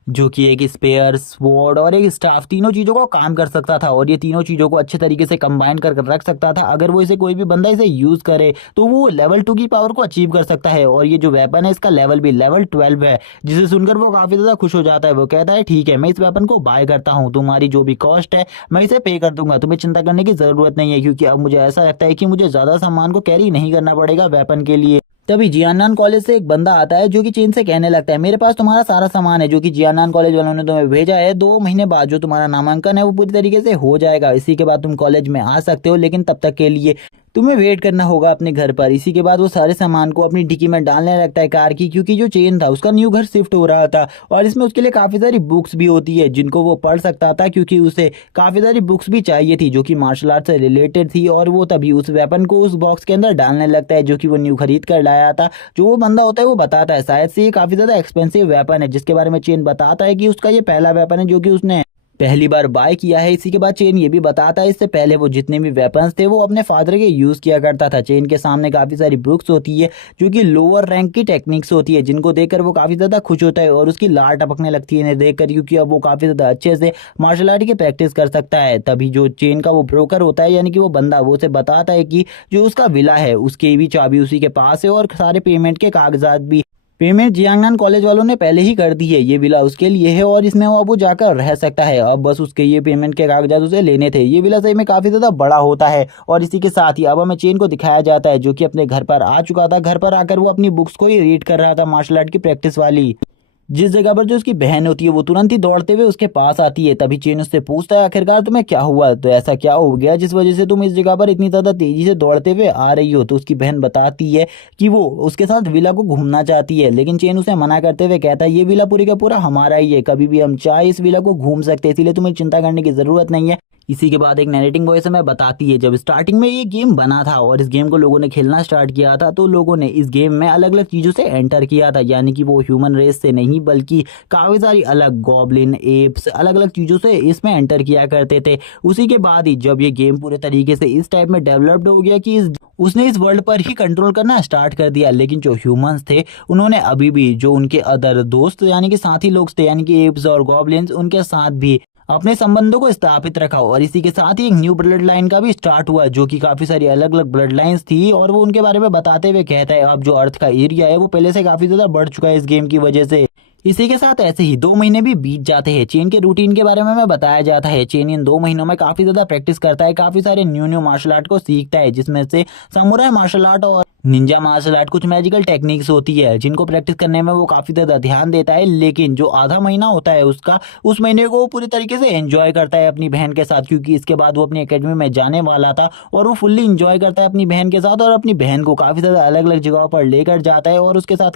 जो कि एक स्पेयर, स्वॉर्ड और एक स्टाफ तीनों चीज़ों को काम कर सकता था, और ये तीनों चीज़ों को अच्छे तरीके से कंबाइन कर रख सकता था। अगर वो इसे कोई भी बंदा इसे यूज़ करे तो वो लेवल 2 की पावर को अचीव कर सकता है, और ये जो वेपन है इसका लेवल भी लेवल 12 है, जिसे सुनकर वो काफ़ी ज़्यादा खुश हो जाता है। वो कहता है ठीक है मैं इस वेपन को बाय करता हूँ, तुम्हारी जो भी कॉस्ट है मैं इसे पे कर दूंगा, तुम्हें चिंता करने की ज़रूरत नहीं है, क्योंकि अब मुझे ऐसा लगता है कि मुझे ज़्यादा सामान को कैरी नहीं करना पड़ेगा वेपन के लिए। तभी जियानंद कॉलेज से एक बंदा आता है जो कि चेन से कहने लगता है मेरे पास तुम्हारा सारा सामान है जो कि जियानंद कॉलेज वालों ने तुम्हें भेजा है, 2 महीने बाद जो तुम्हारा नामांकन है वो पूरी तरीके से हो जाएगा, इसी के बाद तुम कॉलेज में आ सकते हो, लेकिन तब तक के लिए तुम्हें वेट करना होगा अपने घर पर। इसी के बाद वो सारे सामान को अपनी डिक्की में डालने लगता है कार की, क्योंकि जो चेन था उसका न्यू घर शिफ्ट हो रहा था, और इसमें उसके लिए काफ़ी सारी बुक्स भी होती है जिनको वो पढ़ सकता था, क्योंकि उसे काफ़ी सारी बुक्स भी चाहिए थी जो कि मार्शल आर्ट से रिलेटेड थी। और वो तभी उस वेपन को उस बॉक्स के अंदर डालने लगता है जो कि वो न्यू खरीद कर लाया था। जो वो बंदा होता है वो बताता है शायद से ये काफ़ी ज़्यादा एक्सपेंसिव वेपन है, जिसके बारे में चेन बताता है कि उसका ये पहला वेपन है जो कि उसने पहली बार बाय किया है। इसी के बाद चेन ये भी बताता है इससे पहले वो जितने भी वेपन्स थे वो अपने फादर के यूज़ किया करता था। चेन के सामने काफ़ी सारी बुक्स होती है जो कि लोअर रैंक की टेक्निक्स होती है, जिनको देखकर वो काफ़ी ज़्यादा खुश होता है और उसकी लार टपकने लगती है इन्हें देखकर, क्योंकि अब वो काफ़ी ज़्यादा अच्छे से मार्शल आर्ट की प्रैक्टिस कर सकता है। तभी जो चेन का वो ब्रोकर होता है, यानी कि वो बंदा, वो उसे बताता है कि जो उसका विला है उसकी भी चाबी उसी के पास है, और सारे पेमेंट के कागजात भी। पेमेंट जियांगनान कॉलेज वालों ने पहले ही कर दी है, ये विला उसके लिए है और इसमें वो अब वो जाकर रह सकता है। अब बस उसके ये पेमेंट के कागजात उसे लेने थे। ये विला सही में काफ़ी ज़्यादा बड़ा होता है, और इसी के साथ ही अब हमें चेन को दिखाया जाता है जो कि अपने घर पर आ चुका था। घर पर आकर वो अपनी बुक्स को ही रीड कर रहा था, मार्शल आर्ट की प्रैक्टिस वाली। जिस जगह पर जो उसकी बहन होती है वो तुरंत ही दौड़ते हुए उसके पास आती है। तभी चेन उससे पूछता है आखिरकार तुम्हें क्या हुआ, तो ऐसा क्या हो गया जिस वजह से तुम इस जगह पर इतनी ज़्यादा तेजी से दौड़ते हुए आ रही हो। तो उसकी बहन बताती है कि वो उसके साथ विला को घूमना चाहती है, लेकिन चेन उसे मना करते हुए कहता है ये विला पूरी का पूरा हमारा ही है, कभी भी हम चाहे इस विला को घूम सकते हैं, इसीलिए तुम्हें चिंता करने की ज़रूरत नहीं है। इसी के बाद एक नरेटिंग वॉइस हमें बताती है जब स्टार्टिंग में ये गेम बना था और इस गेम को लोगों ने खेलना स्टार्ट किया था, तो लोगों ने इस गेम में अलग अलग चीज़ों से एंटर किया था, यानी कि वो ह्यूमन रेस से नहीं बल्कि काफ़ी सारी अलग गॉब्लिन, एप्स, अलग अलग चीज़ों से इसमें एंटर किया करते थे। उसी के बाद ही जब ये गेम पूरे तरीके से इस टाइप में डेवलप्ड हो गया कि उसने इस वर्ल्ड पर ही कंट्रोल करना स्टार्ट कर दिया, लेकिन जो ह्यूमंस थे उन्होंने अभी भी जो उनके अदर दोस्त यानी कि साथी लोग थे, यानी कि एप्स और गॉब्लिन्स, उनके साथ भी अपने संबंधों को स्थापित रखा। और इसी के साथ ही एक न्यू ब्लड लाइन का भी स्टार्ट हुआ जो कि काफी सारी अलग अलग ब्लड लाइंस थी, और वो उनके बारे में बताते हुए कहता है अब जो अर्थ का एरिया है वो पहले से काफी ज्यादा बढ़ चुका है इस गेम की वजह से। इसी के साथ ऐसे ही 2 महीने भी बीत जाते हैं। चेन के रूटीन के बारे में हमें बताया जाता है चेन इन 2 महीनों में काफी ज्यादा प्रैक्टिस करता है, काफी सारे न्यू न्यू मार्शल आर्ट को सीखता है, जिसमें से समुराई मार्शल आर्ट और निंजा मार्शल आर्ट कुछ मैजिकल टेक्निक्स होती है जिनको प्रैक्टिस करने में वो काफी ज्यादा ध्यान देता है। लेकिन जो आधा महीना होता है उसका, उस महीने को वो पूरी तरीके से एंजॉय करता है अपनी बहन के साथ, क्योंकि इसके बाद वो अपनी एकेडमी में जाने वाला था, और वो फुल्ली एंजॉय करता है अपनी बहन के साथ, और अपनी बहन को काफी ज्यादा अलग अलग जगहों पर लेकर जाता है और उसके साथ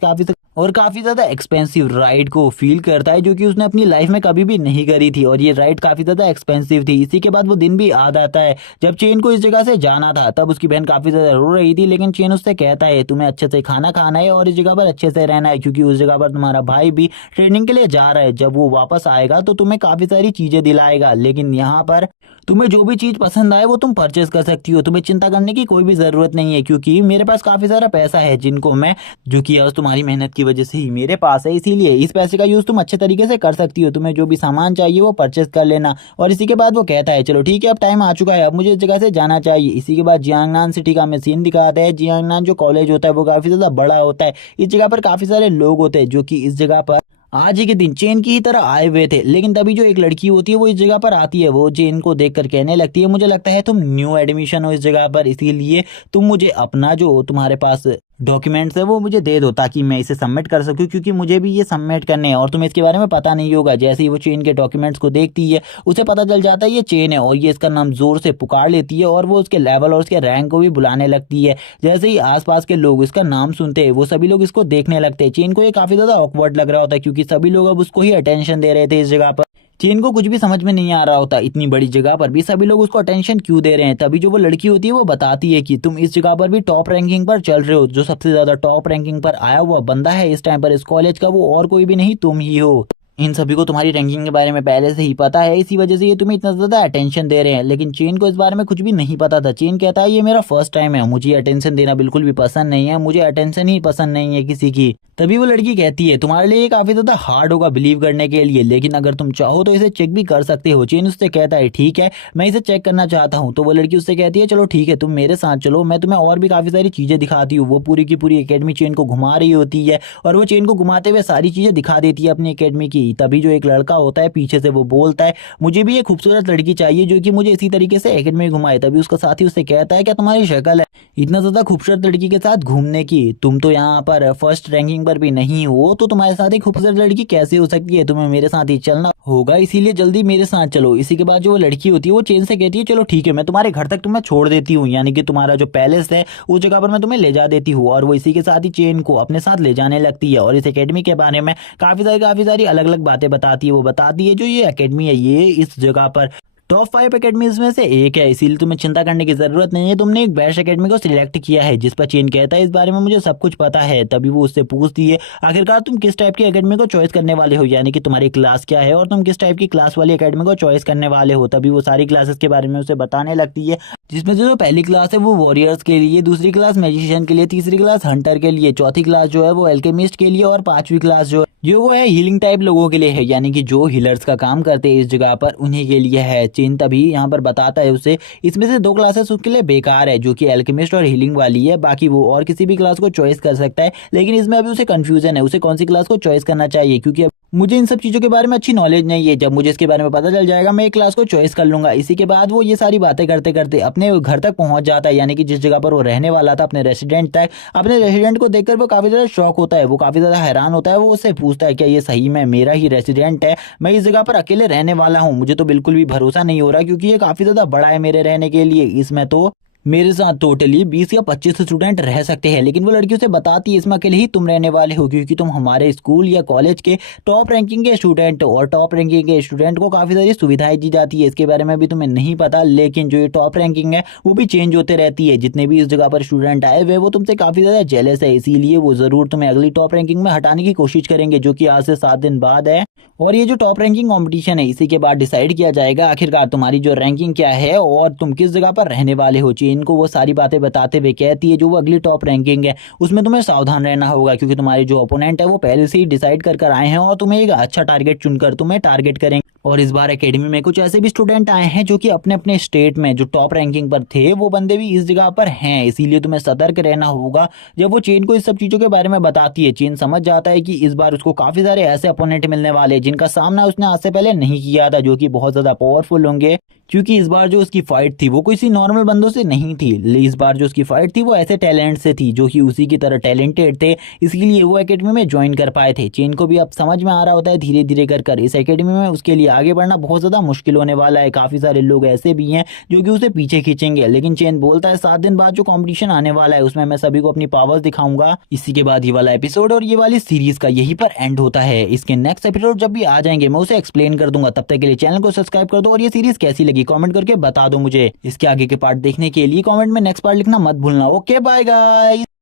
काफी ज्यादा एक्सपेंसिव राइड को फील करता है जो कि उसने अपनी लाइफ में कभी भी नहीं करी थी, और ये राइड काफी ज्यादा एक्सपेंसिव थी। इसी के बाद वो दिन भी याद आता है जब चेन को इस जगह से जाना था, तब उसकी बहन काफी ज्यादा रो रही थी, लेकिन चेन उससे कहता है तुम्हें अच्छे से खाना खाना है और इस जगह पर अच्छे से रहना है, क्योंकि उस जगह पर तुम्हारा भाई भी ट्रेनिंग के लिए जा रहा है। जब वो वापस आएगा तो तुम्हें काफी सारी चीजें दिलाएगा, लेकिन यहाँ पर तुम्हें जो भी चीज पसंद आए वो तुम परचेस कर सकती हो। तुम्हें चिंता करने की कोई भी जरूरत नहीं है, क्योंकि मेरे पास काफी सारा पैसा है जिनको मैं जो कि आज तुम्हारी मेहनत की वजह से ही मेरे पास है, इसीलिए इस पैसे का यूज तुम अच्छे तरीके से कर सकती हो। तुम्हें जो भी सामान चाहिए वो परचेस कर लेना। और इसी के बाद वो कहता है चलो ठीक है, अब टाइम आ चुका है, अब मुझे इस जगह से जाना चाहिए। इसी के बाद जियांगनान सिटी का हमें सीन दिखाता है। जियांगनान जो कॉलेज होता है वो काफी ज्यादा बड़ा होता है। इस जगह पर काफी सारे लोग होते हैं जो कि इस जगह पर आज ही के दिन चेन की ही तरह आए हुए थे, लेकिन तभी जो एक लड़की होती है वो इस जगह पर आती है। वो चेन को देखकर कहने लगती है मुझे लगता है तुम न्यू एडमिशन हो इस जगह पर, इसीलिए तुम मुझे अपना जो तुम्हारे पास डॉक्यूमेंट्स है वो मुझे दे दो ताकि मैं इसे सबमिट कर सकूं, क्योंकि मुझे भी ये सबमिट करने हैं और तुम्हें इसके बारे में पता नहीं होगा। जैसे ही वो चेन के डॉक्यूमेंट्स को देखती है उसे पता चल जाता है ये चेन है, और ये इसका नाम जोर से पुकार लेती है और वो उसके लेवल और उसके रैंक को भी बुलाने लगती है। जैसे ही आसपास के लोग इसका नाम सुनते हैं वो सभी लोग इसको देखने लगते हैं। चेन को ये काफी ज्यादा ऑकवर्ड लग रहा होता है, क्योंकि सभी लोग अब उसको ही अटेंशन दे रहे थे इस जगह पर। चेन को कुछ भी समझ में नहीं आ रहा होता, इतनी बड़ी जगह पर भी सभी लोग उसको अटेंशन क्यों दे रहे हैं। तभी जो वो लड़की होती है वो बताती है कि तुम इस जगह पर भी टॉप रैंकिंग पर चल रहे हो, जो सबसे ज्यादा टॉप रैंकिंग पर आया हुआ बंदा है इस टाइम पर इस कॉलेज का वो और कोई भी नहीं तुम ही हो। इन सभी को तुम्हारी रैंकिंग के बारे में पहले से ही पता है, इसी वजह से ये तुम्हें इतना ज्यादा अटेंशन दे रहे हैं। लेकिन चेन को इस बारे में कुछ भी नहीं पता था। चेन कहता है ये मेरा फर्स्ट टाइम है, मुझे अटेंशन देना बिल्कुल भी पसंद नहीं है, मुझे अटेंशन ही पसंद नहीं है किसी की। तभी वो लड़की कहती है तुम्हारे लिए ये काफी ज्यादा हार्ड होगा बिलीव करने के लिए, लेकिन अगर तुम चाहो तो इसे चेक भी कर सकते हो। चेन उससे कहता है ठीक है मैं इसे चेक करना चाहता हूँ। तो वो लड़की उससे कहती है चलो ठीक है तुम मेरे साथ चलो, मैं तुम्हें और भी काफी सारी चीजें दिखाती हूँ। वो पूरी की पूरी एकेडमी चेन को घुमा रही होती है और वो चेन को घुमाते हुए सारी चीजें दिखा देती है अपनी एकेडमी की। तभी जो एक लड़का होता है पीछे से वो बोलता है मुझे भी एक खूबसूरत लड़की चाहिए जो कि मुझे इसी तरीके से एकेडमी घुमाए। तभी उसका साथी उससे कहता है क्या तुम्हारी शक्ल है इतना ज्यादा खूबसूरत लड़की के साथ घूमने की, तुम तो यहाँ पर फर्स्ट रैंकिंग पर भी नहीं हो, तो तुम्हारे साथ एक खूबसूरत लड़की कैसे हो सकती है, तुम्हें मेरे साथ ही चलना होगा, इसीलिए जल्दी मेरे साथ चलो। इसी के बाद जो वो लड़की होती है वो चेन से कहती है चलो ठीक है मैं तुम्हारे घर तक तुम्हें छोड़ देती हूँ, यानी कि तुम्हारा जो पैलेस है उस जगह पर मैं तुम्हें ले जा देती हूँ। और वो इसी के साथ ही चेन को अपने साथ ले जाने लगती है और इस एकेडमी के बारे में काफी सारी अलग अलग बातें बताती है। वो बताती है जो ये एकेडमी है ये इस जगह पर टॉप 5 एकेडमीज में से एक है, इसीलिए तुम्हें चिंता करने की जरूरत नहीं है, तुमने एक बेस्ट एकेडमी को सिलेक्ट किया है। जिस पर चेन कहता है इस बारे में मुझे सब कुछ पता है। तभी वो उससे पूछती है आखिरकार तुम किस टाइप की एकेडमी को चॉइस करने वाले हो, यानी कि तुम्हारी क्लास क्या है और तुम किस टाइप की क्लास वाली एकेडमी को चॉइस करने वाले हो। तभी वो सारी क्लासेस के बारे में उसे बताने लगती है, जिसमें से जो पहली क्लास है वो वॉरियर्स के लिए, दूसरी क्लास मैजिशियन के लिए, तीसरी क्लास हंटर के लिए, चौथी क्लास जो है वो एल्केमिस्ट के लिए और पांचवी क्लास जो वो है हीलिंग टाइप लोगों के लिए है, यानी कि जो हीलर्स का काम करते हैं इस जगह पर उन्हीं के लिए है। चेन तभी यहाँ पर बताता है उसे इसमें से 2 क्लासेस उसके लिए बेकार है, जो कि एल्केमिस्ट और हीलिंग वाली है, बाकी वो और किसी भी क्लास को चॉइस कर सकता है। लेकिन इसमें अभी उसे कंफ्यूजन है उसे कौन सी क्लास को चॉइस करना चाहिए, क्योंकि अब मुझे इन सब चीजों के बारे में अच्छी नॉलेज नहीं है। जब मुझे इसके बारे में पता चल जाएगा मैं एक क्लास को चॉइस कर लूंगा। इसी के बाद वो ये सारी बातें करते करते अपने घर तक पहुंच जाता है, यानी कि जिस जगह पर वो रहने वाला था अपने रेसिडेंट तक। अपने रेसिडेंट को देखकर वो काफी ज्यादा शॉक होता है, वो काफी ज्यादा हैरान होता है। वो उससे पूछता है क्या ये सही में मेरा ही रेसिडेंट है, मैं इस जगह पर अकेले रहने वाला हूँ, मुझे तो बिल्कुल भी भरोसा नहीं हो रहा क्योंकि ये काफी ज्यादा बड़ा है मेरे रहने के लिए। इसमें तो मेरे साथ टोटली 20 या 25 स्टूडेंट रह सकते हैं, लेकिन वो लड़की उसे बताती है इसमें अकेले ही तुम रहने वाले हो, क्योंकि तुम हमारे स्कूल या कॉलेज के टॉप रैंकिंग के स्टूडेंट हो और टॉप रैंकिंग के स्टूडेंट को काफी सारी सुविधाएं दी जाती है। इसके बारे में भी तुम्हें नहीं पता, लेकिन जो ये टॉप रैंकिंग है वो भी चेंज होते रहती है। जितने भी इस जगह पर स्टूडेंट आए हुए वो तुमसे काफी ज्यादा जेलस है, इसीलिए वो जरूर तुम्हें अगली टॉप रैंकिंग में हटाने की कोशिश करेंगे, जो कि आज से 7 दिन बाद है। और ये जो टॉप रैंकिंग कंपटीशन है इसी के बाद डिसाइड किया जाएगा आखिरकार तुम्हारी जो रैंकिंग क्या है और तुम किस जगह पर रहने वाले हो। चेन को वो सारी बातें बताते हुए कहती है जो वो अगली टॉप रैंकिंग है उसमें तुम्हें सावधान रहना होगा, क्योंकि तुम्हारे जो ओपोनेंट है वो पहले से ही डिसाइड कर आए हैं और तुम्हें एक अच्छा टारगेट चुनकर तुम्हें टारगेट करेंगे। और इस बार एकेडमी में कुछ ऐसे भी स्टूडेंट आए हैं जो कि अपने अपने स्टेट में जो टॉप रैंकिंग पर थे वो बंदे भी इस जगह पर हैं, इसीलिए तुम्हें सतर्क रहना होगा। जब वो चेन को इस सब चीजों के बारे में बताती है चेन समझ जाता है कि इस बार उसको काफी सारे ऐसे अपोनेंट मिलने वाले जिनका सामना उसने आज से पहले नहीं किया था, जो कि बहुत ज्यादा पावरफुल होंगे, क्योंकि इस बार जो उसकी फाइट थी वो किसी नॉर्मल बंदों से नहीं थी। इस बार जो उसकी फाइट थी वो ऐसे टैलेंट से थी जो कि उसी की तरह टैलेंटेड थे, इसलिए वो एकेडमी में ज्वाइन कर पाए थे। चेन को भी अब समझ में आ रहा होता है धीरे धीरे कर इस एकेडमी में उसके लिए आगे बढ़ना बहुत ज्यादा मुश्किल होने वाला है। काफी सारे लोग ऐसे भी हैं जो कि उसे पीछे खींचेंगे, लेकिन चेन बोलता है 7 दिन बाद जो कॉम्पिटिशन आने वाला है उसमें मैं सभी को अपनी पावर्स दिखाऊंगा। इसी के बाद ये वाला एपिसोड और ये वाली सीरीज का यही पर एंड होता है। इसके नेक्स्ट एपिसोड जब भी आ जाएंगे मैं उसे एक्सप्लेन कर दूंगा। तब तक के लिए चैनल को सब्सक्राइब कर दो और ये सीरीज कैसी लगी कमेंट करके बता दो मुझे। इसके आगे के पार्ट देखने के लिए कमेंट में नेक्स्ट पार्ट लिखना मत भूलना। Okay bye guys.